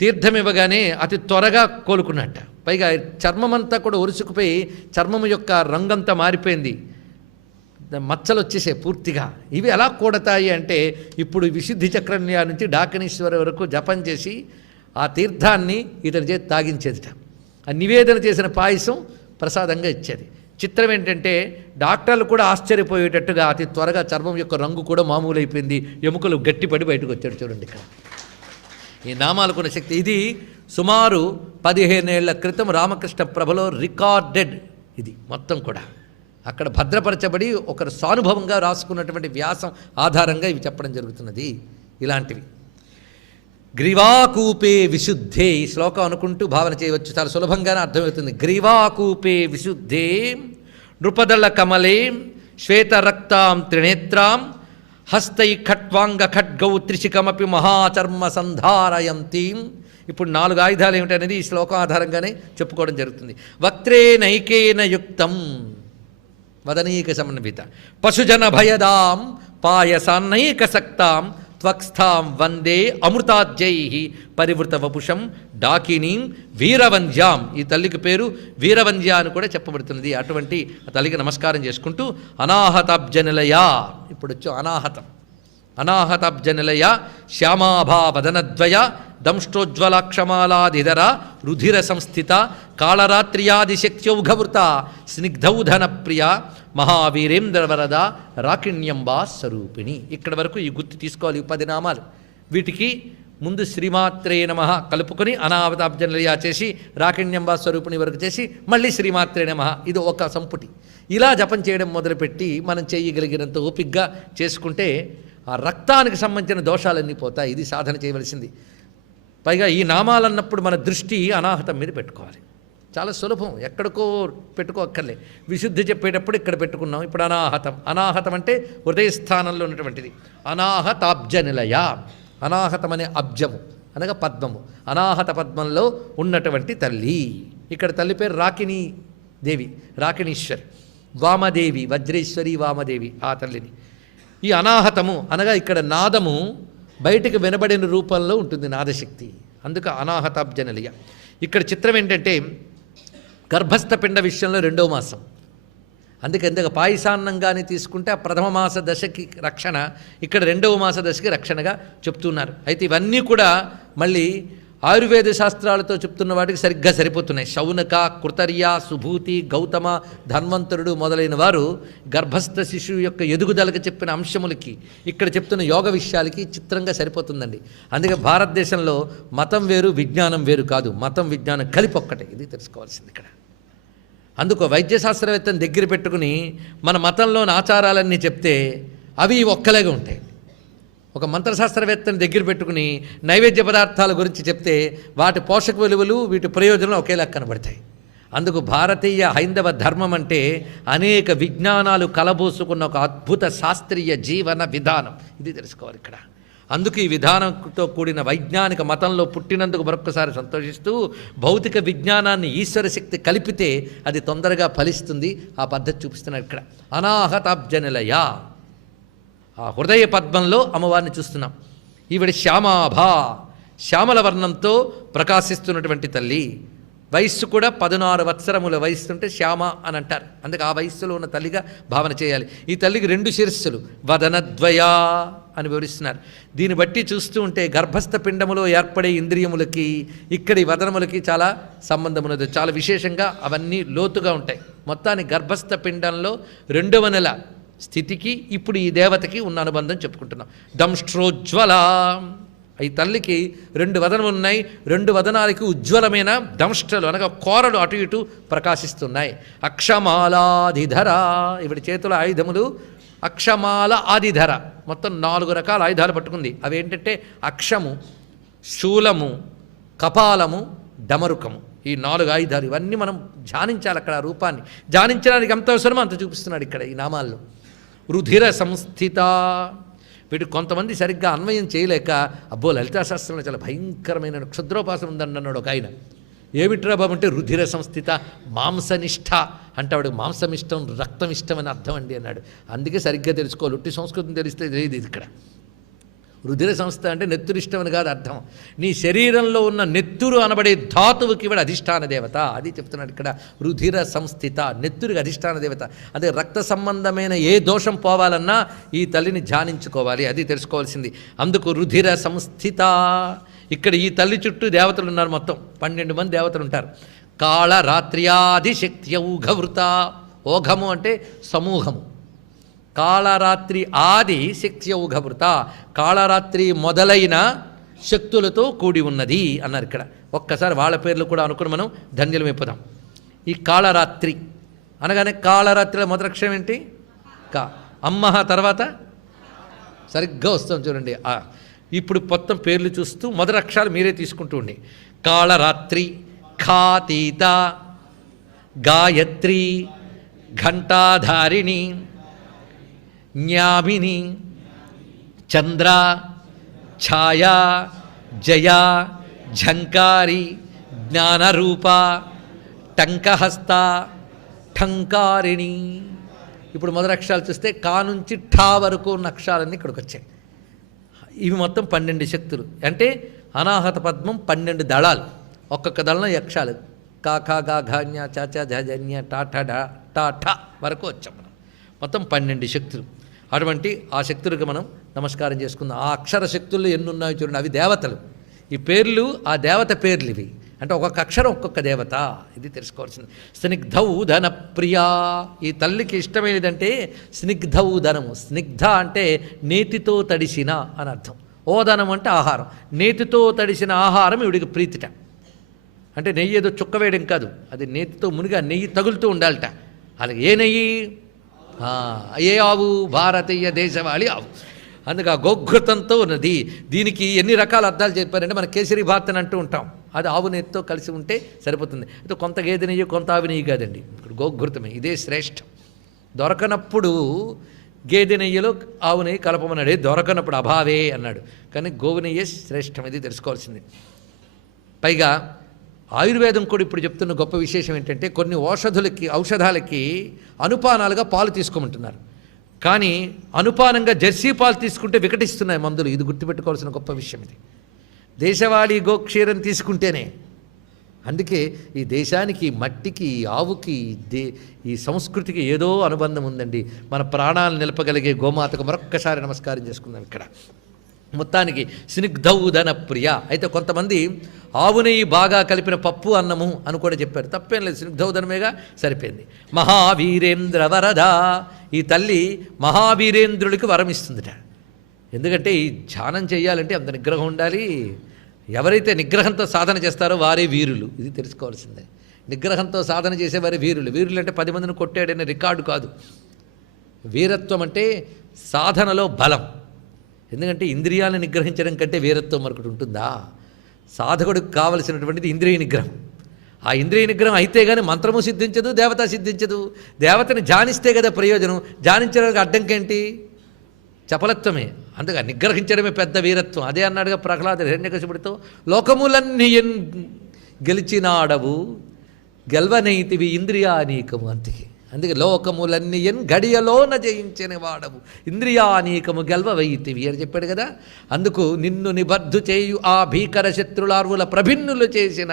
తీర్థం ఇవ్వగానే అతి త్వరగా కోలుకున్నట్ట. పైగా చర్మమంతా కూడా ఒరుసుకుపోయి చర్మం యొక్క రంగంతా మారిపోయింది, మచ్చలు వచ్చేసాయి పూర్తిగా. ఇవి ఎలా కూడతాయి అంటే ఇప్పుడు విశుద్ధి చక్రన్యా నుంచి డాకనీశ్వర వరకు జపం చేసి ఆ తీర్థాన్ని ఇతని చేతి తాగించేదిట. ఆ నివేదన చేసిన పాయసం ప్రసాదంగా ఇచ్చేది. చిత్రం ఏంటంటే డాక్టర్లు కూడా ఆశ్చర్యపోయేటట్టుగా అతి త్వరగా చర్మం యొక్క రంగు కూడా మామూలు అయిపోయింది, ఎముకలు గట్టిపడి బయటకు వచ్చాడు. చూడండి ఇక్కడ ఈ నామాలకున్న శక్తి. ఇది సుమారు 15 ఏళ్ల క్రితం రామకృష్ణ ప్రభలో రికార్డెడ్. ఇది మొత్తం కూడా అక్కడ భద్రపరచబడి ఒకరు సానుభవంగా రాసుకున్నటువంటి వ్యాసం ఆధారంగా ఇవి చెప్పడం జరుగుతున్నది. ఇలాంటివి గ్రీవాకూపే విశుద్ధే, ఈ శ్లోకం అనుకుంటూ భావన చేయవచ్చు, చాలా సులభంగానే అర్థమవుతుంది. గ్రీవాకూపే విశుద్ధే నృపదళ కమలే శ్వేతరక్తాం త్రినేత్రాం హస్తై ఖట్వాంగ ఖడ్గౌ త్రిశికమపి మహాచర్మ సంధారయంతీం. ఇప్పుడు 4 ఆయుధాలు ఏమిటనేది ఈ శ్లోకం ఆధారంగానే చెప్పుకోవడం జరుగుతుంది. వక్త్రే నైకేన యుక్తం వదనీక సమన్విత పశుజన భయదాం పాయసాన్నైక సక్తాం త్వక్స్థాం వందే అమృతాజ్యై పరివృత వపుషం డాకినీం వీరవంద్యాం. ఈ తల్లికి పేరు వీరవంద్య అని కూడా చెప్పబడుతున్నది. అటువంటి ఆ తల్లికి నమస్కారం చేసుకుంటూ అనాహతాబ్జనిలయ, ఇప్పుడు వచ్చి అనాహతాబ్జనిలయ శ్యామాభా వదనద్వయ దంష్టోజ్వలాక్షమాలాదిధర రుధిర సంస్థిత కాళరాత్ర్యాదిశక్త్యౌఘవృత స్నిగ్ధౌధన ప్రియ మహావీరేంద్రవరద రాకిణ్యంబా స్వరూపిణి. ఇక్కడ వరకు ఈ గుర్తు తీసుకోవాలి. 10 నామాలు. వీటికి ముందు శ్రీమాత్రే నమః కలుపుకొని అనాహతాబ్జనిలయ చేసి రాకిణ్యంబా స్వరూపిణి వరకు చేసి మళ్ళీ శ్రీమాత్రే నమః, ఇది ఒక సంపుటి. ఇలా జపం చేయడం మొదలుపెట్టి మనం చేయగలిగినంత ఓపికగా చేసుకుంటే ఆ రక్తానికి సంబంధించిన దోషాలన్నీ పోతాయి. ఇది సాధన చేయవలసింది. పైగా ఈ నామాలన్నప్పుడు మన దృష్టి అనాహతం మీద పెట్టుకోవాలి. చాలా సులభం, ఎక్కడికో పెట్టుకోక్కర్లే. విశుద్ధి చెప్పేటప్పుడు ఇక్కడ పెట్టుకున్నాం. ఇప్పుడు అనాహతం అంటే హృదయస్థానంలో ఉన్నటువంటిది. అనాహతాబ్జ నిలయ, అనాహతం అనే అబ్జము అనగా పద్మము, అనాహత పద్మంలో ఉన్నటువంటి తల్లి. ఇక్కడ తల్లి పేరు రాకిణీ దేవి, రాకిణీశ్వరి, వామదేవి, వజ్రేశ్వరి వామదేవి ఆ తల్లిని. ఈ అనాహతము అనగా ఇక్కడ నాదము బయటికి వినబడిన రూపంలో ఉంటుంది నాదశక్తి, అందుకు అనాహతాబ్జనిలయ. ఇక్కడ చిత్రం ఏంటంటే గర్భస్థ పిండ విషయంలో 2వ మాసం, అందుకే ఎందుకు పాయసాన్నంగానే తీసుకుంటే ఆ ప్రథమ మాస దశకి రక్షణ, ఇక్కడ 2వ మాస దశకి రక్షణగా చెప్తున్నారు. అయితే ఇవన్నీ కూడా మళ్ళీ ఆయుర్వేద శాస్త్రాలతో చెప్తున్న వాటికి సరిగ్గా సరిపోతున్నాయి. శౌనక, కృతర్య, సుభూతి, గౌతమ, ధన్వంతరుడు మొదలైన వారు గర్భస్థ శిశువు యొక్క ఎదుగుదలకు చెప్పిన అంశములకి ఇక్కడ చెప్తున్న యోగ విషయాలకి చిత్రంగా సరిపోతుందండి. అందుకే భారతదేశంలో మతం వేరు విజ్ఞానం వేరు కాదు, మతం విజ్ఞానం కలిపి ఒక్కటే, ఇది తెలుసుకోవాల్సింది ఇక్కడ. అందుకు వైద్యశాస్త్రవేత్తను దగ్గర పెట్టుకుని మన మతంలోని ఆచారాలన్నీ చెప్తే అవి ఒక్కలాగా ఉంటాయి. ఒక మంత్రశాస్త్రవేత్తని దగ్గర పెట్టుకుని నైవేద్య పదార్థాల గురించి చెప్తే వాటి పోషక విలువలు వీటి ప్రయోజనాలు ఒకేలా కనబడతాయి. అందుకు భారతీయ హైందవ ధర్మం అంటే అనేక విజ్ఞానాలు కలబోసుకున్న ఒక అద్భుత శాస్త్రీయ జీవన విధానం, ఇది తెలుసుకోవాలి ఇక్కడ. అందుకు ఈ విధానంతో కూడిన వైజ్ఞానిక మతంలో పుట్టినందుకు మరొక్కసారి సంతోషిస్తూ భౌతిక విజ్ఞానాన్ని ఈశ్వర శక్తి కలిపితే అది తొందరగా ఫలిస్తుంది. ఆ పద్ధతి చూపిస్తున్నారు ఇక్కడ. అనాహతాబ్జనిలయ, ఆ హృదయ పద్మంలో అమ్మవారిని చూస్తున్నాం. ఈవిడ శ్యామాభా, శ్యామల వర్ణంతో ప్రకాశిస్తున్నటువంటి తల్లి. వయస్సు కూడా 16 వత్సరముల వయస్సు ఉంటే శ్యామ అని అంటారు. అందుకే ఆ వయస్సులో ఉన్న తల్లిగా భావన చేయాలి. ఈ తల్లికి 2 శిరస్సులు, వదనద్వయా అని వివరిస్తున్నారు. దీన్ని బట్టి చూస్తూ ఉంటే గర్భస్థ పిండములో ఏర్పడే ఇంద్రియములకి ఇక్కడి వదనములకి చాలా సంబంధం ఉన్నది. చాలా విశేషంగా అవన్నీ లోతుగా ఉంటాయి. మొత్తాన్ని గర్భస్థ పిండంలో 2వ నెల స్థితికి ఇప్పుడు ఈ దేవతకి ఉన్న అనుబంధం చెప్పుకుంటున్నాం. దంష్ట్రోజ్వల, ఈ తల్లికి 2 వదనములు ఉన్నాయి. 2 వదనాలకి ఉజ్వలమైన దంష్ట్రలు అనగా కోరలు అటు ఇటు ప్రకాశిస్తున్నాయి. అక్షమాలాధిధర, ఇవిడి చేతుల ఆయుధములు అక్షమాల ఆదిధర, మొత్తం 4 రకాల ఆయుధాలు పట్టుకుంది. అవి ఏంటంటే అక్షము, శూలము, కపాలము, డమరుకము. ఈ 4 ఆయుధాలు. ఇవన్నీ మనం ధ్యానించాలి. అక్కడ ఆ రూపాన్ని ధ్యానించడానికి ఎంత అవసరమో అంత చూపిస్తున్నాడు ఇక్కడ ఈ నామాల్లో. రుధిర సంస్థిత, వీటి కొంతమంది సరిగ్గా అన్వయం చేయలేక అబ్బో లలితాశాస్త్రంలో చాలా భయంకరమైన క్షుద్రోపాసన ఉందని అన్నాడు ఒక ఆయన. ఏమిట్రా బాబు అంటే రుధిర సంస్థిత, మాంసనిష్ట అంటే వాడు మాంసం ఇష్టం, రక్తం ఇష్టం అని అర్థం అండి అన్నాడు. అందుకే సరిగ్గా తెలుసుకోవాలి. ఉట్టి సంస్కృతం తెలిస్తే తెలియదు ఇది. ఇక్కడ రుధిర సంస్థ అంటే నెత్తురు ఇష్టం అని కాదు అర్థం. నీ శరీరంలో ఉన్న నెత్తురు అనబడే ధాతువుకి వాడు అధిష్టాన దేవత. అది చెప్తున్నాడు ఇక్కడ. రుధిర సంస్థిత, నెత్తురికి అధిష్టాన దేవత. అదే రక్త సంబంధమైన ఏ దోషం పోవాలన్నా ఈ తల్లిని ధ్యానించుకోవాలి. అది తెలుసుకోవాల్సింది. అందుకు రుధిర సంస్థిత. ఇక్కడ ఈ తల్లి చుట్టూ దేవతలు ఉన్నారు. మొత్తం 12 మంది దేవతలు ఉంటారు. కాళ రాత్ర్యాది శక్తి ఔఘవృత, ఓఘము అంటే సమూహము. కాళరాత్రి ఆది శక్తి ఔఘవృత, కాళరాత్రి మొదలైన శక్తులతో కూడి ఉన్నది అన్నారు ఇక్కడ. ఒక్కసారి వాళ్ళ పేర్లు కూడా అనుకుని మనం ధన్యులమైపోదాం. ఈ కాళరాత్రి అనగానే కాళరాత్రిలో మొదటి అక్షరం ఏంటి? కా. అమ్మహ తర్వాత సరిగ్గా వస్తాం చూడండి. ఇప్పుడు మొత్తం పేర్లు చూస్తూ మొదటి అక్షరాలు మీరే తీసుకుంటూ ఉండి. కాళరాత్రి, ఖాతీత, గాయత్రి, ఘంటాధారిణి, జ్ఞామిని, చంద్ర, ఛాయ, జయ, ఝంకారి, జ్ఞానరూప, టంకహస్త, ఠంకారిణి. ఇప్పుడు మొదటి అక్షరాలు చూస్తే కా నుంచి ఠా వరకు ఉన్న అక్షరాలన్నీ ఇక్కడికి వచ్చాయి. ఇవి మొత్తం 12 శక్తులు. అంటే అనాహత పద్మం 12 దళాలు. ఒక్కొక్క దళం అక్షరాలు కా ఖా గా ఘాన్య చాచా ఝన్య టా ఠ డా టా ఠ వరకు వచ్చాం మనం. మొత్తం 12 శక్తులు. అటువంటి ఆ శక్తులకు మనం నమస్కారం చేసుకుందాం. ఆ అక్షర శక్తుల్లో ఎన్ని ఉన్నాయో చూడండి. అవి దేవతలు. ఈ పేర్లు ఆ దేవత పేర్లు ఇవి. అంటే ఒక్కొక్క అక్షరం ఒక్కొక్క దేవత. ఇది తెలుసుకోవాల్సింది. స్నిగ్ధౌదన ప్రియా, ఈ తల్లికి ఇష్టమైనదంటే స్నిగ్ధౌదనము. స్నిగ్ధ అంటే నేతితో తడిసిన అని అర్థం. ఓదనం అంటే ఆహారం. నేతితో తడిసిన ఆహారం ఇవిడికి ప్రీతిట. అంటే నెయ్యి ఏదో చుక్క వేయడం కాదు, అది నేతితో మునిగా నెయ్యి తగులుతూ ఉండాలట. అలాగే ఏ నెయ్యి? ఏ ఆవు? భారతీయ దేశవాళి ఆవు. అందుకే ఆ గోఘృతంతో ఉన్నది. దీనికి ఎన్ని రకాల అర్థాలు చెప్పారంటే మన కేసరి భాత్ అని అంటూ ఉంటాం. అది ఆవు నెయ్యితో కలిసి ఉంటే సరిపోతుంది. అయితే కొంత గేదె నెయ్యి కొంత ఆవు నెయ్యి కాదండి, ఇక్కడ గోఘృతమే. ఇదే శ్రేష్టం. దొరకనప్పుడు గేదె నెయ్యిలో ఆవు నెయ్యి కలపమన్నాడు. దొరకనప్పుడు అభావే అన్నాడు. కానీ గోవు నెయ్యే శ్రేష్టం. ఇది తెలుసుకోవాల్సింది. పైగా ఆయుర్వేదం కూడా ఇప్పుడు చెప్తున్న గొప్ప విశేషం ఏంటంటే కొన్ని ఔషధాలకి అనుపానాలుగా పాలు తీసుకోమంటున్నారు. కానీ అనుపానంగా జెర్సీ పాలు తీసుకుంటే వికటిస్తున్నాయి మందులు. ఇది గుర్తుపెట్టుకోవాల్సిన గొప్ప విషయం. ఇది దేశవాళీ గోక్షీరం తీసుకుంటేనే. అందుకే ఈ దేశానికి, మట్టికి, ఆవుకి, ఈ సంస్కృతికి ఏదో అనుబంధం ఉందండి. మన ప్రాణాలు నిలపగలిగే గోమాతకు మరొక్కసారి నమస్కారం చేసుకుందాం. ఇక్కడ మొత్తానికి స్నిగ్ధౌదన ప్రియ. అయితే కొంతమంది ఆవు నెయ్యి బాగా కలిపిన పప్పు అన్నము అని కూడా చెప్పారు. తప్పేం లేదు, స్నిగ్ధౌదనమేగా, సరిపోయింది. మహావీరేంద్ర వరద, ఈ తల్లి మహావీరేంద్రుడికి వరం ఇస్తుందిట. ఎందుకంటే ఈ ధ్యానం చేయాలంటే అంత నిగ్రహం ఉండాలి. ఎవరైతే నిగ్రహంతో సాధన చేస్తారో వారే వీరులు. ఇది తెలుసుకోవాల్సిందే. నిగ్రహంతో సాధన చేసేవారే వీరులు. వీరులు అంటే 10 మందిని కొట్టాడనే రికార్డు కాదు. వీరత్వం అంటే సాధనలో బలం. ఎందుకంటే ఇంద్రియాలను నిగ్రహించడం కంటే వీరత్వం మరొకటి ఉంటుందా? సాధకుడికి కావలసినటువంటిది ఇంద్రియ నిగ్రహం. ఆ ఇంద్రియ నిగ్రహం అయితే కానీ మంత్రము సిద్ధించదు, దేవత సిద్ధించదు. దేవతని ధ్యానిస్తే కదా ప్రయోజనం. ధ్యానించడానికి అడ్డంకేంటి? చపలత్వమే. అందుకే నిగ్రహించడమే పెద్ద వీరత్వం. అదే అన్నాడుగా ప్రహ్లాద హిరణ్యకశిపుడితో, లోకములన్నీ గెలిచినాడవు గెల్వనైతివి ఇంద్రియానీకము. అందుకే లోకములన్నీ గడియలోన జయించిన వాడవు ఇంద్రియానీకము గెల్వవైతివి అని చెప్పాడు కదా. అందుకు నిన్ను నిబద్ధు చేయు ఆ భీకర శత్రులార్వుల ప్రభిన్నులు చేసిన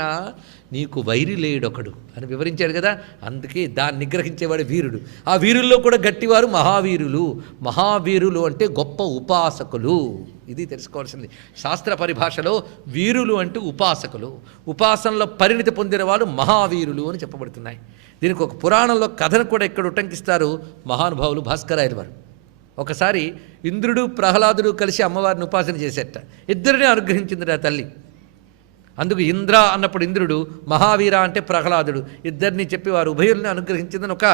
నీకు వైరి లేడొకడు అని వివరించాడు కదా. అందుకే దాన్ని నిగ్రహించేవాడు వీరుడు. ఆ వీరుల్లో కూడా గట్టివారు మహావీరులు. మహావీరులు అంటే గొప్ప ఉపాసకులు. ఇది తెలుసుకోవాల్సింది. శాస్త్ర పరిభాషలో వీరులు అంటే ఉపాసకులు. ఉపాసనలో పరిణితి పొందిన వాళ్ళు మహావీరులు అని చెప్పబడుతున్నాయి. దీనికి ఒక పురాణంలో కథను కూడా ఇక్కడ ఉటంకిస్తారు మహానుభావులు భాస్కరాయల వారు. ఒకసారి ఇంద్రుడు ప్రహ్లాదుడు కలిసి అమ్మవారిని ఉపాసన చేసేట. ఇద్దరిని అనుగ్రహించింది ఆ తల్లి. అందుకు ఇంద్ర అన్నప్పుడు ఇంద్రుడు, మహావీర అంటే ప్రహ్లాదుడు, ఇద్దరిని చెప్పి వారు ఉభయుల్ని అనుగ్రహించిందని ఒక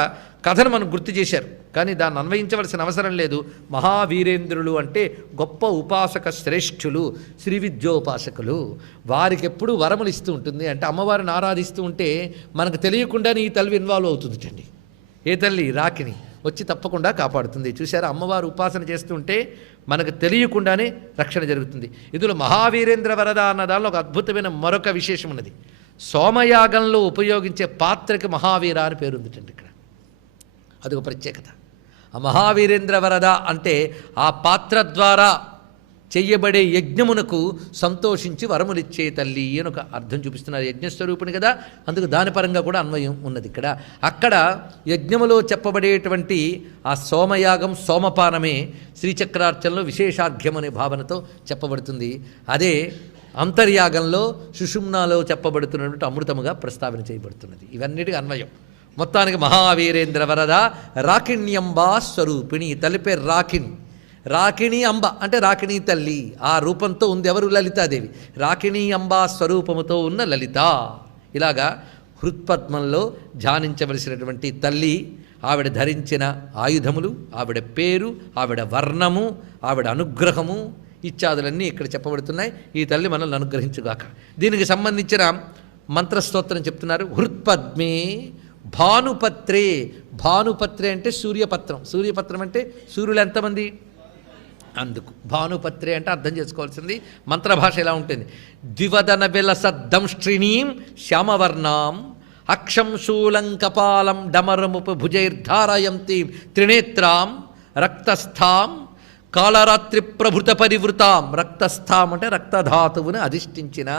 కథను మనం గుర్తు చేశారు. కానీ దాన్ని అన్వయించవలసిన అవసరం లేదు. మహావీరేంద్రులు అంటే గొప్ప ఉపాసక శ్రేష్ఠులు, శ్రీ విద్యోపాసకులు. వారికి ఎప్పుడు వరములు ఇస్తూ ఉంటుంది. అంటే అమ్మవారిని ఆరాధిస్తూ ఉంటే మనకు తెలియకుండానే ఈ తల్లి ఇన్వాల్వ్ అవుతుందండి. ఏ తల్లి? రాకిని వచ్చి తప్పకుండా కాపాడుతుంది. చూసారా, అమ్మవారు ఉపాసన చేస్తుంటే మనకు తెలియకుండానే రక్షణ జరుగుతుంది. ఇందులో మహావీరేంద్ర వరద అన్న దానిలో ఒక అద్భుతమైన మరొక విశేషం ఉన్నది. సోమయాగంలో ఉపయోగించే పాత్రకి మహావీర అని పేరుందిటండి. ఇక్కడ అదొక ప్రత్యేకత. ఆ మహావీరేంద్ర వరద అంటే ఆ పాత్ర ద్వారా చెయ్యబడే యజ్ఞమునకు సంతోషించి వరములిచ్చే తల్లి అని ఒక అర్థం చూపిస్తున్నారు. యజ్ఞస్వరూపిణి కదా, అందుకు దాని పరంగా కూడా అన్వయం ఉన్నది ఇక్కడ. అక్కడ యజ్ఞములో చెప్పబడేటువంటి ఆ సోమయాగం, సోమపానమే శ్రీచక్రార్చనలో విశేషార్ఘ్యం అనే భావనతో చెప్పబడుతుంది. అదే అంతర్యాగంలో సుషుమ్నాలో చెప్పబడుతున్నటువంటి అమృతముగా ప్రస్తావన చేయబడుతున్నది. ఇవన్నిటికీ అన్వయం. మొత్తానికి మహావీరేంద్ర వరద రాకిణ్యంబా స్వరూపిణి. తల్లి పేరు రాకిణి. రాకిణి అంబ అంటే రాకిణీ తల్లి. ఆ రూపంతో ఉంది ఎవరు? లలితాదేవి. రాకిణీ అంబా స్వరూపముతో ఉన్న లలిత. ఇలాగా హృత్పద్మంలో ధ్యానించవలసినటువంటి తల్లి, ఆవిడ ధరించిన ఆయుధములు, ఆవిడ పేరు, ఆవిడ వర్ణము, ఆవిడ అనుగ్రహము ఇత్యాదులన్నీ ఇక్కడ చెప్పబడుతున్నాయి. ఈ తల్లి మనల్ని అనుగ్రహించుగాక. దీనికి సంబంధించిన మంత్రస్తోత్రం చెప్తున్నారు. హృత్పద్మే భానుపత్రే. భానుపత్రే అంటే సూర్యపత్రం. సూర్యపత్రం అంటే సూర్యులు ఎంతమంది? అందుకు భానుపత్రే అంటే అర్థం చేసుకోవాల్సింది మంత్రభాష ఎలా ఉంటుంది. ద్వివదన విలసద్దంష్ట్రిణీం శ్యామవర్ణాం అక్షం శూలం కపాలం డమరముప భుజైర్ధారయంతీం త్రినేత్రాం రక్తస్థాం కాళరాత్రి ప్రభృత పరివృతాం. రక్తస్థాం అంటే రక్తధాతువుని అధిష్ఠించిన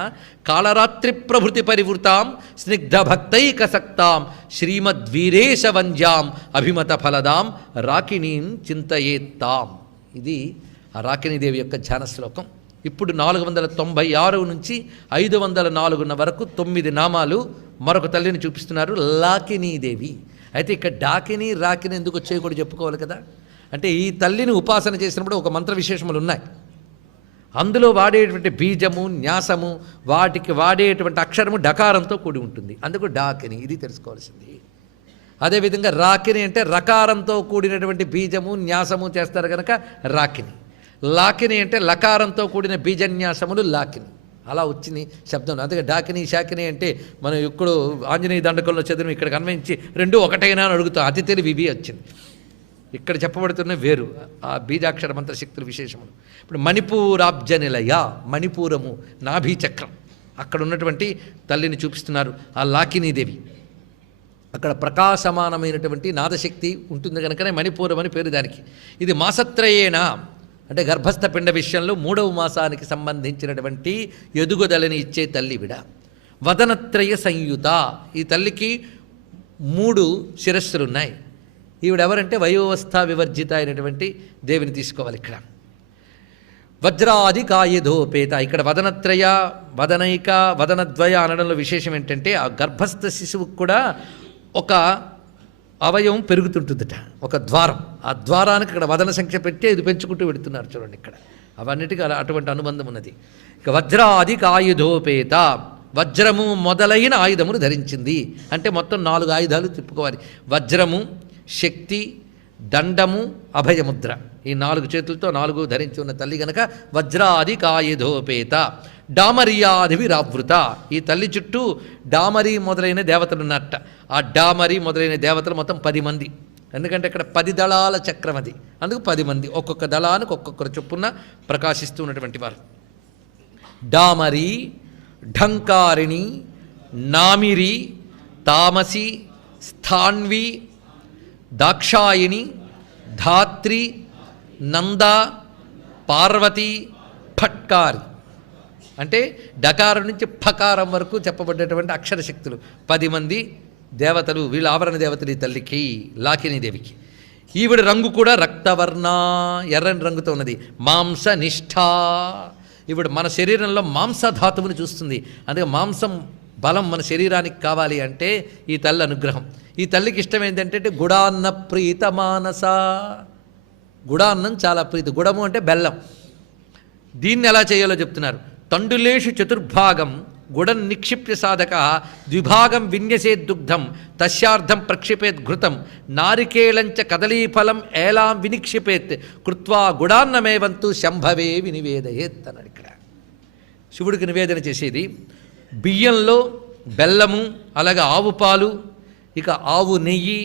కాళరాత్రి ప్రభృతి పరివృతాం స్నిగ్ధభక్తైకసక్తాం శ్రీమద్వీరేశవంజ్యాం అభిమత ఫలదాం రాకిణీం చింతయేత్తాం. ఇది ఆ రాకిణీదేవి యొక్క ధ్యాన శ్లోకం. ఇప్పుడు 496 నుంచి 504 వరకు 9 నామాలు మరొక తల్లిని చూపిస్తున్నారు, లాకినీదేవి. అయితే ఇక్కడ డాకిని రాకిని ఎందుకు వచ్చాయి కూడా చెప్పుకోవాలి కదా. అంటే ఈ తల్లిని ఉపాసన చేసినప్పుడు ఒక మంత్ర విశేషములు ఉన్నాయి. అందులో వాడేటువంటి బీజము, న్యాసము, వాటికి వాడేటువంటి అక్షరము డకారంతో కూడి ఉంటుంది. అందుకు డాకిని. ఇది తెలుసుకోవాల్సింది. అదేవిధంగా రాకిని అంటే రకారంతో కూడినటువంటి బీజము, న్యాసము చేస్తారు కనుక రాకిని. లాకిని అంటే లకారంతో కూడిన బీజన్యాసములు లాకిని. అలా వచ్చింది శబ్దం. అందుకే డాకిని శాకిని అంటే మనం ఇప్పుడు ఆంజనేయ దండకంలో చదివి ఇక్కడికి అన్వయించి రెండు ఒకటైనా అని అడుగుతాం. అతి తెలివి ఇవి వచ్చింది. ఇక్కడ చెప్పబడుతున్న వేరు ఆ బీజాక్షర మంత్రశక్తుల విశేషములు. ఇప్పుడు మణిపూరాబ్జ నిలయ, మణిపూరము నాభీచక్రం, అక్కడ ఉన్నటువంటి తల్లిని చూపిస్తున్నారు ఆ లాకినీదేవి. అక్కడ ప్రకాశమానమైనటువంటి నాదశక్తి ఉంటుంది కనుకనే మణిపూరం అని పేరు దానికి. ఇది మాసత్రయేణ అంటే గర్భస్థ పిండ విషయంలో 3వ మాసానికి సంబంధించినటువంటి ఎదుగుదలని ఇచ్చే తల్లి విడ. వదనత్రయ సంయుత. ఈ తల్లికి 3 శిరస్సులు ఉన్నాయి. ఈవిడెవరంటే వయోవస్థ వివర్జిత అయినటువంటి దేవిని తీసుకోవాలి. ఇక్కడ వజ్రాది కాయధోపేత. ఇక్కడ వదనత్రయ, వదనైక, వదనద్వయ అనడంలో విశేషం ఏంటంటే ఆ గర్భస్థ శిశువుకు కూడా ఒక అవయవం పెరుగుతుంటుందట, ఒక ద్వారం. ఆ ద్వారానికి ఇక్కడ వదన సంఖ్య పెట్టి ఇది పెంచుకుంటూ పెడుతున్నారు చూడండి. ఇక్కడ అవన్నిటికీ అటువంటి అనుబంధం ఉన్నది. ఇక వజ్రాది కాయుధోపేత. వజ్రము మొదలైన ఆయుధములు ధరించింది. అంటే మొత్తం 4 ఆయుధాలు తిప్పుకోవాలి. వజ్రము, శక్తి, దండము, అభయముద్ర. ఈ 4 చేతులతో 4 ధరించి ఉన్న తల్లి గనక వజ్రాది కాయుధోపేత. డామరియాది విరావృత. ఈ తల్లి చుట్టూ డామరి మొదలైన దేవతలు ఉన్నట్ట. ఆ డామరి మొదలైన దేవతలు మొత్తం 10 మంది. ఎందుకంటే ఇక్కడ 10 దళాల చక్రం అది. అందుకు 10 మంది, ఒక్కొక్క దళానికి ఒక్కొక్కరు చొప్పున ప్రకాశిస్తూ ఉన్నటువంటి వారు. డామరి, ఢంకారిణి, నామిరి, తామసి, స్థాన్వి, దాక్షాయిని, ధాత్రి, నంద, పార్వతి, ఫట్కారి. అంటే డకారం నుంచి ఫకారం వరకు చెప్పబడ్డటువంటి అక్షర శక్తులు 10 మంది దేవతలు, వీళ్ళ ఆవరణ దేవతలు ఈ తల్లికి, లాకినీదేవికి. ఈవిడ రంగు కూడా రక్తవర్ణ, ఎర్రని రంగుతో ఉన్నది. మాంస నిష్ఠ, ఈవిడ మన శరీరంలో మాంసధాతువుని చూస్తుంది. అందుకే మాంసం బలం మన శరీరానికి కావాలి అంటే ఈ తల్లి అనుగ్రహం. ఈ తల్లికి ఇష్టం ఏంటంటే గుడాన్న ప్రీత మానస, గుడాన్నం చాలా ప్రీతి. గుడము అంటే బెల్లం. దీన్ని ఎలా చేయాలో చెప్తున్నారు. తండులేషు చతుర్భాగం గుడం నిక్షిప్య సాధక ద్విభాగం విన్యసేద్దుగ్ధం తస్యార్థం ప్రక్షిపేత్ ఘృతం నారికేళంచ కదలీఫలం ఏలాం వినిక్షిపేత్ కృత్వా గుడాన్నమేవంతు శంభవే వినివేదయేత్ అన్నాడు. ఇక్కడ శివుడికి నివేదన చేసేది బియ్యంలో బెల్లము, అలాగే ఆవు పాలు, ఇక ఆవు నెయ్యి,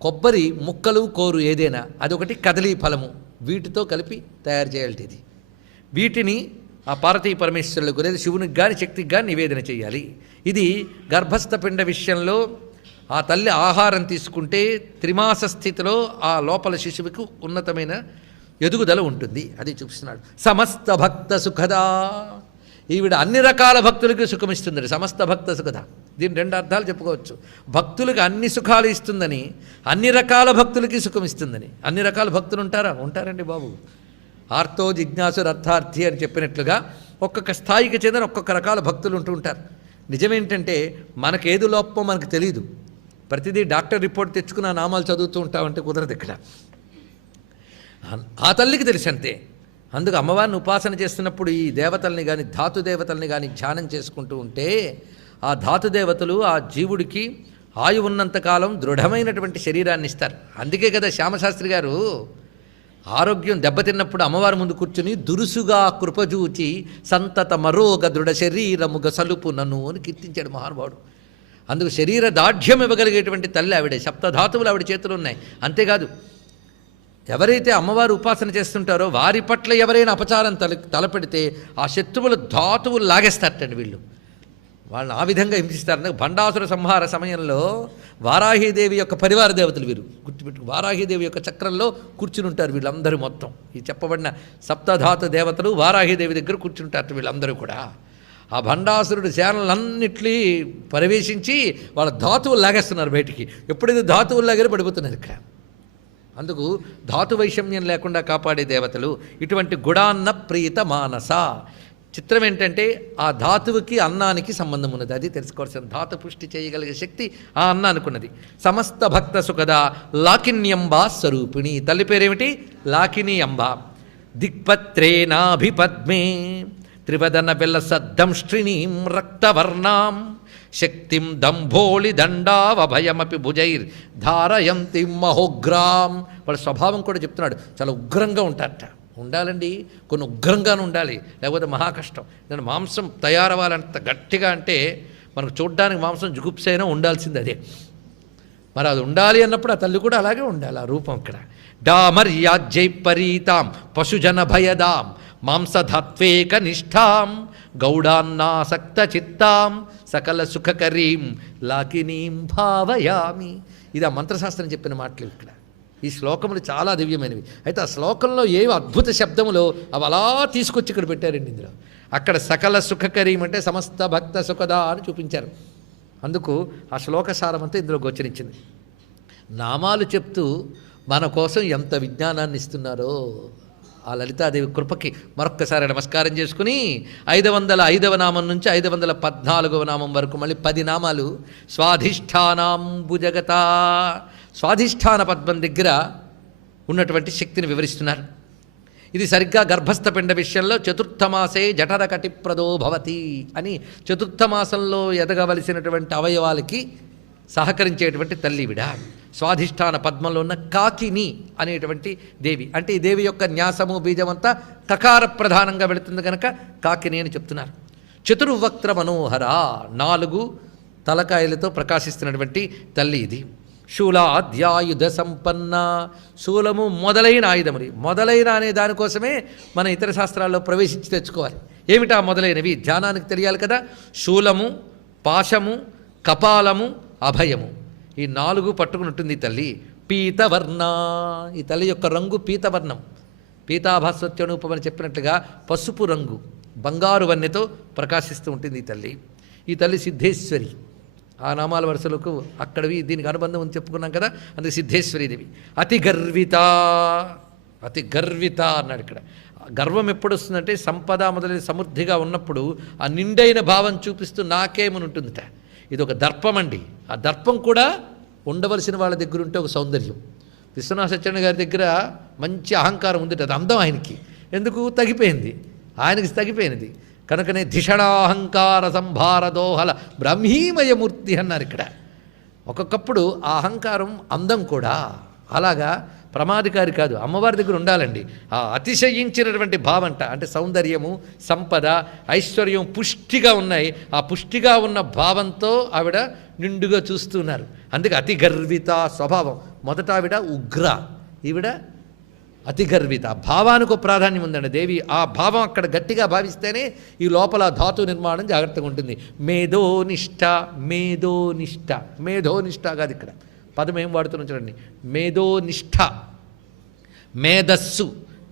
కొబ్బరి ముక్కలు, కోరు ఏదైనా అదొకటి, కదలీ ఫలము, వీటితో కలిపి తయారు చేయాలి. ఇది వీటిని ఆ పార్వతీ పరమేశ్వరులకు లేదా శివునికి కానీ శక్తికి కానీ నివేదన చేయాలి. ఇది గర్భస్థ పిండ విషయంలో ఆ తల్లి ఆహారం తీసుకుంటే త్రిమాస స్థితిలో ఆ లోపల శిశువుకు ఉన్నతమైన ఎదుగుదల ఉంటుంది. అది చూపిస్తున్నాడు. సమస్త భక్త సుఖదా, ఈవిడ అన్ని రకాల భక్తులకి సుఖమిస్తుంది. సమస్త భక్త సుఖద, దీని 2 అర్థాలు చెప్పుకోవచ్చు. భక్తులకు అన్ని సుఖాలు ఇస్తుందని, అన్ని రకాల భక్తులకి సుఖమిస్తుందని. అన్ని రకాల భక్తులు ఉంటారా? ఉంటారండి బాబు. ఆర్తో జిజ్ఞాసురు అర్థార్థి అని చెప్పినట్లుగా ఒక్కొక్క స్థాయికి చెందిన ఒక్కొక్క రకాల భక్తులు ఉంటూ ఉంటారు. నిజమేంటంటే మనకేది లోపమో మనకు తెలియదు. ప్రతిదీ డాక్టర్ రిపోర్ట్ తెచ్చుకున్న నామాలు చదువుతూ ఉంటామంటే కుదరదు. ఇక్కడ ఆ తల్లికి తెలిసి అంతే. అందుకు అమ్మవారిని ఉపాసన చేస్తున్నప్పుడు ఈ దేవతల్ని కానీ ధాతు దేవతల్ని కానీ ధ్యానం చేసుకుంటూ ఉంటే ఆ ధాతు దేవతలు ఆ జీవుడికి ఆయు ఉన్నంతకాలం దృఢమైనటువంటి శరీరాన్ని ఇస్తారు. అందుకే కదా శ్యామశాస్త్రి గారు ఆరోగ్యం దెబ్బతిన్నప్పుడు అమ్మవారి ముందు కూర్చుని దురుసుగా కృపజూచి సంతత మరోగ దృఢ శరీరముగ సలుపు నన్ను అని కీర్తించాడు మహానుభావుడు. అందుకు శరీర దాఢ్యం ఇవ్వగలిగేటువంటి తల్లి ఆవిడే. సప్తధాతువులు ఆవిడ చేతులు ఉన్నాయి. అంతేకాదు, ఎవరైతే అమ్మవారు ఉపాసన చేస్తుంటారో వారి పట్ల ఎవరైనా అపచారం తలపెడితే ఆ శత్రువులు ధాతువులు లాగేస్తారటండి. వీళ్ళు వాళ్ళని ఆ విధంగా హింసిస్తారు. భండాసుర సంహార సమయంలో వారాహీదేవి యొక్క పరివార దేవతలు వీరు. గుర్తుపెట్టు, వారాహీదేవి యొక్క చక్రంలో కూర్చుని ఉంటారు వీళ్ళందరూ. మొత్తం ఈ చెప్పబడిన సప్తధాతు దేవతలు వారాహీదేవి దగ్గర కూర్చుంటారు వీళ్ళందరూ కూడా. ఆ భండాసురుడు సేనలన్నింటినీ ప్రవేశించి వాళ్ళ ధాతువులు లాగేస్తున్నారు బయటికి. ఎప్పుడైతే ధాతువులు లాగారో పడిపోతున్నారు ఇక్కడ. అందుకు ధాతు వైషమ్యం లేకుండా కాపాడే దేవతలు. ఇటువంటి గుడాన్న ప్రీత మానస. చిత్రం ఏంటంటే ఆ ధాతువుకి అన్నానికి సంబంధం ఉన్నది. అది తెలుసుకోవాల్సిన. ధాతు పుష్టి చేయగలిగే శక్తి ఆ అన్నానికి ఉన్నది. సమస్త భక్త సుఖద లాకిన్యంబా స్వరూపిణి. తల్లి పేరేమిటి? లాకిని అంబ. దిక్పత్రేనాభిపద్మే త్రివదన బెల్ల సద్దంష్ట్రిణీం రక్తవర్ణాం శక్తిం దంభోళి దండావభయమపి భుజైర్ ధారయంతి మహోగ్రాం. వాళ్ళ స్వభావం కూడా చెప్తున్నాడు. చాలా ఉగ్రంగా ఉంటారట. ఉండాలండి, కొన్ని ఉగ్రంగానే ఉండాలి, లేకపోతే మహా కష్టం. నేను మాంసం తయారవ్వాలంత గట్టిగా అంటే మనకు చూడ్డానికి మాంసం జుగుప్సైనా ఉండాల్సింది అదే. మరి అది ఉండాలి అన్నప్పుడు ఆ తల్లి కూడా అలాగే ఉండాలి. ఆ రూపం ఇక్కడ డామర్యాజ్యై పరీతాం పశుజన భయదాం మాంసధత్వేక నిష్ఠాం గౌడాన్నాసక్త చిత్తాం సకల సుఖకరీం లాకినీం భావయామి. ఇది ఆ మంత్రశాస్త్రం చెప్పిన మాటలు. ఇక్కడ ఈ శ్లోకములు చాలా దివ్యమైనవి. అయితే ఆ శ్లోకంలో ఏవి అద్భుత శబ్దములో అవి అలా తీసుకొచ్చి ఇక్కడ పెట్టారండి. ఇందులో అక్కడ సకల సుఖకరీం అంటే సమస్త భక్త సుఖదా అని చూపించారు. అందుకు ఆ శ్లోక సారమంతా ఇందులో గోచరించింది. నామాలు చెప్తూ మన కోసం ఎంత విజ్ఞానాన్ని ఇస్తున్నారో ఆ లలితాదేవి కృపకి మరొక్కసారి నమస్కారం చేసుకుని 505వ నామం నుంచి 514వ నామం వరకు మళ్ళీ 10 నామాలు స్వాధిష్టానాంబుజగత, స్వాధిష్టాన పద్మం దగ్గర ఉన్నటువంటి శక్తిని వివరిస్తున్నారు. ఇది సరిగ్గా గర్భస్థ పిండ విషయంలో చతుర్థమాసే జఠరకటిప్రదో భవతి అని, చతుర్థమాసంలో ఎదగవలసినటువంటి అవయవాలకి సహకరించేటువంటి తల్లివిడ. స్వాధిష్టాన పద్మంలో ఉన్న కాకిని అనేటువంటి దేవి. అంటే ఈ దేవి యొక్క న్యాసము బీజమంతా కకార ప్రధానంగా వెళుతుంది కనుక కాకిని అని చెప్తున్నారు. చతుర్వక్త్ర మనోహర, 4 తలకాయలతో ప్రకాశిస్తున్నటువంటి తల్లి ఇది. శూలాద్యాయుధ సంపన్న, శూలము మొదలైన ఆయుధములు. మొదలైన అనే దానికోసమే మన ఇతర శాస్త్రాల్లో ప్రవేశించి తెచ్చుకోవాలి. ఏమిటా మొదలైనవి? ధ్యానానికి తెలియాలి కదా. శూలము, పాశము, కపాలము, అభయము, ఈ 4 పట్టుకుని ఉంటుంది ఈ తల్లి. పీతవర్ణ, ఈ తల్లి యొక్క రంగు పీతవర్ణం. పీతాభాస్వత్యనూపమని చెప్పినట్లుగా పసుపు రంగు. బంగారు వన్నెతో ప్రకాశిస్తూ ఉంటుంది ఈ తల్లి సిద్ధేశ్వరి. ఆ నామాల వరుసలకు అక్కడవి దీనికి అనుబంధం అని చెప్పుకున్నాం కదా, అందుకే సిద్ధేశ్వరీదేవి. అతి గర్విత అన్నాడు ఇక్కడ. గర్వం ఎప్పుడు వస్తుందంటే సంపద మొదలైన సమృద్ధిగా ఉన్నప్పుడు ఆ నిండైన భావం చూపిస్తూ నాకేమని ఉంటుందిట. ఇది ఒక దర్పం అండి. ఆ దర్పం కూడా ఉండవలసిన వాళ్ళ దగ్గర ఉంటే ఒక సౌందర్యం. విశ్వనాథ సత్యనారాయణ గారి దగ్గర మంచి అహంకారం ఉంది, అది అందం ఆయనకి. ఎందుకు తగ్గిపోయింది, ఆయనకి తగ్గిపోయినది కనుకనే ధిషణాహంకార సంభార దోహల బ్రహ్మీమయమూర్తి అన్నారు ఇక్కడ. ఒక్కొక్కప్పుడు ఆ అహంకారం అందం కూడా అలాగా ప్రమాదకారి కాదు, అమ్మవారి దగ్గర ఉండాలండి. ఆ అతిశయించినటువంటి భావంట అంటే సౌందర్యము, సంపద, ఐశ్వర్యం పుష్టిగా ఉన్నాయి. ఆ పుష్టిగా ఉన్న భావంతో ఆవిడ నిండుగా చూస్తున్నారు. అందుకే అతి గర్విత స్వభావం. మొదట ఆవిడ ఉగ్ర, ఈవిడ అతి గర్విత. భావానికి ఒక ప్రాధాన్యం ఉందండి దేవి. ఆ భావం అక్కడ గట్టిగా భావిస్తేనే ఈ లోపల ధాతు నిర్మాణం జాగ్రత్తగా ఉంటుంది. మేధోనిష్ట కాదు ఇక్కడ పదం ఏం వాడుతున్నాం చూడండి. మేధోనిష్ట,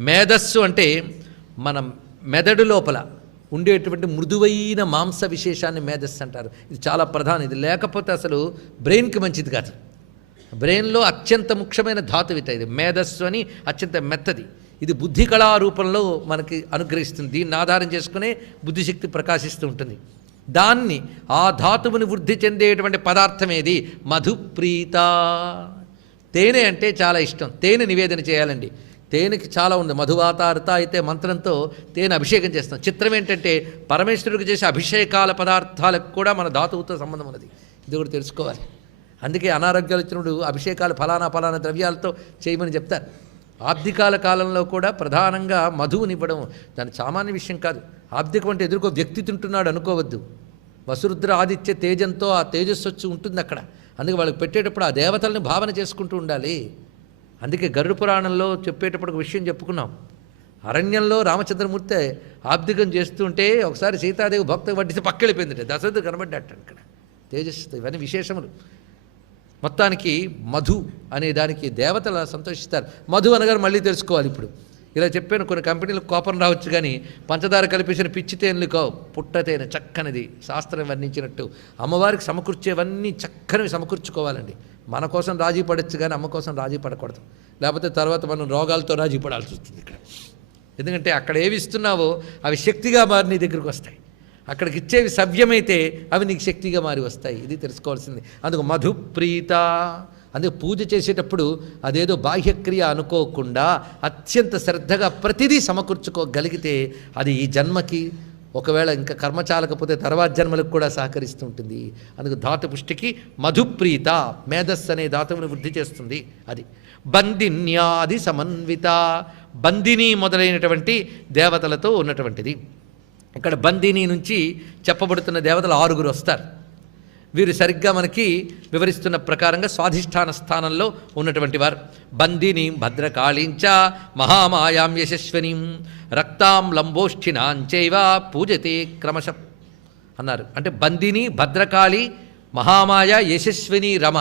మేధస్సు అంటే మన మెదడు లోపల ఉండేటువంటి మృదువైన మాంస విశేషాన్ని మేధస్సు అంటారు. ఇది చాలా ప్రధానం. ఇది లేకపోతే అసలు బ్రెయిన్కి మంచిది కాదు. బ్రెయిన్లో అత్యంత ముఖ్యమైన ధాతువిత ఇది. మేధస్సు అని అత్యంత మెత్తది. ఇది బుద్ధి కళా రూపంలో మనకి అనుగ్రహిస్తుంది. దీన్ని ఆధారం చేసుకునే బుద్ధిశక్తి ప్రకాశిస్తూ ఉంటుంది. దాన్ని ఆ ధాతువుని వృద్ధి చెందేటువంటి పదార్థం ఏది? మధుప్రీత. తేనె అంటే చాలా ఇష్టం. తేనె నివేదన చేయాలండి. తేనెకి చాలా ఉంది. మధువాతారత అయితే మంత్రంతో తేనె అభిషేకం చేస్తాం. చిత్రం ఏంటంటే పరమేశ్వరుడికి చేసే అభిషేకాల పదార్థాలకు కూడా మన ధాతువుతో సంబంధం ఉన్నది. ఇది కూడా తెలుసుకోవాలి. అందుకే అనారోగ్యాలు వచ్చినప్పుడు అభిషేకాలు ఫలానా ద్రవ్యాలతో చేయమని చెప్తారు. ఆబ్దికాల కాలంలో కూడా ప్రధానంగా మధువునివ్వడం దాని సామాన్య విషయం కాదు. ఆబ్దికం అంటే ఎదుర్కో వ్యక్తి తింటున్నాడు అనుకోవద్దు. వసురుద్ర ఆదిత్య తేజంతో ఆ తేజస్సు వచ్చి ఉంటుంది అక్కడ. అందుకే వాళ్ళకి పెట్టేటప్పుడు ఆ దేవతల్ని భావన చేసుకుంటూ ఉండాలి. అందుకే గరుడ పురాణంలో చెప్పేటప్పుడు ఒక విషయం చెప్పుకున్నాం. అరణ్యంలో రామచంద్రమూర్తి ఆబ్దికం చేస్తుంటే ఒకసారి సీతాదేవి భక్త వడ్డిసి పక్కెళ్ళిపోయింది. దశరథుడు కనబడ్డట ఇక్కడ తేజస్సుతో. ఇవన్నీ విశేషములు. మొత్తానికి మధు అనే దానికి దేవతలు సంతోషిస్తారు. మధు అనగానే మళ్ళీ తెలుసుకోవాలి. ఇప్పుడు ఇలా చెప్పాను, కొన్ని కంపెనీలకు కోపం రావచ్చు, కానీ పంచదార కలిపేసిన పిచ్చి తేనెలు కావు, పుట్టతేనె చక్కనిది. శాస్త్రం వర్ణించినట్టు అమ్మవారికి సమకూర్చేవన్నీ చక్కనివి సమకూర్చుకోవాలండి. మన కోసం రాజీ పడవచ్చు కానీ అమ్మ కోసం రాజీ పడకూడదు. లేకపోతే తర్వాత మనం రోగాలతో రాజీ పడాల్సి వస్తుంది ఇక్కడ. ఎందుకంటే అక్కడ ఏవి ఇస్తున్నావో అవి శక్తిగా మారి నీ దగ్గరికి వస్తాయి. అక్కడికి ఇచ్చేవి సవ్యమైతే అవి నీకు శక్తిగా మారి వస్తాయి. ఇది తెలుసుకోవాల్సింది. అందుకు మధుప్రీత. అందుకే పూజ చేసేటప్పుడు అదేదో బాహ్యక్రియ అనుకోకుండా అత్యంత శ్రద్ధగా ప్రతిదీ సమకూర్చుకోగలిగితే అది ఈ జన్మకి, ఒకవేళ ఇంకా కర్మ చాలకపోతే తర్వాత జన్మలకు కూడా సహకరిస్తూ ఉంటుంది. అందుకు ధాతు పుష్టికి మధుప్రీత. మేధస్సు అనే ధాతువుని వృద్ధి చేస్తుంది. అది బందిన్యాది సమన్విత. బందిని మొదలైనటువంటి దేవతలతో ఉన్నటువంటిది. ఇక్కడ బందిని నుంచి చెప్పబడుతున్న దేవతలు 6 వస్తారు. వీరు సరిగ్గా మనకి వివరిస్తున్న ప్రకారంగా స్వాధిష్టాన స్థానంలో ఉన్నటువంటి వారు. బందిని భద్రకాళీంచ మహామాయాం యశస్వినీం రక్తాం లంబోష్ఠినాంచైవ పూజతే క్రమశ అన్నారు. అంటే బందిని, భద్రకాళి, మహామాయ, యశస్విని, రమ.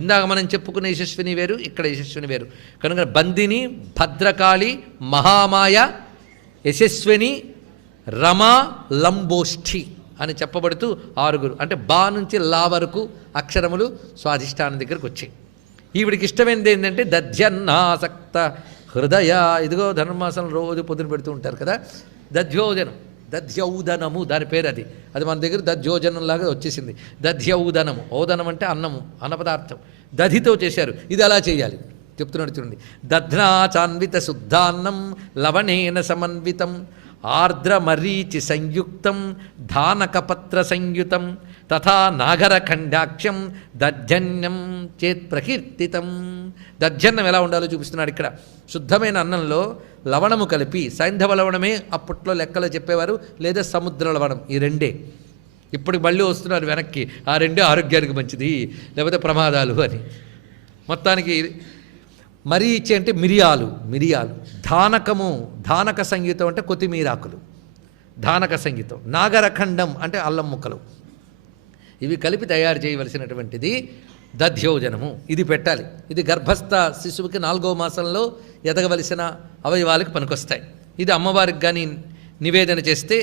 ఇందాక మనం చెప్పుకున్న యశస్విని వేరు, ఇక్కడ యశస్విని వేరు. కనుక బందిని, భద్రకాళి, మహామాయ, యశస్విని, రమ, లంబోష్ఠి అని చెప్పబడుతూ 6. అంటే బా నుంచి లా వరకు అక్షరములు స్వాధిష్టానం దగ్గరకు వచ్చాయి. ఈవిడికి ఇష్టమైనది ఏంటంటే దధ్యన్నాసక్త హృదయ. ఇదిగో ధనుర్మాసం రోజు పొద్దున పెడుతూ ఉంటారు కదా, దధ్యౌదనము దాని పేరు. అది మన దగ్గర దధ్యోజనం లాగా వచ్చేసింది. దధ్యౌదనము. ఓదనం అంటే అన్నము, అన్నపదార్థం. దధితో చేశారు. ఇది అలా చేయాలి చెప్తున్నాడు చూడండి. దధ్నాచాన్విత శుద్ధాన్నం లవణేన సమన్వితం ఆర్ద్రమరీచి సంయుక్తం ధానకపత్ర సంయుతం తథా నాగరఖండాక్షం దధ్యన్నం చేత్ ప్రకీర్తితం. దధ్యన్నం ఎలా ఉండాలో చూపిస్తున్నాడు ఇక్కడ. శుద్ధమైన అన్నంలో లవణము కలిపి, సైంధవ లవణమే అప్పట్లో లెక్కలో చెప్పేవారు, లేదా సముద్ర లవణం. ఈ రెండే ఇప్పుడు మళ్ళీ వస్తున్నారు వెనక్కి. ఆ రెండే ఆరోగ్యానికి మంచిది, లేకపోతే ప్రమాదాలు అని. మొత్తానికి మరీచి అంటే మిరియాలు. ధానక సంగీతం అంటే కొత్తిమీరాకులు, ధానక సంగీతం. నాగరఖండం అంటే అల్లం ముక్కలు. ఇవి కలిపి తయారు చేయవలసినటువంటిది దధ్యోజనము. ఇది పెట్టాలి. ఇది గర్భస్థ శిశువుకి 4వ మాసంలో ఎదగవలసిన అవయవాలకు పనికొస్తాయి. ఇది అమ్మవారికి కానీ నివేదన చేస్తే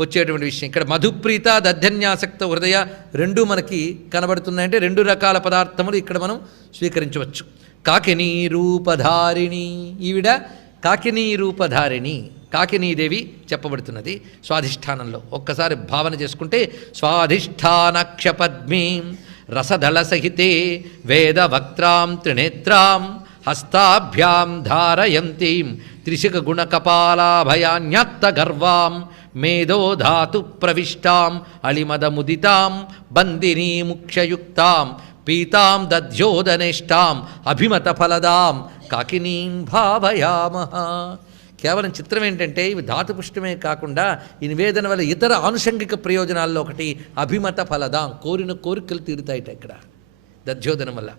వచ్చేటువంటి విషయం. ఇక్కడ మధుప్రీత దధ్యన్యాసక్త హృదయ రెండూ మనకి కనబడుతున్నాయంటే 2 రకాల పదార్థములు ఇక్కడ మనం స్వీకరించవచ్చు. కాకినీ రూపధారిణి, ఈవిడ కాకినీ రూపధారిణి, కాకినీదేవి చెప్పబడుతున్నది స్వాధిష్టానంలో. ఒక్కసారి భావన చేసుకుంటే స్వాధిష్టానక్షపద్మీం రసదళ సహితే వేదవక్త్రాం త్రినేత్రాం హస్తాభ్యాం ధారయంతీం త్రిశిఖ గుణకపాలాభయాన్యాత్త గర్వాం మేధో ధాతు ప్రవిష్టాం అళిమదముదితాం బందినీ ముఖ్యయుక్తాం పీతాం దధ్యోదనేష్టాం అభిమత ఫలదాం కాకినీం భావయామః. కేవలం చిత్రం ఏంటంటే ఇవి ధాతుపుష్టమే కాకుండా ఈ నివేదన వల్ల ఇతర ఆనుషంగిక ప్రయోజనాల్లో ఒకటి అభిమత ఫలదాం, కోరిన కోరికలు తీరుతాయిట ఇక్కడ దధ్యోదనం వల్ల.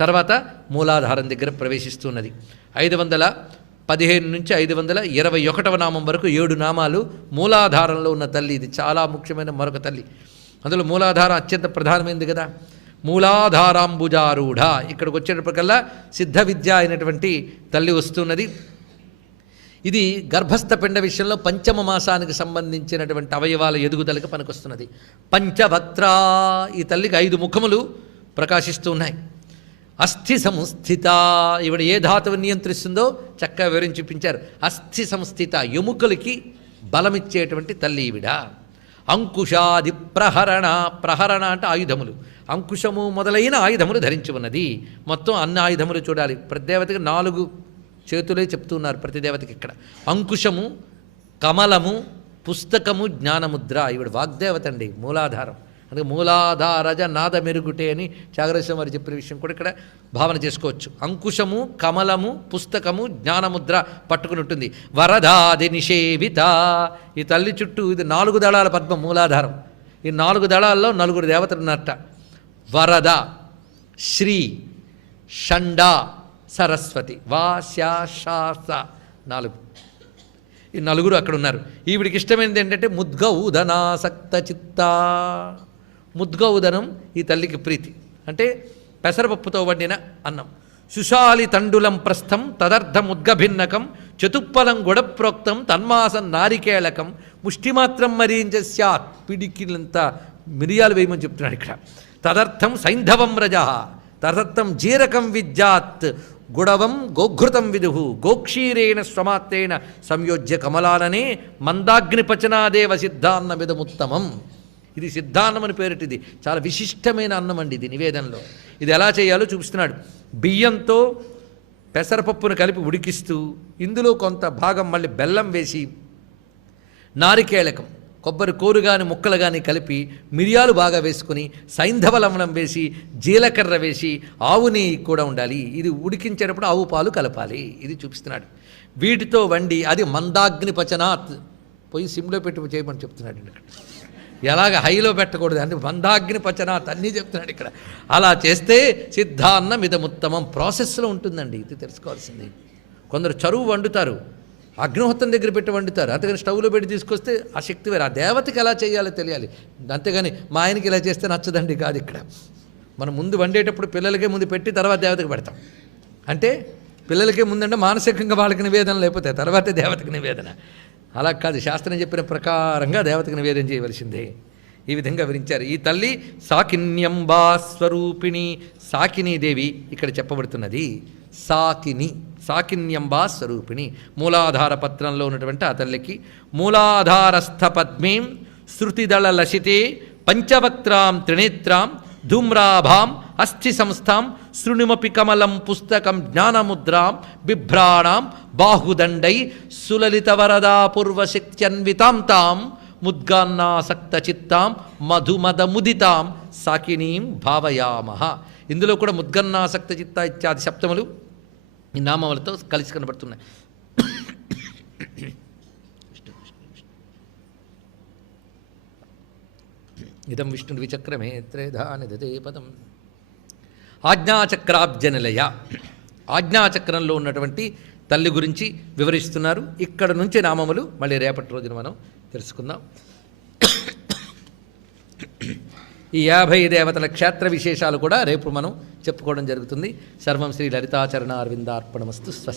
తర్వాత మూలాధారం దగ్గర ప్రవేశిస్తున్నది. 515 నుంచి 521వ నామం వరకు 7 నామాలు మూలాధారంలో ఉన్న తల్లి. ఇది చాలా ముఖ్యమైన మరొక తల్లి. అందులో మూలాధారం అత్యంత ప్రధానమైనది కదా. మూలాధారాంబుజారూఢ, ఇక్కడికి వచ్చేటప్పటికల్లా సిద్ధ విద్య అయినటువంటి తల్లి వస్తున్నది. ఇది గర్భస్థ పిండ విషయంలో పంచమ మాసానికి సంబంధించినటువంటి అవయవాల ఎదుగుదలకు పనికొస్తున్నది. పంచవక్త్రా, ఈ తల్లికి 5 ముఖములు ప్రకాశిస్తూ ఉన్నాయి. అస్థి సంస్థిత, ఈవిడ ఏ ధాతువు నియంత్రిస్తుందో చక్కగా వివరించి చూపించారు. అస్థి సంస్థిత, ఎముకలకి బలమిచ్చేటువంటి తల్లి ఈవిడ. అంకుశాది ప్రహరణ, ప్రహరణ అంటే ఆయుధములు, అంకుశము మొదలైన ఆయుధములు ధరించి ఉన్నది. మొత్తం అన్ని ఆయుధములు చూడాలి. ప్రతిదేవతకి 4 చేతులే చెప్తున్నారు ప్రతి దేవతకి. ఇక్కడ అంకుశము, కమలము, పుస్తకము, జ్ఞానముద్ర. ఈవిడ వాగ్దేవత అండి, మూలాధారం. అందుకే మూలాధారజ నాద మెరుగుటే అని త్యాగరాజస్వామి వారు చెప్పిన విషయం కూడా ఇక్కడ భావన చేసుకోవచ్చు. అంకుశము, కమలము, పుస్తకము, జ్ఞానముద్ర పట్టుకుని ఉంటుంది. వరదాది నిషేవిత, ఈ తల్లి చుట్టూ ఇది 4 దళాల పద్మం మూలాధారం. ఈ 4 దళాల్లో 4 దేవతలు ఉన్నట్ట. వరద, శ్రీ, షండ, సరస్వతి, వాశాశాస 4. ఈ 4 అక్కడ ఉన్నారు. ఈవిడికి ఇష్టమైనది ఏంటంటే ముద్గౌదనాసక్త చిత్త. ముద్గౌదనం ఈ తల్లికి ప్రీతి. అంటే పెసరపప్పుతో వండిన అన్నం. సుశాలి తండులం ప్రస్థం తదర్థముద్గభిన్నకం చతుప్పలం గుడప్రోక్తం తన్మాసం నారికేళకం ముష్టిమాత్రం మరీంజ స్యాత్, పిడికిలంత మిరియాలు వేయమని చెప్తున్నాడు ఇక్కడ. తదర్థం సైంధవం రజ, తదర్థం జీరకం విద్యాత్ గుడవం గోఘృతం విదుహు గోక్షీరేణ స్వమాత్రేణ సంయోజ్య కమలాలనే మందాగ్నిపచనాదేవ సిద్ధాన్న విధముత్తమం. ఇది సిద్ధాన్నం అని పేరిటిది. చాలా విశిష్టమైన అన్నం అండి ఇది నివేదనలో. ఇది ఎలా చేయాలో చూపిస్తున్నాడు. బియ్యంతో పెసరపప్పును కలిపి ఉడికిస్తూ ఇందులో కొంత భాగం మళ్ళీ బెల్లం వేసి, నారికేళకం కొబ్బరి కోరు కానీ ముక్కలు కానీ కలిపి, మిరియాలు బాగా వేసుకుని, సైంధవ లవణం వేసి, జీలకర్ర వేసి, ఆవు నెయ్యి కూడా ఉండాలి. ఇది ఉడికించేటప్పుడు ఆవు పాలు కలపాలి. ఇది చూపిస్తున్నాడు. వీటితో వండి అది మందాగ్ని పచనాత్, పోయి సిమ్లో పెట్టి చేయమని చెప్తున్నాడు ఇక్కడ. ఎలాగ హైలో పెట్టకూడదు అంటే మందాగ్ని పచనాత్ అన్నీ చెప్తున్నాడు ఇక్కడ. అలా చేస్తే సిద్ధాన్నం ఇదముత్తమం. ప్రాసెస్లో ఉంటుందండి, ఇది తెలుసుకోవాల్సింది. కొందరు చరువు వండుతారు, అగ్నిహోత్రం దగ్గర పెట్టి వండుతారు, అంతేగాని స్టవ్లో పెట్టి తీసుకొస్తే ఆ శక్తి వేరు. ఆ దేవతకి ఎలా చేయాలో తెలియాలి. అంతేగాని మా ఆయనకి ఇలా చేస్తే నచ్చదండి కాదు ఇక్కడ. మనం ముందు వండేటప్పుడు పిల్లలకే ముందు పెట్టి తర్వాత దేవతకి పెడతాం. అంటే పిల్లలకే ముందంటే మానసికంగా వాళ్ళకి నివేదన, లేకపోతే తర్వాతే దేవతకి నివేదన. అలా కాదు, శాస్త్రం చెప్పిన ప్రకారంగా దేవతకి నివేదన చేయవలసిందే. ఈ విధంగా వివరించారు. ఈ తల్లి సాకిన్యంబా స్వరూపిణి, సాకినీదేవి ఇక్కడ చెప్పబడుతున్నది. సాకిని, సాకిన్యంబా స్వరూపిణి, మూలాధార పత్రంలో ఉన్నటువంటి ఆ తల్లికి. మూలాధారస్థ పద్మీం శృతిదళ లసితే పంచవక్త్రాం త్రినేత్రాం ధూమ్రాభాం అస్థి సంస్థాం శృణుమపి కమలం పుస్తకం జ్ఞానముద్రాం బిభ్రాణాం బాహుదండై సులలిత వరదా పూర్వశక్త్యన్వితాం తాం ముద్గాన్నాసక్త చిత్తాం మధుమదముదితాం సాకినీం భావయామః. ఇందులో కూడా ముద్గన్నాసక్త చిత్త ఇత్యాది శబ్దములు ఈ నామములతో కలిసి కనబడుతున్నాయి. ఇదం విష్ణుర్విచక్రమే త్రేధా నిదతే పదం. ఆజ్ఞాచక్రాబ్జనిలయ, ఆజ్ఞాచక్రంలో ఉన్నటువంటి తల్లి గురించి వివరిస్తున్నారు. ఇక్కడ నుంచి నామములు మళ్ళీ రేపటి రోజున మనం తెలుసుకుందాం. ఈ 50 దేవతల క్షేత్ర విశేషాలు కూడా రేపు మనం చెప్పుకోవడం జరుగుతుంది. సర్వం శ్రీ లలితాచరణ అరవిందార్పణమస్తు. స్వస్తి.